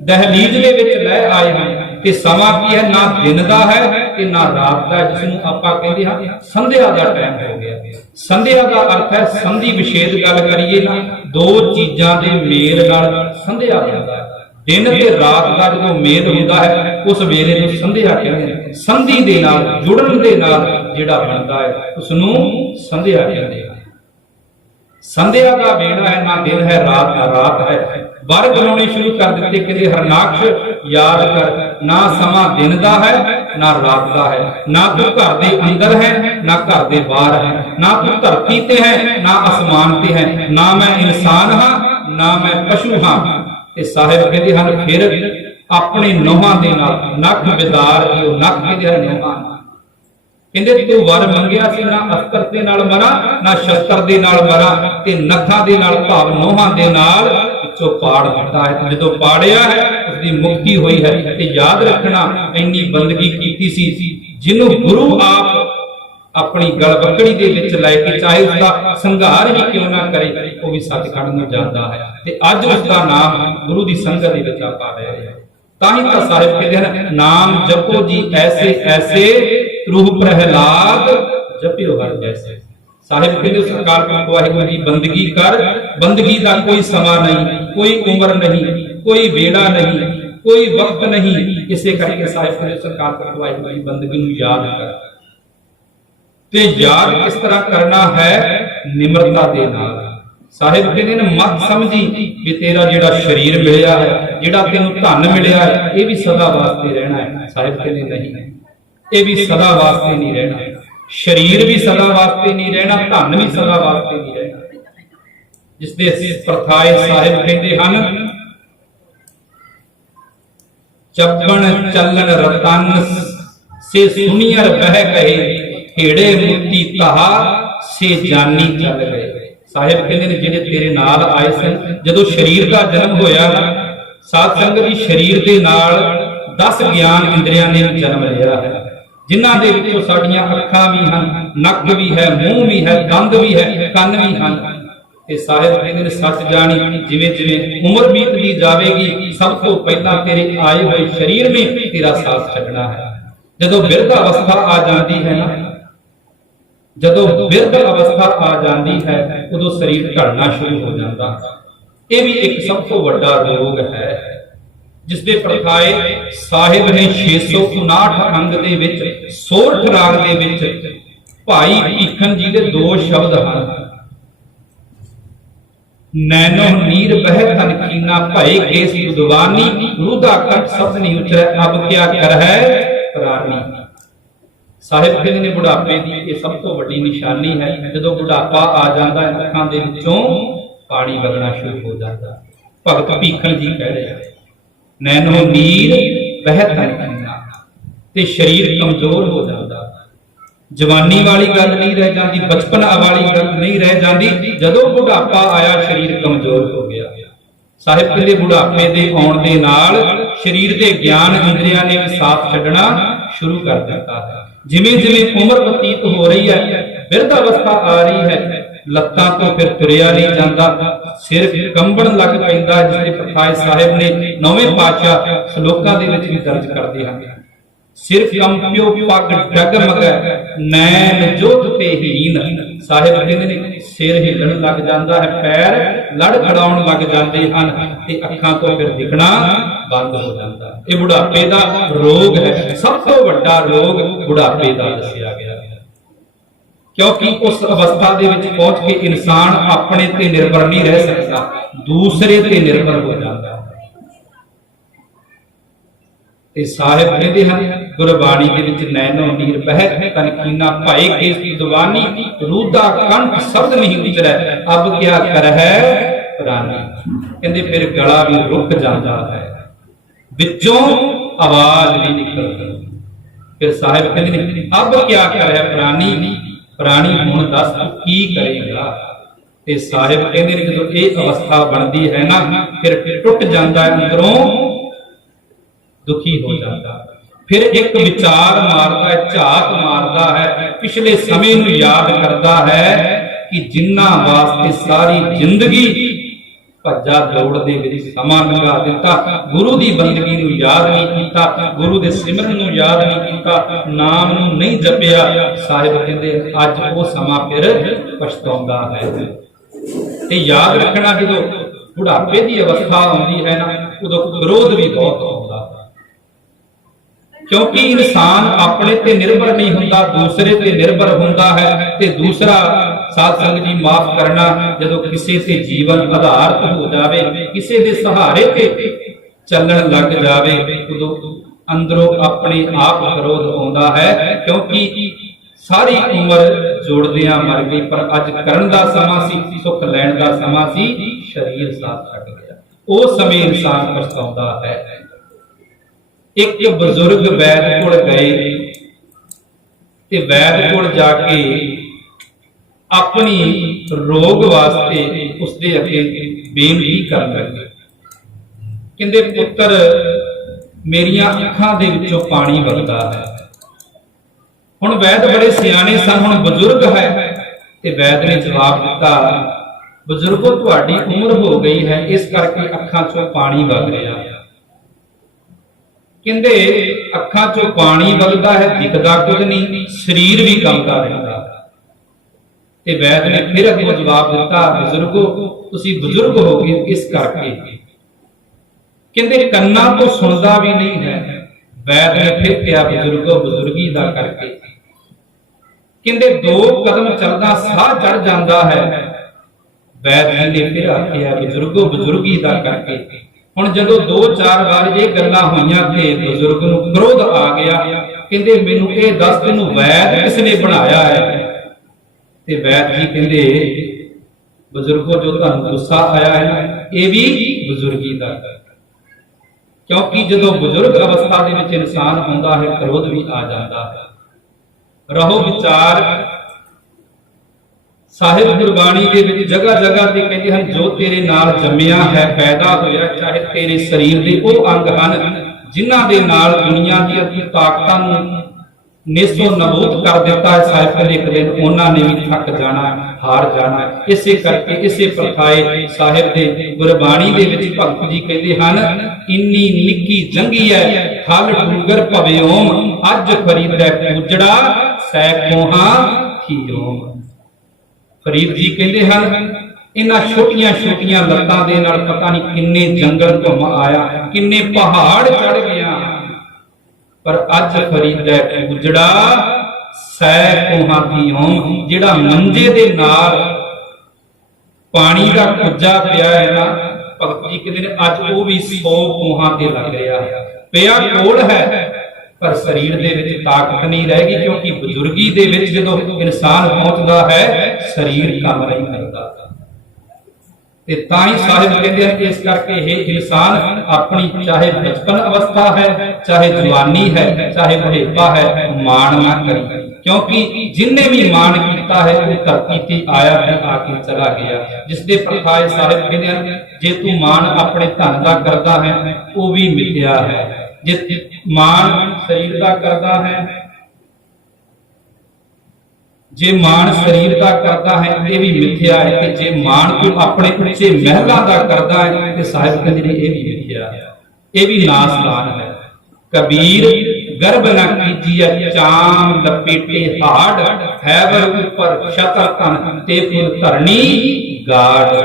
ਦਹਲੀਜ਼ ਦੇ ਵਿੱਚ ਲੈ ਆਏ ਹਨ ਤੇ ਸਮਾਂ ਕੀ ਹੈ, ਨਾ ਦਿਨ ਦਾ ਹੈ ਤੇ ਨਾ ਰਾਤ ਦਾ, ਜਿਸ ਨੂੰ ਆਪਾਂ ਕਹਿੰਦੇ ਹਾਂ ਸੰਧਿਆ ਦਾ ਟਾਈਮ ਹੋ ਗਿਆ। ਸੰਧਿਆ ਦਾ ਅਰਥ ਹੈ ਸੰਧੀ ਵਿਛੇਦ ਗੱਲ ਕਰੀਏ ਨਾ, ਦੋ ਚੀਜ਼ਾਂ ਦੇ ਮੇਲ ਨਾਲ ਸੰਧਿਆ ਹੁੰਦਾ ਹੈ। ਦਿਨ ਤੇ ਰਾਤ ਦਾ ਜਦੋਂ ਮੇਲ ਹੁੰਦਾ ਹੈ ਉਸ ਵੇਲੇ ਨੂੰ ਸੰਧਿਆ ਕਹਿੰਦੇ ਨੇ। ਸੰਧੀ ਦੇ ਨਾਲ ਜੁੜਨ ਦੇ ਨਾਲ ਜਿਹੜਾ ਬਣਦਾ ਹੈ ਉਸ ਨੂੰ ਸੰਧਿਆ ਕਹਿੰਦੇ ਆ। ਸੰਧਿਆ ਦਾ ਵੇਲਾ ਹੈ, ਨਾ ਦਿਨ ਹੈ ਰਾਤ ਨਾ ਰਾਤ ਹੈ। ਵਰ ਬਣਾਉਣੇ ਸ਼ੁਰੂ ਕਰ ਦਿੱਤੇ, ਕਹਿੰਦੇ ਹਰਨਾਕਸ਼ ਯਾਦ ਕਰ, ਨਾ ਸਮਾਂ ਦਿਨ ਦਾ ਹੈ ਨਾ ਰਾਤ ਦਾ ਹੈ, ਨਾ ਤੂੰ ਘਰ ਦੇ ਅੰਦਰ ਹੈ ਨਾ ਘਰ ਦੇ ਬਾਹਰ ਹੈ, ਨਾ ਤੂੰ ਧਰਤੀ ਤੇ ਹੈ ਨਾ ਅਸਮਾਨ ਤੇ ਹੈ, ਨਾ ਮੈਂ ਇਨਸਾਨ ਹਾਂ ਨਾ ਮੈਂ ਪਸ਼ੂ ਹਾਂ। ਤੇ ਸਾਹਿਬ ਕਹਿੰਦੇ ਹਨ ਫਿਰ ਆਪਣੇ ਨੋਹਾਂ ਦੇ ਨਾਲ ਨੱਕ ਵਿਦਾਰ ਦਿਓ, ਨੱਕ ਕਹਿੰਦੇ ਨੋਹਾਂ, ਕਹਿੰਦੇ ਤੂੰ ਵਰ ਮੰਗਿਆ ਸੀ ਨਾ ਅਸਤਰ ਦੇ ਨਾਲ ਮਰਾਂ ਨਾ ਸ਼ਸਤਰ ਦੇ ਨਾਲ ਮਰਾਂ, ਤੇ ਨੱਥਾਂ ਦੇ ਨਾਲ ਭਾਵ ਨੋਹਾਂ ਦੇ ਨਾਲ ਵਿੱਚੋਂ ਪਾੜ ਦਿੱਤਾ ਹੈ। ਜਦੋਂ ਪਾੜਿਆ ਹੈ ਉਸਦੀ ਮੁਕਤੀ ਹੋਈ ਹੈ। ਤੇ ਯਾਦ ਰੱਖਣਾ ਇੰਨੀ ਬੰਦਗੀ ਕੀਤੀ ਸੀ, ਜਿਹਨੂੰ ਗੁਰੂ ਆਪ ਆਪਣੀ ਗਲਬਕੜੀ ਦੇ ਵਿੱਚ ਲੈ ਕੇ ਚਾਹੇ ਉਸਦਾ ਸੰਘਾਰ ਹੀ ਕਿਉਂ ਨਾ ਕਰੇ, ਉਹ ਵੀ ਸੱਚਖੰਡ ਨੂੰ ਜਾਂਦਾ ਹੈ। ਤੇ ਅੱਜ ਉਸਦਾ ਨਾਮ ਗੁਰੂ ਦੀ ਸੰਗਤ ਦੇ ਵਿੱਚ ਆਪਾਂ ਲੈ ਰਹੇ ਹਾਂ। ਤਾਂ ਹੀ ਤਾਂ ਸਾਹਿਬ ਕਹਿੰਦੇ ਹਨ ਨਾਮ ਜਪੋ ਜੀ ਐਸੇ ਐਸੇ, ਰੂਹ ਪ੍ਰਹਿਲਾਦ ਜਪਿਓ ਹਰ ਜੈਸੇ। ਸਾਹਿਬ ਕਹਿੰਦੇ ਉਸ ਅਕਾਲ ਪੁਰਖ ਵਾਹਿਗੁਰੂ ਦੀ ਬੰਦਗੀ ਕਰ, ਬੰਦਗੀ ਦਾ ਕੋਈ ਸਮਾਂ ਨਹੀਂ, ਕੋਈ ਉਮਰ ਨਹੀਂ, ਕੋਈ ਵੇਲਾ ਨਹੀਂ, ਕੋਈ ਵਕਤ ਨਹੀਂ। ਇਸੇ ਕਰਕੇ ਸਾਹਿਬ ਕਹਿੰਦੇ ਉਸ ਅਕਾਲ ਪੁਰਖ ਵਾਹਿਗੁਰੂ ਦੀ ਬੰਦਗੀ ਨੂੰ ਯਾਦ ਕਰ। ਤੇ ਯਾਦ ਕਿਸ ਤਰ੍ਹਾਂ ਕਰਨਾ ਹੈ? ਨਿਮਰਤਾ ਦੇ ਨਾਲ। ਸਾਹਿਬ ਕਹਿੰਦੇ ਨੇ ਮਤ ਸਮਝੀ ਕਿ ਤੇਰਾ ਜਿਹੜਾ ਸਰੀਰ ਮਿਲਿਆ ਹੈ, ਜਿਹੜਾ ਤੈਨੂੰ ਧਨ ਮਿਲਿਆ ਹੈ, ਇਹ ਵੀ ਸਦਾ ਵਾਸਤੇ ਰਹਿਣਾ ਹੈ। ਸਾਹਿਬ ਕਹਿੰਦੇ ਨਹੀਂ, ਇਹ ਵੀ ਸਦਾ ਵਾਸਤੇ ਨਹੀਂ ਰਹਿਣਾ, ਸਰੀਰ ਵੀ ਸਦਾ ਵਾਸਤੇ ਨਹੀਂ ਰਹਿਣਾ, ਧਨ ਵੀ ਸਦਾ ਵਾਸਤੇ ਨਹੀਂ ਰਹਿਣਾ। ਜਿਸ ਦੇ ਪ੍ਰਥਾਏ ਸਾਹਿਬ ਕਹਿੰਦੇ ਹਨ ਚੱਪਣ ਚੱਲਣ ਰਤਨ ਸੇ ਸੁਨੀਅਰ ਬਹਿ ਕਹੇ, ਢੇੜੇ ਮੁੱਤੀ ਤਹਾ ਸੇ ਜਾਨੀ ਚੱਲ ਗਏ। ਸਾਹਿਬ ਕਹਿੰਦੇ ਨੇ ਜਿਹੜੇ ਤੇਰੇ ਨਾਲ ਆਏ ਸਨ, ਜਦੋਂ ਸਰੀਰ ਦਾ ਜਨਮ ਹੋਇਆ ਨਾ ਸਾਧ ਸੰਗਤ ਜੀ, ਸਰੀਰ ਦੇ ਨਾਲ 10 ਗਿਆਨ ਇੰਦਰੀਆਂ ਨੇ ਜਨਮ ਲਿਆ ਹੈ, ਜਿਨ੍ਹਾਂ ਦੇ ਵਿੱਚੋਂ ਸਾਡੀਆਂ ਅੱਖਾਂ ਵੀ ਹਨ, ਨੱਕ ਵੀ ਹੈ, ਮੂੰਹ ਵੀ ਹੈ, ਦੰਦ ਵੀ ਹੈ, ਕੰਨ ਵੀ ਹਨ। ਤੇ ਸਾਹਿਬ ਕਹਿੰਦੇ ਨੇ ਸੱਚ ਜਾਣੀ, ਜਿਵੇਂ ਜਿਵੇਂ ਉਮਰ ਬੀਤਦੀ ਜਾਵੇਗੀ ਸਭ ਤੋਂ ਪਹਿਲਾਂ ਤੇਰੇ ਆਏ ਹੋਏ ਸਰੀਰ ਨੇ ਤੇਰਾ ਸਾਥ ਛੱਡਣਾ ਹੈ। ਜਦੋਂ ਬਿਰਧ ਅਵਸਥਾ ਆ ਜਾਂਦੀ ਹੈ ਨਾ, ਜਦੋਂ ਬਿਰਧ ਅਵਸਥਾ ਆ ਜਾਂਦੀ ਹੈ ਉਦੋਂ ਸਰੀਰ ਢਲਣਾ ਸ਼ੁਰੂ ਹੋ ਜਾਂਦਾ। ਇਹ ਵੀ ਇੱਕ ਸਭ ਤੋਂ ਵੱਡਾ ਰੋਗ ਹੈ, ਜਿਸ ਦੇ ਪ੍ਰਥਾਏ ਸਾਹਿਬ ਨੇ 659 ਅੰਗ ਦੇ ਵਿੱਚ ਸੋਰਠ ਰਾਗ ਦੇ ਵਿੱਚ ਭਾਈ ਭੀਖਨ ਜੀ ਦੇ 2 ਸ਼ਬਦ ਹਨ। ਨੈਨੋ ਨੀਰ ਬਹਿ ਤਨ ਕੀਨਾ ਭਏ ਕੇਸ ਦੁਦਵਾਨੀ, ਰੂਦਾ ਕੰਠ ਸ਼ਬਦ ਨਹੀਂ ਉਚਰੈ ਅਬ ਕਿਆ ਕਰ ਹੈ ਪ੍ਰਾਨੀ। ਸਾਹਿਬ ਕਹਿੰਦੇ ਨੇ ਬੁਢਾਪੇ ਦੀ ਇਹ ਸਭ ਤੋਂ ਵੱਡੀ ਨਿਸ਼ਾਨੀ ਹੈ। ਜਦੋਂ ਬੁਢਾਪਾ ਆ ਜਾਂਦਾ ਹੈ ਅੱਖਾਂ ਦੇ ਵਿੱਚੋਂ ਪਾਣੀ ਵਗਣਾ ਸ਼ੁਰੂ ਹੋ ਜਾਂਦਾ। ਭਗਤ ਭੀਖਨ ਜੀ ਕਹਿ ਰਹੇ ਨੈਨੋ ਨੀਰ ਬਹਿ ਤਨ ਕੀਨਾ, ਤੇ ਸਰੀਰ ਕਮਜ਼ੋਰ ਹੋ ਜਾਂਦਾ। ਜਵਾਨੀ ਵਾਲੀ ਗੱਲ ਨਹੀਂ ਰਹਿ ਜਾਂਦੀ, ਬਚਪਨ ਵਾਲੀ ਗੱਲ ਨਹੀਂ ਰਹਿ ਜਾਂਦੀ, ਜਦੋਂ ਬੁਢਾਪਾ ਆਇਆ ਸਰੀਰ ਕਮਜ਼ੋਰ ਹੋ ਗਿਆ। ਸਾਹਿਬ ਕਹਿੰਦੇ ਬੁਢਾਪੇ ਦੇ ਆਉਣ ਦੇ ਨਾਲ ਸਰੀਰ ਦੇ ਗਿਆਨ ਇੰਦਰੀਆਂ ਨੇ ਵੀ ਸਾਥ ਛੱਡਣਾ ਸ਼ੁਰੂ ਕਰ ਦਿੱਤਾ ਹੈ। ਜਿਵੇਂ ਜਿਵੇਂ ਉਮਰ ਬਤੀਤ ਹੋ ਰਹੀ ਹੈ, ਬਿਰਧ ਅਵਸਥਾ ਆ ਰਹੀ ਹੈ, ਲੱਤਾਂ ਤੋਂ ਫਿਰ ਤੁਰਿਆ ਨਹੀਂ ਜਾਂਦਾ, ਸਿਰ ਕੰਬਣ ਲੱਗ ਪੈਂਦਾ, ਜਿਸ ਦੇ ਪ੍ਰਥਾਏ ਸਾਹਿਬ ਨੇ 9ਵੇਂ ਪਾਤਸ਼ਾਹ ਸ਼ਲੋਕਾਂ ਦੇ ਵਿੱਚ ਵੀ ਦਰਜ ਕਰਦੇ ਹਨ। ਸਿਰ ਕੰਪਿਓ ਪੱਗ ਡਗਮਗੈ ਨੈਣ ਜੋਧ ਤੇ ਹੀਨ। ਸਾਹਿਬ ਕਹਿੰਦੇ ਨੇ ਸਿਰ ਹਿੱਲਣ ਲੱਗ ਜਾਂਦਾ ਹੈ, ਪੈਰ ਲੜ ਖੜਾਉਣ ਲੱਗ ਜਾਂਦੇ ਹਨ, ਤੇ ਅੱਖਾਂ ਤੋਂ ਫਿਰ ਦਿਖਣਾ ਬੰਦ ਹੋ ਜਾਂਦਾ। ਇਹ ਬੁਢਾਪੇ ਦਾ ਰੋਗ ਹੈ, ਸਭ ਤੋਂ ਵੱਡਾ ਰੋਗ ਬੁਢਾਪੇ ਦਾ ਦੱਸਿਆ ਗਿਆ ਹੈ। ਕਿਉਂਕਿ ਉਸ ਅਵਸਥਾ ਦੇ ਵਿੱਚ ਪਹੁੰਚ ਕੇ ਇਨਸਾਨ ਆਪਣੇ ਤੇ ਨਿਰਭਰ ਨਹੀਂ ਰਹਿ ਸਕਦਾ, ਦੂਸਰੇ ਤੇ ਨਿਰਭਰ ਹੋ ਜਾਂਦਾ। ਤੇ ਸਾਹਿਬ ਕਹਿੰਦੇ ਹਨ ਗੁਰਬਾਣੀ ਦੇ ਵਿੱਚ ਨੈਨੋ ਨੀਰ ਬਹਿ ਤਨ ਕੀਨਾ ਭਾਏ ਕੇਸ ਦੁਦਵਾਨੀ, ਰੂਦਾ ਕੰਠ ਸ਼ਬਦ ਨਹੀਂ ਉਚਰੈ ਅਬ ਕਿਆ ਕਰ ਹੈ ਪ੍ਰਾਨੀ। ਕਹਿੰਦੇ ਫਿਰ ਗਲਾ ਵੀ ਰੁਕ ਜਾਂਦਾ ਹੈ, ਵਿੱਚੋਂ ਆਵਾਜ਼ ਵੀ ਨਿਕਲਦੀ। ਫਿਰ ਸਾਹਿਬ ਕਹਿੰਦੇ ਨੇ ਅਬ ਕਿਆ ਕਰ ਹੈ ਪ੍ਰਾਨੀ, ਪ੍ਰਾਣੀ ਹੁਣ ਦੱਸ ਤੂੰ ਕੀ ਕਰੇਗਾ। ਤੇ ਸਾਹਿਬ ਕਹਿੰਦੇ ਨੇ ਜਦੋਂ ਇਹ ਅਵਸਥਾ ਬਣਦੀ ਹੈ ਨਾ, ਫਿਰ ਟੁੱਟ ਜਾਂਦਾ ਅੰਦਰੋਂ, ਦੁਖੀ ਹੋ ਜਾਂਦਾ। फिर एक विचार मारदा है, झात मारदा है, पिछले समय नूं याद करदा है कि जिन्हां वास्ते सारी जिंदगी भज्जा दौड़ दे विच समां लंघा दिता, गुरु दी बंदगी नूं याद नहीं कीता, गुरु दे सिमरन नूं याद नहीं कीता, नाम नूं नहीं जपिया। साहिब कहंदे अज वो समां फिर पछताउंदा है। ते याद रखना जदों बुढ़ापे की अवस्था आउंदी है ना, उदों क्रोध भी बहुत आउंदा है, क्योंकि इंसान अपने ते निर्भर नहीं हुंदा, दूसरे ते निर्भर हुंदा है। ते दूसरा साध संगत जी माफ करना, जदों किसी ते जीवन आधारित हो जावे, किसी दे सहारे ते चलण लग जावे, उदों अंदरों अपने आप क्रोध आउंदा है, क्योंकि सारी उम्र जोड़दियां मर गई, पर अज करन दा समां सी, सुख लैण दा समां सी, शरीर साथ छड्ड गया। उस समय इंसान पछताउंदा है। एक बजुर्ग वैद कोल गए ते वैद कोल जाके अपनी रोग वास्ते उसदे अगे बेनती करन लगे। कहंदे पुत्र मेरियां अखां दे विचों पानी वगदा है। हुण वैद बड़े सियाणे सन, हुण बजुर्ग है ते वैद ने जवाब दिता, बजुर्गो तुहाडी उम्र हो गई है, इस करके अखां चों पानी वग रहा है। कहंदे अखां चों पानी वगदा है, दिखदा कुछ नहीं, शरीर भी कंबदा रहंदा। ते वैद ने फिर अगों जवाब दिता, बजुर्गो तुसीं बुजुर्ग हो गए इस करके। कहंदे कन्नां तो सुणदा भी नहीं है। वैद ने फिर कहा, बजुर्गो बुजुर्गी दा करके। कहंदे दो कदम चलदा साह चढ़ जांदा है। वैद जी ने फिर आखिया, बजुर्गो बुजुर्गी दा करके। हुण जदों दो चार बार ये गल्लां होईयां ते बजुर्ग नूं क्रोध आ गया। कहंदे मैनूं इह दस तैनूं वैद किसने बनाया है? ते वैद जी कहंदे बजुर्गो जो तुहानूं गुस्सा आया है ना, यह भी बुजुर्गी दा, क्योंकि जदों बुजुर्ग अवस्था दे विच इंसान आउंदा है, क्रोध भी आ जाता है। रहो विचार साहिब गुरबाणी दे विच जगह जगह ते कहते हैं, जो तेरे नाल जम्मिया है, पैदा होया, चाहे तेरे शरीर दे वो अंग हन जिन्हां दे नाल दुनिया दी ताकतां नूं नेसो नबूद कर दिता है। साहिब कहते एक दिन उन्हां ने भी थक जाना, हार जाना। इसे करके इसे प्रथाए साहिब दे गुरबाणी दे विच भगत जी कहते हैं, इन्नी निक्की जंगी है हल डूंगर भवे ओम, अज फरीदै पूजड़ा सै कोहां थी ओम। फरीद जी कहते हैं, इन्हां छोटियां छोटियां लत्तां दे नाल पता नहीं किन्ने जंगल घुम आया, किन्ने पहाड़ चढ़ गया, पर अज फरीदै पूजड़ा सै कोहां थी ओम। जिहड़ा मंजे दे नाल पानी दा कुज्जा पिया है ना, भगत जी कहते हैं अज वो भी 100 कोहां ते लग रहा है। पिया कोल है पर शरीर दे विच ताकत नहीं रहेगी, क्योंकि बुजुर्गी दे विच जदों इंसान पहुंचदा है शरीर काम नहीं करता। ते ताई साहिब कहते हैं, इस करके हे इंसान अपनी चाहे बचपन अवस्था है, चाहे जवानी है, चाहे बुढ़ेपा है, मान ना करी, क्योंकि जिन्ने भी मान किया है वो धरती ते आया है, आके चला गया। जिसदे प्रथाए साहिब कहते हैं, जे तू मान अपने धन दा करदा है वो भी मिथ्या है, जे मान शरीर दा करदा है, जे मान शरीर का करता है ये भी मिथ्या है, कि जे मान तू अपने उच्चे महलों का करता है तो साहिब कहते ये भी मिथ्या है, ये भी नाशवान है। कबीर गर्भ न कीजिए चाम लपेटे हाड़, हैबर ऊपर छतर तन ते पुर धरनी गाड़।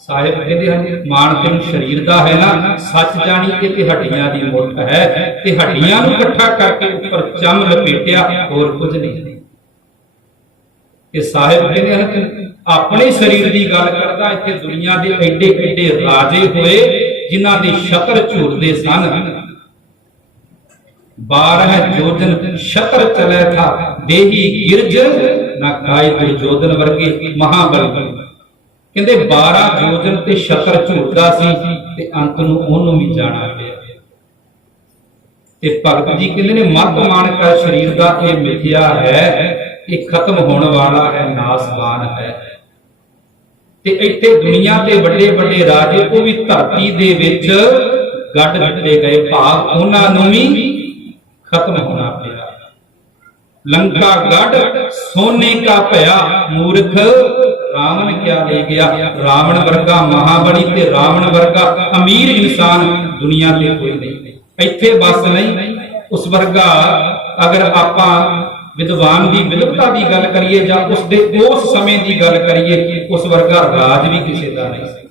साहिब कहते हैं, मान तेन शरीर का है ना, सच जानी कि हड्डियां की मुठ है, ते हड्डियां नूं इकट्ठा करके ऊपर चम लपेटिया, होर कुछ नहीं। कि साहिब कहते हैं अपने शरीर की गल करता, इत्थे दुनिया के एडे एडे राजे हुए जिन्हां दे छतर झूरदे सन। 12 जोजन छतर चले था देही गिरज, ना खाए दुर्योधन वर्गे महाबल। कहते 12 जोजन ते छतर झूरदा सी ते अंत नूं ओहनूं भी जाना पिया। ते भगत जी कहते ने मत मान कर शरीर का ये मिथ्या है, ये खत्म होने वाला है, नासवान है। ते इत्थे दुनिया के बड़े बड़े राजे वो भी धरती दे विच गड्ढ दिते गए, भाव उन्हां नूं भी खत्म होना पिया। लंका गढ़ सोने का भया, मूर्ख रावण क्या ले गया। रावण वर्गा महाबली ते रावण वर्गा अमीर इंसान दुनिया ते कोई नहीं, इत्थे बस नहीं। उस वर्गा अगर आपां विद्वान की विद्वता की गल करिए जां उसदे उस समय की गल करिए, उस वर्गा राज भी किसी का नहीं सी।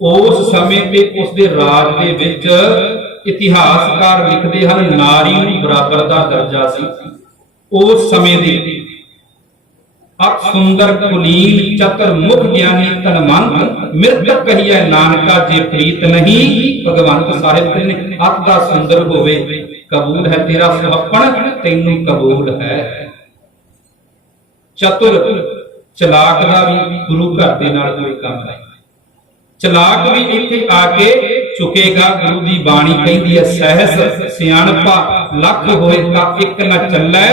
उस समय ते उसदे राज दे विच इतिहासकार लिखते हैं नारी नूं बराबर का दर्जा सी। उस समय दे अत सुंदर कुलीन चतुर मुख ज्ञानी तनमंत मृतक कहिए नानका जे प्रीत नहीं। भगवंत साहिब ने अत दा सुंदर होवे, कबूल है तेरा सुहपण तैनू कबूल है। चतुर चलाक दा भी गुरु घर दे नाल कोई काम नहीं। चलाक भी इत्थे आके चुकेगा। गुरु की बाणी कहती है सहस सियाणपा लख होए तां इक न चलै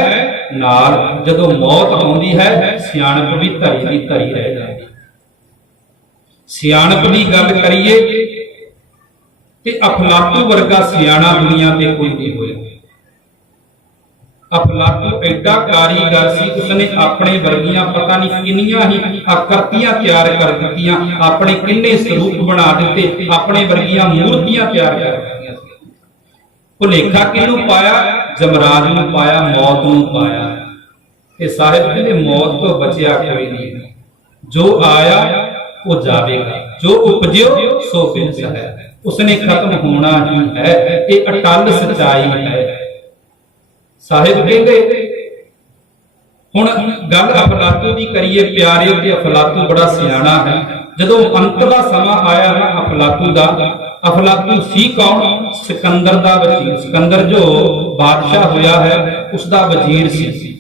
नाल। जदों मौत आउंदी है सियाणप भी धरी दी धरी रह जाती। सियाणप की गल करिए ते अफलातू वर्गा सियाणा दुनिया ते कोई नहीं होया। अफलातू एडा कारीगर सी, उसने अपने वर्गियां पता नहीं किन्नियां ही आकृतियां तैयार कर दित्तियां, अपने किन्ने स्वरूप बना दिते, अपने वर्गियां मूर्तियां तैयार कर दित्तियां। भुलेखा किहनूं पाया? जमराज नूं पाया, मौत नूं पाया। ते साहिब कहंदे मौत तो बचिया कोई नहीं, जो आया वो जावेगा, जो उपजियो सो बिनस है। उसने खत्म होना ही है, ये अटल सच्चाई है। साहिब कहते हुण गल अफलातू की करिए प्यारे, ते अफलातू बड़ा सियाणा है। जदों अंत का समा आया ना अफलातू का, अफलातू सी कौन? सिकंदर दा वजीर। सिकंदर जो बादशाह होया है उसका वजीर सी।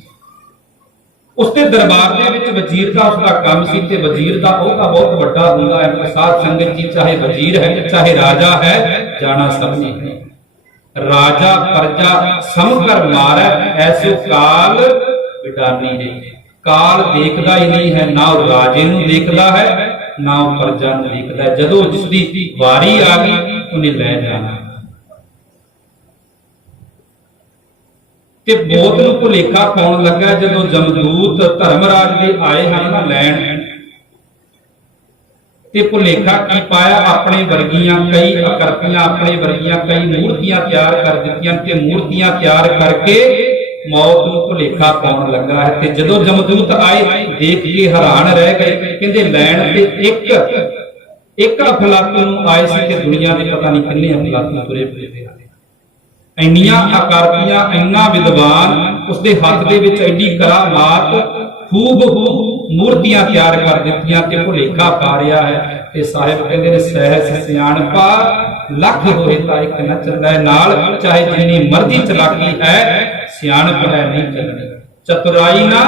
उसके दरबार दे विच वजीर का उसका काम सी, ते वजीर का ओहदा बहुत बड़ा हुंदा है। साध संगत जी चाहे वजीर है चाहे राजा है, जाना सबने है। राजा प्रजा समकर मारै, ऐसे काल विडानी है। काल देखदा ही नहीं है, ना वो राजे नूं देखदा है ना वो प्रजा नूं देखदा है। जदों जिसदी वारी आ गई उन्हें लै जाना। ते मौत नूं भुलेखा पाउण लगा जदों जमदूत धर्मराज दे आए हन ना लैण, ते भुलेखा की पाया? अपने वर्गियां कई आकृतियां, अपने वर्गियां कई मूर्तियां तैयार कर दित्तियां, ते मूर्तियां तैयार करके मौत नूं भुलेखा पाउण लगा है। ते जदों जमदूत आए देख के हैरान रह गए, कहंदे लैण ते एक अफलातू नूं आए सी, ते दुनिया दे पता नहीं किन्ने अफलातू तुरे फिरदे हैं। इन्नियां आकृतियां, इन्ना विद्वान, उसके हाथ दे विच एडी करामात, खूबहू मूर्तियां तैयार कर दित्तियां, ते भुलेखा पा रहा है। ते साहिब कहंदे ने सहस सियाणपा लख होए तां इक न चलै नाल। चाहे जिन्नी मर्जी चलाकी है, सियाणप है नहीं चलनी। चतुराई ना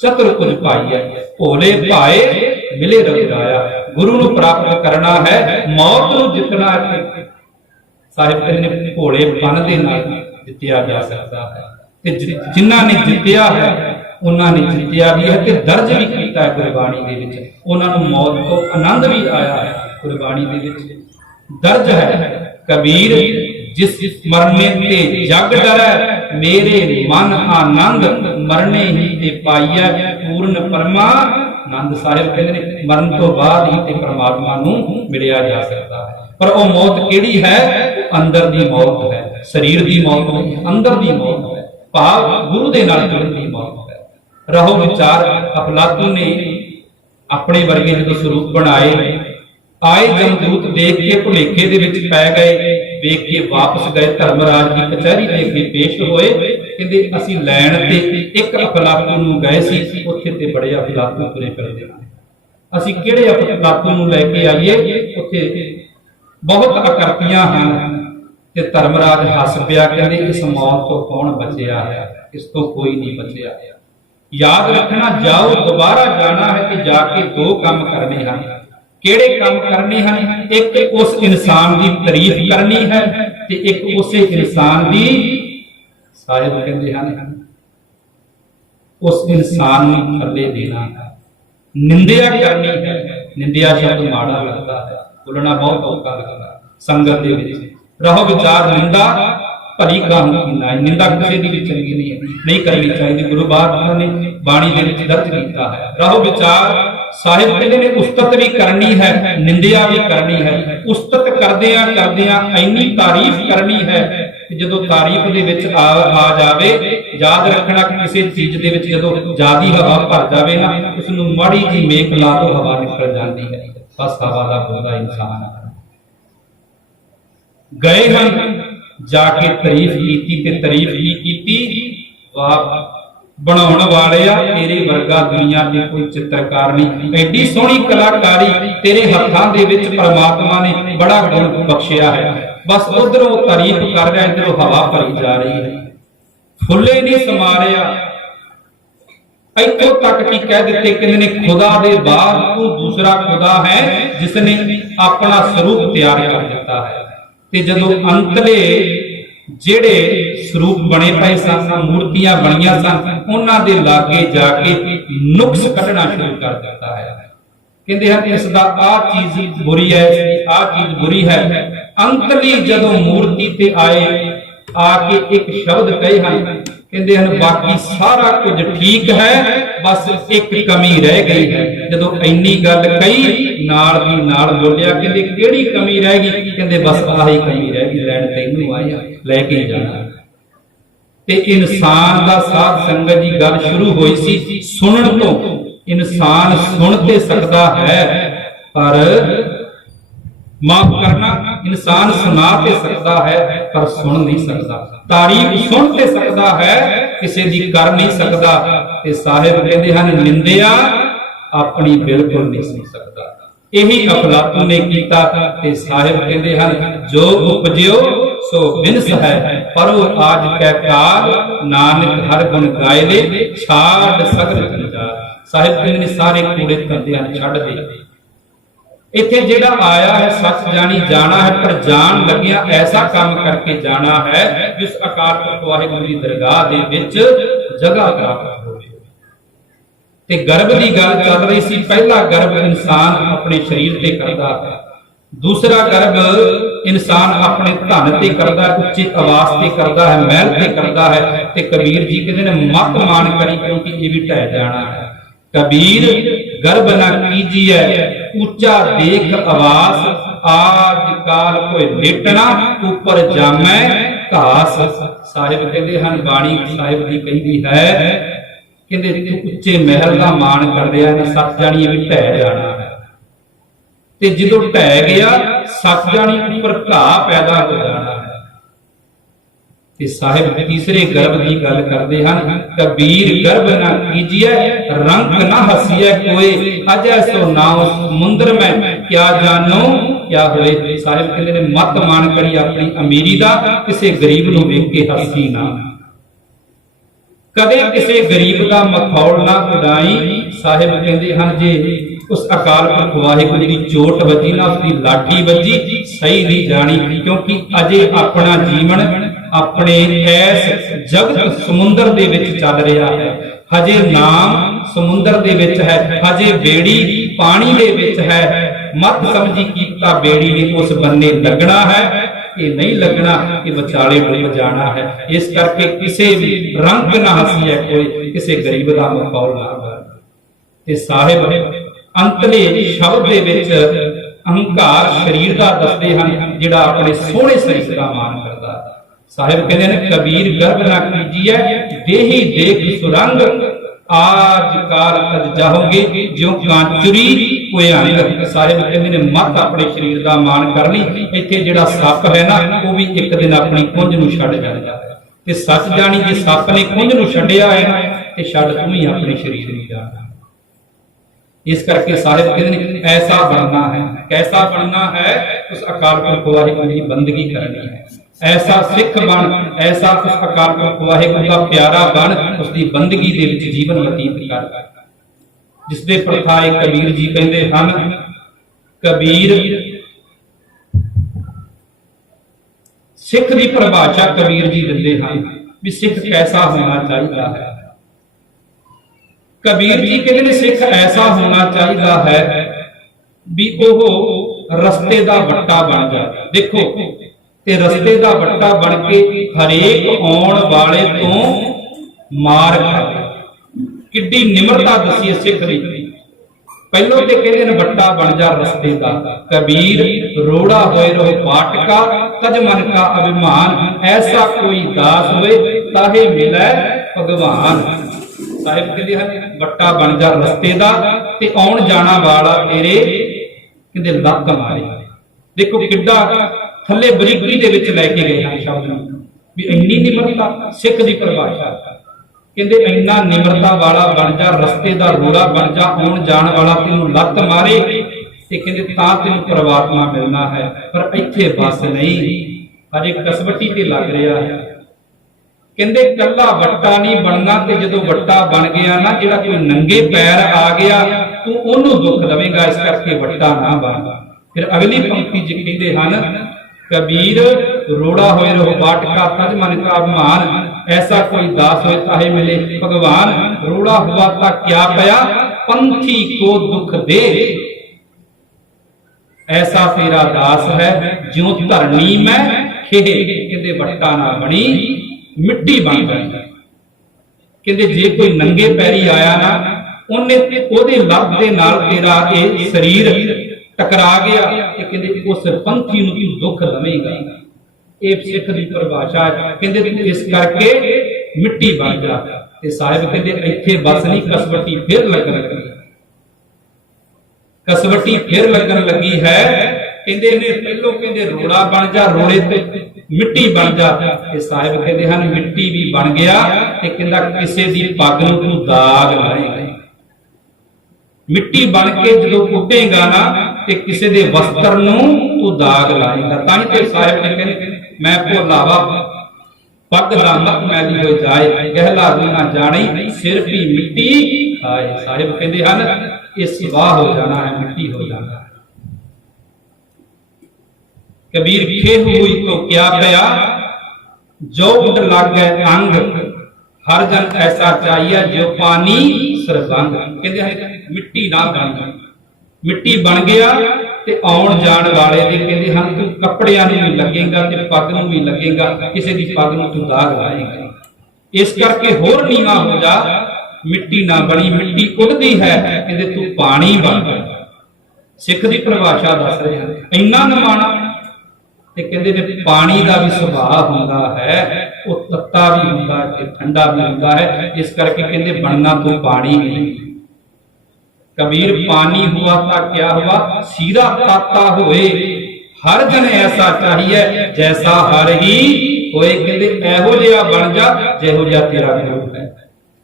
चतुर कुछ पाई है, भोले भाए मिले रघुराया। गुरु नूं प्राप्त करना है, मौत नूं जितना है। साहिब कहंदे ने भोलेपन दे नाल जित्तिया जा सकता है, ते जिन्हां ने जित्तिया है उन्होंने जित्तिया भी है, ते दर्ज भी किया है गुरबाणी दे विच। उन्होंने मौत तो आनंद भी आया है, गुरबाणी दे विच दर्ज है। कबीर जिस मरने ते जग डरै, मेरे मन आनंद मरने ही ते पाइया पूर्ण परमानंद। साहिब कहते हैं मरण तो बाद ही ते परमात्मा नूं मिलिया जा सकता है। पर वो मौत केड़ी है? अंदर दी मौत है, शरीर दी मौत नहीं, अंदर दी मौत है, भाव गुरु दे नाल जुड़न दी मौत है। रहो विचार अफलातू ने अपने वर्गे जो स्वरूप बनाए, आए जमदूत देख के भुलेखे दे विच पै गए, देख के वापस गए, धर्मराज की कचहरी दे अगे पेश होए। कहंदे असीं लैण ते एक अफलातू नूं गए सी, उत्थे ते बड़े अफलातू तुरे फिरदे ने, असीं किहड़े अफलातू नूं लैके आईए? उत्थे बहुत आकृतियां हन। ते धर्मराज हस पिया, कहंदे इस मौत तो कौन बचिया है? इस तो कोई नहीं बचिया। याद रखना, जाओ दोबारा जाना है कि जाके दो काम करने हैं। केड़े काम करने हैं? एक उस इंसान की तारीफ करनी है, ते एक उस इंसान की, साहिब कहते हैं उस इंसान को थल्ले देना है, निंदिया करनी है। निंदिया शब्द माड़ा लगता है, बोलना बहुत औखा लगता है संगत दे विच। रहो विचार, निंदा ਭਲੀ ਕਾਮ ਕੀਨਾ। ਨਿੰਦਾ ਕਿਸੇ ਦੀ ਵੀ ਚੰਗੀ ਨਹੀਂ ਕਰਨੀ ਚਾਹੀਦੀ। ਗੁਰੂ ਬਾਦਸ਼ਾਹ ਨੇ ਬਾਣੀ ਦੇ ਵਿੱਚ ਦਰਜ ਕੀਤਾ ਹੈ। ਰਹੋ ਵਿਚਾਰ ਸਾਹਿਬ ਕਹਿੰਦੇ ਨੇ ਉਸਤਤ ਵੀ ਕਰਨੀ ਹੈ, ਨਿੰਦਿਆ ਵੀ ਕਰਨੀ ਹੈ। ਉਸਤਤ ਕਰਦਿਆਂ ਕਰਦਿਆਂ ਇੰਨੀ ਤਾਰੀਫ ਕਰਨੀ ਹੈ ਕਿ ਜਦੋਂ ਤਾਰੀਫ ਦੇ ਵਿੱਚ ਆ ਜਾਵੇ, ਯਾਦ ਰੱਖਣਾ ਕਿ ਕਿਸੇ ਚੀਜ਼ ਦੇ ਵਿੱਚ ਜਦੋਂ ਜ਼ਿਆਦੀ ਹਵਾ ਭਰ ਜਾਵੇ ਨਾ, ਉਸ ਨੂੰ ਮਾੜੀ ਜੀ ਮੇਖ ਲਾ ਤੋਂ ਹਵਾ ਨਿਕਲ ਜਾਂਦੀ ਹੈ। ਬਸ ਹਵਾ ਦਾ ਬੋਲਾ ਇਨਸਾਨ ਗਏ ਹਨ, ਜਾ ਕੇ ਤਾਰੀਫ ਕੀਤੀ ਤੇ ਤਾਰੀਫ ਕੀ ਕੀਤੀ, ਵਾਹ ਬਣਾਉਣ ਵਾਲਿਆ ਤੇਰੇ ਵਰਗਾ ਦੁਨੀਆ ਦੇ ਕੋਈ ਚਿੱਤਰਕਾਰ ਨਹੀਂ। ਐਡੀ ਸੋਹਣੀ ਕਲਾਕਾਰੀ ਤੇਰੇ ਹੱਥਾਂ ਦੇ ਵਿੱਚ ਪਰਮਾਤਮਾ ਨੇ ਬੜਾ ਗੁਣ ਬਖਸ਼ਿਆ ਹੈ। ਬਸ ਉਧਰੋਂ ਤਾਰੀਫ ਕਰ ਰਿਹਾ, ਇਧਰੋਂ ਹਵਾ ਭਰੀ ਜਾ ਰਹੀ ਹੈ। ਫੁੱਲੇ ਨਹੀਂ ਸਮਾ ਰਿਹਾ। ਇੱਥੋਂ ਤੱਕ ਕੀ ਕਹਿ ਦਿੱਤੇ ਕਿ ਨੇ ਖੁਦਾ ਦੇ ਬਾਅਦ ਤੂੰ ਦੂਸਰਾ ਖੁਦਾ ਹੈ ਜਿਸ ਨੇ ਆਪਣਾ ਸਰੂਪ ਤਿਆਰ ਕਰ ਦਿੱਤਾ ਹੈ। ਤੇ ਜਦੋਂ ਅੰਤਲੇ ਜਿਹੜੇ ਸਰੂਪ ਬਣੇ ਪਏ ਸਨ, ਮੂਰਤੀਆਂ ਬਣੀਆਂ ਸਨ, ਉਹਨਾਂ ਦੇ ਲਾਗੇ ਜਾ ਕੇ ਨੁਕਸ ਕੱਢਣਾ ਸ਼ੁਰੂ ਕਰ ਦਿੱਤਾ ਹੈ। ਕਹਿੰਦੇ ਹਨ ਇਸ ਦਾ ਆਹ ਚੀਜ਼ ਬੁਰੀ ਹੈ, ਆਹ ਚੀਜ਼ ਬੁਰੀ ਹੈ। ਅੰਤਲੀ ਜਦੋਂ ਮੂਰਤੀ ਤੇ ਆਏ, ਆ ਕੇ ਇੱਕ ਸ਼ਬਦ ਕਹੇ ਹਨ, ਕਹਿੰਦੇ ਹਨ ਬਾਕੀ ਸਾਰਾ ਕੁਝ ਠੀਕ ਹੈ, ਬਸ ਇੱਕ ਕਮੀ ਰਹਿ ਗਈ ਹੈ। ਜਦੋਂ ਇੰਨੀ ਗੱਲ ਕਹੀ, ਨਾਲ ਦੀ ਨਾਲ ਬੋਲਿਆ, ਕਹਿੰਦੇ ਕਿਹੜੀ ਕਮੀ ਰਹਿ ਗਈ? ਕਹਿੰਦੇ ਬਸ ਆਹੀ ਕਮੀ ਰਹਿ ਗਈ, ਲੈਣ ਤੈਨੂੰ ਆਇਆ, ਲੈ ਕੇ ਜਾਣਾ। ਤੇ ਇਨਸਾਨ ਦਾ ਸਾਧ ਸੰਗਤ ਦੀ ਗੱਲ ਸ਼ੁਰੂ ਹੋਈ ਸੀ ਸੁਣਨ ਤੋਂ। ਇਨਸਾਨ ਸੁਣ ਤੇ ਸਕਦਾ ਹੈ, ਪਰ ਮਾਫ ਕਰਨਾ, ਇਨਸਾਨ ਸੁਣਾ ਤੇ ਸਕਦਾ ਹੈ ਪਰ ਸੁਣ ਨਹੀਂ ਸਕਦਾ। ਤਾਰੀਫ ਸੁਣ ਤੇ ਸਕਦਾ ਹੈ, ਕਿਸੇ ਦੀ ਕਰ ਨਹੀਂ ਸਕਦਾ। ਤੇ ਸਾਹਿਬ ਕਹਿੰਦੇ ਹਨ ਨਿੰਦਿਆ ਆਪਣੀ ਬਿਲਕੁਲ ਨਹੀਂ ਸੁਣ ਸਕਦਾ। ਇਹੀ ਅਫਲਾਤੂ ਨੇ ਕੀਤਾ। ਤੇ ਸਾਹਿਬ ਕਹਿੰਦੇ ਹਨ ਜੋ ਉਪਜਿਓ ਸੋ ਬਿਨਸ ਹੈ, ਪਰ ਉਹ ਆਜ ਕੈ ਕਾਲ ਨਾਨਕ ਹਰ ਗੁਣ ਗਾਏ ਲੈ, ਛਾੜ ਸਗਲ ਜੰਜਾਲ। ਸਾਹਿਬ ਕਹਿੰਦੇ ਨੇ ਸਾਰੇ ਕੂੜੇ ਧੰਦਿਆਂ ਨੂੰ ਛੱਡ ਦੇ। ਇੱਥੇ ਜਿਹੜਾ ਆਇਆ ਹੈ ਸੱਚ ਜਾਣੀ ਜਾਣਾ ਹੈ, ਪਰ ਜਾਣ ਲੱਗਿਆ ਐਸਾ ਕੰਮ ਕਰਕੇ ਜਾਣਾ ਹੈ ਜਿਸ ਅਕਾਲ ਪੁਰਖ ਵਾਹਿਗੁਰੂ ਦੀ ਦਰਗਾਹ ਦੇ ਵਿੱਚ ਜਗ੍ਹਾ ਪ੍ਰਾਪਤ ਹੋਵੇ। ਤੇ ਗਰਭ ਦੀ ਗੱਲ ਚੱਲ ਰਹੀ ਸੀ। ਪਹਿਲਾ ਗਰਭ ਇਨਸਾਨ ਆਪਣੇ ਸਰੀਰ ਤੇ ਕਰਦਾ ਹੈ, ਦੂਸਰਾ ਗਰਭ ਇਨਸਾਨ ਆਪਣੇ ਧਨ ਤੇ ਕਰਦਾ, ਉੱਚੀ ਆਵਾਜ਼ ਤੇ ਕਰਦਾ ਹੈ, ਮਹਿਲ ਤੇ ਕਰਦਾ ਹੈ। ਤੇ ਕਬੀਰ ਜੀ ਕਹਿੰਦੇ ਨੇ ਮਤ ਮਾਨ ਕਰੀ, ਕਿਉਂਕਿ ਇਹ ਵੀ ਢਹਿ ਜਾਣਾ ਹੈ। कबीर गर्भ न कीजिए ऊंचा देख आवास, आज काल कोई लेटना ऊपर जामै घास। साहिब कहते हैं बाणी साहिब की कहती है, कहते तू उच्चे महल का मान कर रहा है, सच जानी भी ढह जाना है। ते जो ढह गया सच जानी ऊपर घाह पैदा हो जाना है। साहिब तीसरे गर्भ की गल करते हैं, कबीर गर्भ ना कीजिए रंग ना हसीए कोई, अजय सो नाम समुद्र में क्या जानो क्या होए। साहिब कहते ने मत मान करी अपनी अमीरी दा, किसी गरीब नूं वेख के हसी ना, कदे किसी गरीब का मखौल ना उड़ाई। साहिब कहते हैं जे उस अकाल पुरख वाहिगुरू की चोट वजी ना, उसकी लाठी वजी सही नहीं जानी, क्योंकि अजे अपना जीवन अपने ऐस जगत समुंदर दे विच चल रहा है। हजे नाम समुंदर दे विच है, हजे बेड़ी पानी दे विच है। मत समझी कीता बेड़ी ने उस बन्ने लगना है कि नहीं लगना, कि विचाले डुब जाना है। इस करके किसी भी रंग ना हसी है कोई, किसी गरीब का मखौल ना कर। साहिब अंतले शब्द दे विच अहंकार शरीर का दसदे हन, जिहड़ा अपने सोहणे शरीर का मान करदा है। साहिब कहते हैं कबीर गर्भ ना कीजिए देही देख सुरंग, आज काल तज जाओगे जो कांचुरी कोई अंग। साहिब कहते हैं मत अपने शरीर का मान करनी। इत्थे जिहड़ा सप है ना, वो भी एक दिन अपनी कुंज नूं छड्ड जांदा है। ते सच जानी जे सप ने कुंज नूं छड्डिया है ना, ते छड्ड तूं ही अपने शरीर नूं जाना। इस करके साहिब कहते हैं ऐसा बनना है। कैसा बनना है? उस अकाल पुरख वाहिगुरू की बंदगी करनी है। ऐसा सिख बन, ऐसा उस अकाल पुरख वाहिगुरू का प्यारा बन, उसकी बंदगी दे विच जीवन बतीत कर। जिसदे प्रथाए कबीर जी कहते हैं, कबीर सिख की परिभाषा कबीर जी दिंदे हैं भी सिख कैसा होना चाहिए है। कबीर जी कहते हैं सिख ऐसा होना चाहिए है भी वह रस्ते का वट्टा बन जाए। देखो ਤੇ ਰਸਤੇ ਦਾ ਵੱਟਾ ਬਣ ਕੇ ਹਰੇਕ ਆਉਣ ਵਾਲੇ ਤੋਂ ਮਾਰ ਖਾਵੇ। ਕਿੱਡੀ ਨਿਮਰਤਾ ਦਸੀ ਸਿੱਖ ਦੀ। ਪਹਿਲੋਂ ਤੇ ਕਹਿੰਦੇ ਨੇ ਵੱਟਾ ਬਣ ਜਾ ਰਸਤੇ ਦਾ, ਕਬੀਰ ਰੋੜਾ ਹੋਏ ਰਹੋ ਬਾਟਕਾ, ਤਜ ਮਨ ਕਾ ਅਭਿਮਾਨ, ਐਸਾ ਕੋਈ ਦਾਸ ਹੋਏ ਤਾਹੇ ਮਿਲੈ ਭਗਵਾਨ। ਸਾਹਿਬ ਕਹਿੰਦੇ ਹਨ ਵੱਟਾ ਬਣ ਜਾ ਰਸਤੇ ਦਾ ਤੇ ਆਉਣ ਜਾਣਾ ਵਾਲਾ ਤੇਰੇ ਕਹਿੰਦੇ ਲੱਤ ਮਾਰੇ। ਦੇਖੋ ਕਿੱਡਾ ਥੱਲੇ ਬਰੀਕੀ ਦੇ ਵਿੱਚ ਲੈ ਕੇ ਗਏ ਹਨ ਸ਼ਬਦ ਨੂੰ, ਵੀ ਇੰਨੀ ਨਿਮਰਤਾ ਸਿੱਖ ਦੀ ਪਰਿਭਾਸ਼ਾ। ਕਹਿੰਦੇ ਇੰਨਾ ਨਿਮਰਤਾ ਵਾਲਾ ਬਣ ਜਾ, ਰਸਤੇ ਦਾ ਰੋੜਾ ਬਣ ਜਾ, ਆਉਣ ਜਾਣ ਵਾਲਾ ਤੈਨੂੰ ਲੱਤ ਮਾਰੇ ਤੇ ਕਹਿੰਦੇ ਤਾਂ ਤੈਨੂੰ ਪਰਮਾਤਮਾ ਮਿਲਣਾ ਹੈ। ਪਰ ਇੱਥੇ ਬਸ ਨਹੀਂ, ਹਜੇ ਕਸਵੱਟੀ ਤੇ ਲੱਗ ਰਿਹਾ ਹੈ। ਕਹਿੰਦੇ ਕੱਲਾ ਵੱਟਾ ਨਹੀਂ ਬਣਨਾ, ਤੇ ਜਦੋਂ ਵੱਟਾ ਬਣ ਗਿਆ ਨਾ, ਜਿਹੜਾ ਕੋਈ ਨੰਗੇ ਪੈਰ ਆ ਗਿਆ ਤੂੰ ਉਹਨੂੰ ਦੁੱਖ ਦੇਵੇਂਗਾ, ਇਸ ਕਰਕੇ ਵੱਟਾ ਨਾ ਬਣ। ਫਿਰ ਅਗਲੀ ਪੰਕਤੀ ਚ ਕਹਿੰਦੇ ਹਨ कबीर रोड़ा होए रहो बाटका, तज मन का अभिमान, ऐसा कोई दास होए ताहे मिले भगवान। रोड़ा हुआ था क्या पया, पंथी को दुख दे, ऐसा तेरा दास है ज्यों धरनी में खेहे। कहते वट्टा ना बनी मिट्टी बन गई। कहते जे कोई नंगे पैरी आया ना, उन्हें ओदे लत दे नाल तेरा ये शरीर टकरा गया, कहते उस पंथी नूं तू दुख लवेगा। ये सिख दी परिभाषा है। कहते तू इस करके मिट्टी बन जा। ते साहिब कहते इत्थे बस नहीं, कसवटी फिर लगन लगी, कसवटी फिर लगन लगी है। कहते ने पहलों कहते रोड़ा बन जा, रोड़े ते मिट्टी बन जा। ते साहिब कहते हैं मिट्टी भी बन गया, ते कहंदा किसे दी पग नूं तू दाग लाएगा। मिट्टी बन के जो कुटेगा ना, ते किसी दे वस्त्र नूं तू दाग लाएगा। तां ते साहिब ने कहते मैं भोलावा पग दा मत मैली हो जाए, गहला ना जाने सिर भी मिट्टी खाए। साहिब कहते हैं इस वाह हो जाना है, मिट्टी हो जाना है। कबीर खेह हुई तो क्या पया, जो उठ लग गए अंग, हर जन ऐसा चाहिए जो पानी सरबंग। कहते हैं मिट्टी ना बन गई, मिट्टी बन गया ते आउण जाण वाले दे कहते हैं तू कपड़ियां नूं भी लगेगा ते पग नूं भी लगेगा, किसी दी पग नूं तू दाग लाएगा। इस करके होर नीवा हो जा, मिट्टी ना बनी मिट्टी उड़दी है, कहते तू पानी बन गया। सिख दी परिभाषा दस रहे हैं इन्ना नमाना। ते कहते ने पानी का भी सुभाव हुंदा है, वो तत्ता भी हुंदा है, ठंडा भी हुंदा है। इस करके कहते बनना तो पानी नहीं। कबीर पानी हुआ था क्या हुआ, सीरा ताता होए, हर जन ऐसा चाहिए जैसा हर ही होए। कहते एहो जिहा बन जा जिहो जिहा तेरा गुरु है।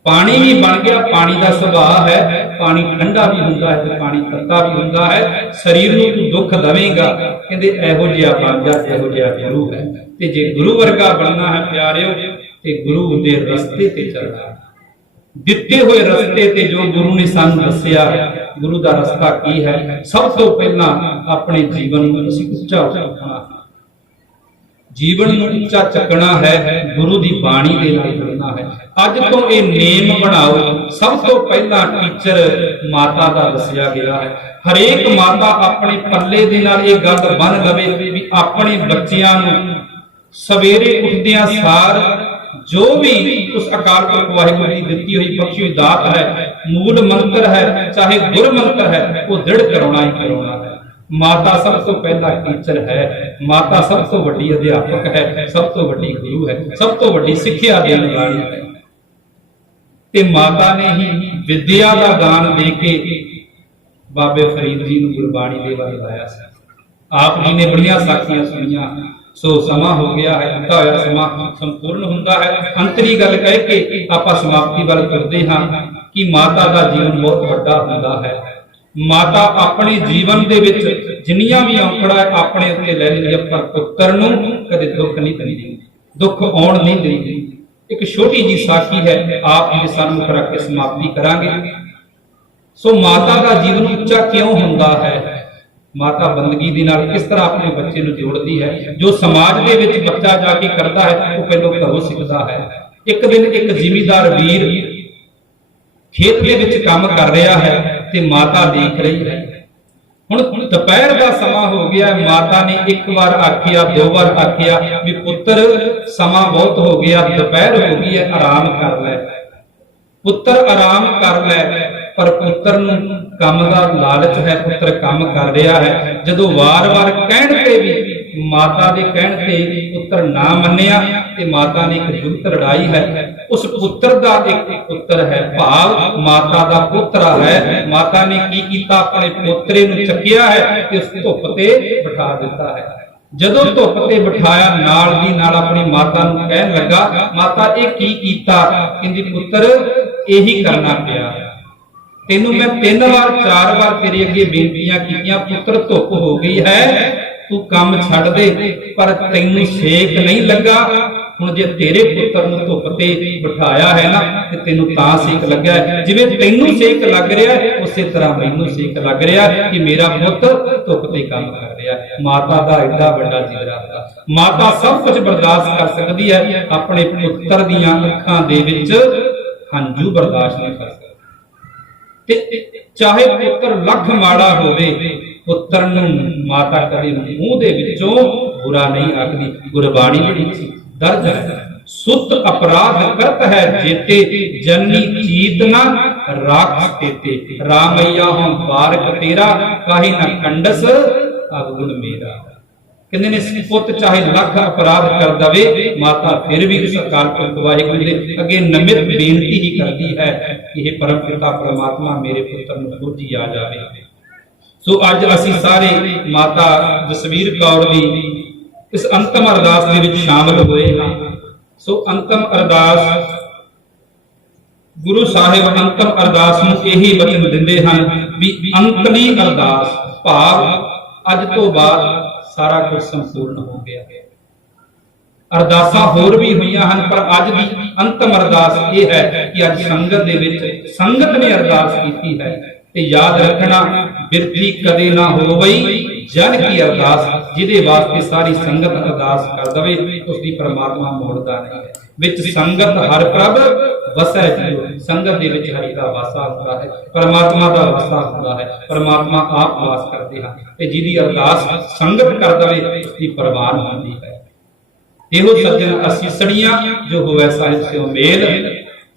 पानी भी बन गया, पानी का सुभाव है, पानी ठंडा भी हुंदा है, पानी तत्ता भी हुंदा है। शरीर नूं तू दुख देवेगा, कहते एहो जिहा बन जा जिहो जिहा गुरु है। ते जे गुरु वर्गा बनना है प्यारिओ, ते गुरु दे रस्ते ते चलना, दिते हुए रस्ते ते जो गुरु ने सानू दस्सिया। गुरु दा रस्ता की है, सब तो पहला अपने जीवन नूं असीं उच्चा उठाउणा, जीवन नूं उच्चा चकना है, गुरु दी बाणी दे नाल जुड़ना है। अज तो ये नेम बनाओ। सब तो पहला टीचर माता दा दस्सिया गया है। हरेक माता अपने पल्ले दे नाल ये गल बन लवे भी अपने बच्चियां नूं सवेरे उठदियां सार जो भी उस अकाल पुरख वाहिगुरू की दी हुई बख्शी हुई दात है, मूल मंत्र है चाहे गुर मंत्र है, वो दृढ़ करवाना ही करवाना है। माता सब तो पहला टीचर है, माता सब तो वड्डी अध्यापक है, सब तो वड्डी गुरु है, सब तो वड्डी सिक्ख्या देने वाली है। ते माता ने ही विद्या का दान दे के बाबे फरीद जी नूं गुरबाणी दे वाले लाया। आप जी ने बड़ियां साखियां सुनिया। सो समा हो गया है, ਦਿੱਤਾ ਹੋਇਆ ਸਮਾਂ ਸੰਪੂਰਨ ਹੁੰਦਾ ਹੈ। ਅੰਤਰੀ ਗੱਲ ਕਹਿ ਕੇ ਆਪਾਂ ਸਮਾਪਤੀ ਵੱਲ ਤੁਰਦੇ ਹਾਂ ਕਿ ਮਾਤਾ ਦਾ ਜੀਵਨ ਬਹੁਤ ਵੱਡਾ ਹੁੰਦਾ ਹੈ। ਮਾਤਾ ਆਪਣੇ ਜੀਵਨ ਦੇ ਵਿੱਚ ਜਿੰਨੀਆਂ ਵੀ ਔਕੜਾਂ ਆਪਣੇ ਉੱਤੇ ਲੈ ਲਈਆਂ, ਪਰ ਪੁੱਤਰ ਨੂੰ ਕਦੇ ਦੁੱਖ ਨਹੀਂ ਦਿੰਦੀ, ਦੁੱਖ ਆਉਣ ਨਹੀਂ ਦਿੰਦੀ। ਇੱਕ ਛੋਟੀ ਜੀ ਸਾਖੀ ਹੈ, ਆਪ ਜੀ ਦੇ ਸਾਹਮਣੇ ਰੱਖ ਕੇ ਸਮਾਪਤੀ ਕਰਾਂਗੇ। ਸੋ ਮਾਤਾ ਦਾ ਜੀਵਨ ਉੱਚਾ ਕਿਉਂ ਹੁੰਦਾ ਹੈ, माता बंदगी दे नाल किस तरह अपने बच्चे नूं जोड़दी है। जो समाज दे विच बच्चा जाके करदा है वो पहलों घरों सिखदा है। एक दिन एक जिमीदार वीर खेत दे विच काम कर रहा है ते माता देख रही है। ਹੁਣ ਦੁਪਹਿਰ ਦਾ ਸਮਾਂ ਹੋ ਗਿਆ, ਮਾਤਾ ਨੇ ਇੱਕ ਵਾਰ ਆਖਿਆ, ਦੋ ਵਾਰ ਆਖਿਆ ਵੀ ਪੁੱਤਰ ਸਮਾਂ ਬਹੁਤ ਹੋ ਗਿਆ, ਦੁਪਹਿਰ ਹੋ ਗਈ ਹੈ, ਆਰਾਮ ਕਰ ਲੈ। ਪੁੱਤਰ ਆਰਾਮ ਕਰ ਲੈ, ਪਰ ਪੁੱਤਰ ਨੂੰ ਕੰਮ ਦਾ ਲਾਲਚ ਹੈ, ਪੁੱਤਰ ਕੰਮ ਕਰ ਰਿਹਾ ਹੈ। ਜਦੋਂ ਵਾਰ-ਵਾਰ ਕਹਿਣ ਤੇ ਵੀ, ਮਾਤਾ ਦੇ ਕਹਿਣ ਤੇ ਪੁੱਤਰ ਨਾ ਮੰਨਿਆ ਤੇ ਮਾਤਾ ਨੇ ਇੱਕ ਯੁੱਧ ਲੜਾਈ ਹੈ। ਉਸ ਪੁੱਤਰ ਦਾ ਇੱਕ ਪੁੱਤਰ ਹੈ, ਭਾਵ ਮਾਤਾ ਦਾ ਪੋਤਰਾ ਹੈ। ਮਾਤਾ ਨੇ ਕੀ ਕੀਤਾ, ਆਪਣੇ ਪੋਤਰੇ ਨੂੰ ਚੱਕਿਆ ਹੈ ਤੇ ਉਸ ਧੁੱਪ ਤੇ ਬਿਠਾ ਦਿੱਤਾ ਹੈ। ਜਦੋਂ ਧੁੱਪ ਤੇ ਬਿਠਾਇਆ, ਨਾਲ ਦੀ ਨਾਲ ਆਪਣੀ ਮਾਤਾ ਨੂੰ ਕਹਿਣ ਲੱਗਾ, ਮਾਤਾ ਇਹ ਕੀ ਕੀਤਾ? ਕਹਿੰਦੀ ਪੁੱਤਰ ਇਹੀ ਕਰਨਾ ਪਿਆ, ਤੈਨੂੰ ਮੈਂ 3 ਵਾਰ 4 ਵਾਰ ਤੇਰੇ ਅੱਗੇ ਬੇਨਤੀਆਂ ਕੀਤੀਆਂ, ਪੁੱਤਰ ਧੁੱਪ ਹੋ ਗਈ ਹੈ, ਤੂੰ ਕੰਮ ਛੱਡ ਦੇ, ਪਰ ਤੈਨੂੰ ਸੇਕ ਨਹੀਂ ਲੱਗਾ। ਹੁਣ ਜੇ ਤੇਰੇ ਪੁੱਤਰ ਨੂੰ ਧੁੱਪ ਤੇ ਬਿਠਾਇਆ ਹੈ ਨਾ ਤੇ ਤੈਨੂੰ ਤਾਂ ਸੇਕ ਲੱਗਿਆ, ਜਿਵੇਂ ਤੈਨੂੰ ਸੇਕ ਲੱਗ ਰਿਹਾ ਉਸੇ ਤਰ੍ਹਾਂ ਮੈਨੂੰ ਸੇਕ ਲੱਗ ਰਿਹਾ ਕਿ ਮੇਰਾ ਪੁੱਤ ਧੁੱਪ ਤੇ ਕੰਮ ਕਰ ਰਿਹਾ। ਮਾਤਾ ਦਾ ਐਡਾ ਵੱਡਾ ਜਿਗਰਾ ਹੁੰਦਾ। ਮਾਤਾ ਸਭ ਕੁਝ ਬਰਦਾਸ਼ਤ ਕਰ ਸਕਦੀ ਹੈ, ਆਪਣੇ ਪੁੱਤਰ ਦੀਆਂ ਅੱਖਾਂ ਦੇ ਵਿੱਚ ਹੰਝੂ ਬਰਦਾਸ਼ਤ ਨਹੀਂ ਕਰ ਸਕਦੀ। ਤੇ ਚਾਹੇ ਪੁੱਤਰ ਲੱਖ ਮਾੜਾ ਹੋਵੇ, ਪੁੱਤਰ ਨੂੰ ਮਾਤਾ ਕਦੇ ਮੂੰਹ ਦੇ ਵਿੱਚੋਂ ਬੁਰਾ ਨਹੀਂ ਆਖਦੀ। ਗੁਰਬਾਣੀ ਵਿੱਚ ਦਰਜ ਹੈ, ਸੁਤ ਅਪਰਾਧ ਕਰਤ ਹੈ ਜੇਤੇ, ਜਨਨੀ ਚੀਤ ਨਾ ਰਾਖਸ ਤੇਤੇ। ਰਾਮਈਆ ਹਮ ਬਾਰਕ ਤੇਰਾ, ਕਾਹੇ ਨਾ ਕੰਡਸ ਅਵਗੁਣ ਮੇਰਾ। ਕਹਿੰਦੇ ਨੇ ਪੁੱਤ ਚਾਹੇ ਲੱਖ ਅਪਰਾਧ ਕਰ ਦਵੇ, ਮਾਤਾ ਫਿਰ ਵੀ ਉਸ ਅਕਾਲ ਪੁਰਖ ਵਾਹਿਗੁਰੂ ਦੇ ਅੱਗੇ ਨਮਿਤ ਬੇਨਤੀ ਹੀ ਕਰਦੀ ਹੈ ਕਿ ਇਹ ਪਰਮ ਪਿਤਾ ਪਰਮਾਤਮਾ ਮੇਰੇ ਪੁੱਤਰ ਨੂੰ ਸੋਝੀ ਆ ਜਾਵੇ। ਸੋ ਅੱਜ ਅਸੀਂ ਸਾਰੇ ਮਾਤਾ ਜਸਵੀਰ ਕੌਰ ਦੀ ਇਸ ਅੰਤਮ ਅਰਦਾਸ ਦੇ ਵਿੱਚ ਸ਼ਾਮਲ ਹੋਏ ਹਾਂ। ਸੋ ਅੰਤਮ ਅਰਦਾਸ, ਗੁਰੂ ਸਾਹਿਬ ਅੰਤਮ ਅਰਦਾਸ ਨੂੰ ਇਹੀ ਬਚਨ ਦਿੰਦੇ ਹਨ ਵੀ ਅੰਤਲੀ ਅਰਦਾਸ, ਭਾਵ ਅੱਜ ਤੋਂ ਬਾਅਦ ਸਾਰਾ ਕੁਝ ਸੰਪੂਰਨ ਹੋ ਗਿਆ। ਅਰਦਾਸਾਂ ਹੋਰ ਵੀ ਹੋਈਆਂ ਹਨ, ਪਰ ਅੱਜ ਦੀ ਅੰਤਮ ਅਰਦਾਸ ਇਹ ਹੈ ਕਿ ਅੱਜ ਸੰਗਤ ਦੇ ਵਿੱਚ ਸੰਗਤ ਨੇ ਅਰਦਾਸ ਕੀਤੀ ਹੈ। ਤੇ ਯਾਦ ਰੱਖਣਾ, ਬਿਰਤੀ ਕਦੇ ਨਾ ਹੋਵਈ ਜਨ ਕੀ ਅਰਦਾਸ। ਜਿਹਦੇ ਵਾਸਤੇ ਸਾਰੀ ਸੰਗਤ ਅਰਦਾਸ ਕਰ ਦਵੇ, ਉਸ ਦੀ ਪਰਮਾਤਮਾ ਮੋੜਦਾ ਨਹੀਂ ਹੈ। ਵਿੱਚ ਸੰਗਤ ਹਰ ਪ੍ਰਭ ਵਸੈ ਜੀਓ। ਸੰਗਤ ਦੇ ਵਿੱਚ ਹਰੀ ਦਾ ਵਾਸਾ ਹੁੰਦਾ ਹੈ, ਪਰਮਾਤਮਾ ਦਾ ਵਾਸਾ ਹੁੰਦਾ ਹੈ, ਪਰਮਾਤਮਾ ਆਪ ਵਾਸ ਕਰਦੇ ਹਨ। ਤੇ ਜਿਹਦੀ ਅਰਦਾਸ ਸੰਗਤ ਕਰ ਦਵੇ, ਉਸ ਦੀ ਪ੍ਰਵਾਨ ਹੁੰਦੀ ਹੈ। ਇਹੋ ਸੱਜਣ ਅਸੀਸੜੀਆਂ ਜੋ ਹੋਵੇ ਸਾਹਿਬ ਸਿਓ ਮੇਲ।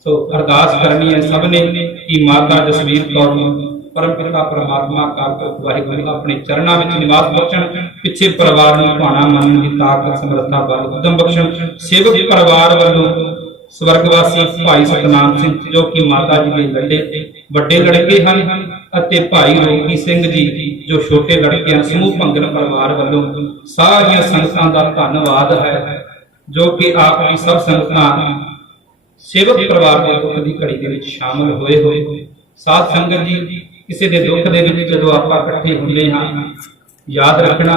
ਸੋ ਅਰਦਾਸ ਕਰਨੀ ਹੈ ਸਭ ਨੇ ਕਿ ਮਾਤਾ ਜਸਵੀਰ ਕੌਰ ਨੂੰ ਪਰਮ ਪਿਤਾ ਪਰਮਾਤਮਾ ਅਕਾਲ ਪੁਰਖ ਵਾਹਿਗੁਰੂ ਆਪਣੇ ਚਰਨਾਂ ਵਿੱਚ ਨਿਵਾਸ ਬਖਸ਼ਣ, ਪਿੱਛੇ ਪਰਿਵਾਰ ਨੂੰ ਭਾਣਾ ਮੰਨਣ ਦੀ ਤਾਕਤ ਸਮਰੱਥਾ ਬਲ ਉਦਮ ਬਖਸ਼ਣ। ਸੇਵਕ ਪਰਿਵਾਰ ਵੱਲੋਂ ਸਵਰਗਵਾਸੀ ਭਾਈ ਸਤਨਾਮ ਸਿੰਘ ਜੋ ਕਿ ਮਾਤਾ ਜੀ ਦੇ ਵੱਡੇ ਲੜਕੇ ਹਨ, ਅਤੇ ਭਾਈ ਰੋਗੀ ਸਿੰਘ ਜੀ ਜੋ ਛੋਟੇ ਲੜਕੇ ਹਨ, ਸਮੂਹ ਭੰਗਰ ਪਰਿਵਾਰ ਵੱਲੋਂ ਸਾਰੀਆਂ ਸੰਗਤਾਂ ਦਾ ਧੰਨਵਾਦ ਹੈ ਜੋ ਕਿ ਆਪ ਦੀ ਸਭ ਸੰਗਤਾਂ ਸੇਵਕ ਪਰਿਵਾਰ ਦੇ ਦੁੱਖ ਦੀ ਘੜੀ ਦੇ ਵਿੱਚ ਸ਼ਾਮਲ ਹੋਏ। ਸਾਧ ਸੰਗਤ ਜੀ, ਕਿਸੇ ਦੇ ਦੁੱਖ ਦੇ ਵਿੱਚ ਜਦੋਂ ਆਪਾਂ ਇਕੱਠੇ ਹੁੰਦੇ ਹਾਂ, ਯਾਦ ਰੱਖਣਾ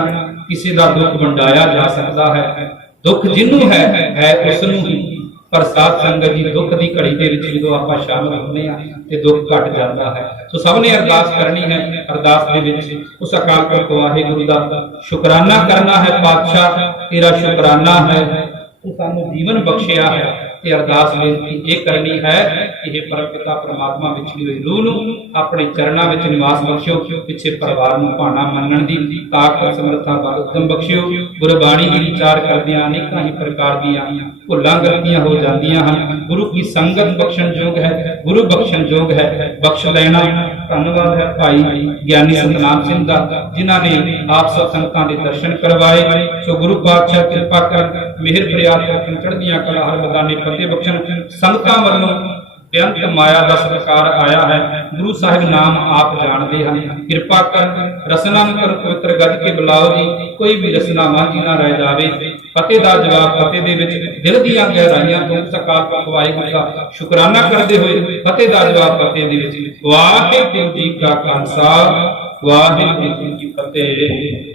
ਕਿਸੇ ਦਾ ਦੁੱਖ ਵੰਡਾਇਆ ਜਾ ਸਕਦਾ ਹੈ। ਦੁੱਖ ਜਿਹਨੂੰ ਹੈ ਉਸ ਨੂੰ ਹੀ, ਪਰ ਸਾਧ ਸੰਗਤ ਜੀ ਦੁੱਖ ਦੀ ਘੜੀ ਦੇ ਵਿੱਚ ਜਦੋਂ ਆਪਾਂ ਸ਼ਾਮਲ ਹੁੰਦੇ ਹਾਂ ਤੇ ਦੁੱਖ ਘਟ ਜਾਂਦਾ ਹੈ। ਸੋ ਸਭ ਨੇ ਅਰਦਾਸ ਕਰਨੀ ਹੈ। ਅਰਦਾਸ ਦੇ ਵਿੱਚ ਉਸ ਅਕਾਲ ਪੁਰਖ ਵਾਹਿਗੁਰੂ ਦਾ ਸ਼ੁਕਰਾਨਾ ਕਰਨਾ ਹੈ। ਪਾਤਸ਼ਾਹ ਤੇਰਾ ਸ਼ੁਕਰਾਨਾ ਹੈ, ਤੂੰ ਸਾਨੂੰ ਜੀਵਨ ਬਖਸ਼ਿਆ ਹੈ। ਤੇ ਅਰਦਾਸ ਬੇਨਤੀ ਇਹ ਕਰਨੀ ਹੈ ਕਿ ਇਹ ਪਰਮ ਪਿਤਾ ਪਰਮਾਤਮਾ ਵਿਛੜੀ ਹੋਈ ਰੂਹ ਨੂੰ ਆਪਣੇ ਚਰਨਾਂ ਵਿੱਚ ਨਿਵਾਸ ਬਖਸ਼ਿਓ। ਪਿੱਛੇ ਪਰਿਵਾਰ ਨੂੰ ਭਾਣਾ ਮੰਨਣ ਦੀ ਤਾਕਤ ਸਮਰੱਥਾ ਬਲ ਉਦਮ ਬਖਸ਼ਿਓ। ਗੁਰਬਾਣੀ ਦੀ ਵਿਚਾਰ ਕਰਦਿਆਂ ਅਨੇਕਾਂ ਹੀ ਪ੍ਰਕਾਰ ਦੀਆਂ ਭੁੱਲਾਂ ਗਲਤੀਆਂ ਹੋ ਜਾਂਦੀਆਂ ਹਨ। ਗੁਰੂ ਕੀ ਸੰਗਤ ਬਖਸ਼ਣ ਯੋਗ ਹੈ, ਗੁਰੂ ਬਖਸ਼ਣ ਯੋਗ ਹੈ, ਬਖਸ਼ ਲੈਣਾ। ਧੰਨਵਾਦ ਹੈ ਭਾਈ ਗਿਆਨੀ ਸਤਨਾਮ ਸਿੰਘ ਦਾ, ਜਿਨ੍ਹਾਂ ਨੇ ਆਪ ਸਭ ਸੰਗਤਾਂ ਦੇ ਦਰਸ਼ਨ ਕਰਵਾਏ। ਸੋ ਗੁਰੂ ਪਾਤਸ਼ਾਹ ਕਿਰਪਾ ਕਰਨ, ਮਿਹਰ ਪ੍ਰਿਆਤ ਕਰਨ, ਚੜ੍ਹਦੀਆਂ ਕਲਾ ਹਰ ਬਦਾਨੇ ਫਤਿਹ ਬਖਸ਼ਣ। ਸੰਗਤਾਂ ਵੱਲੋਂ ਬੇਅੰਤ ਮਾਇਆ ਦਾ ਸਤਿਕਾਰ ਆਇਆ ਹੈ। ਗੁਰੂ ਸਾਹਿਬ ਨਾਮ ਆਪ ਜਾਣਦੇ ਹਨ, ਕਿਰਪਾ ਕਰਨ ਰਸਨਾ ਨੂੰ ਕਰ ਪਵਿੱਤਰ ਗੱਜ ਕੇ ਬੁਲਾਓ ਜੀ। ਕੋਈ ਵੀ ਰਸਨਾ ਮਾਂਝੀ ਨਾ ਰਹਿ ਜਾਵੇ। ਫਤਿਹ ਦਾ ਜਵਾਬ ਫਤਿਹ ਦੇ ਵਿੱਚ ਦਿਲ ਦੀਆਂ ਗਹਿਰਾਈਆਂ ਤੋਂ ਅਕਾਲ ਪੁਰਖ ਵਾਹਿਗੁਰੂ ਦਾ ਸ਼ੁਕਰਾਨਾ ਕਰਦੇ ਹੋਏ ਫਤਿਹ ਦਾ ਜਵਾਬ ਫਤਿਹ ਦੇ ਵਿੱਚ। ਵਾਹਿਗੁਰੂ ਜੀ ਕਾ ਖਾਲਸਾ, ਵਾਹਿਗੁਰੂ ਜੀ ਕੀ ਫਤਿਹ।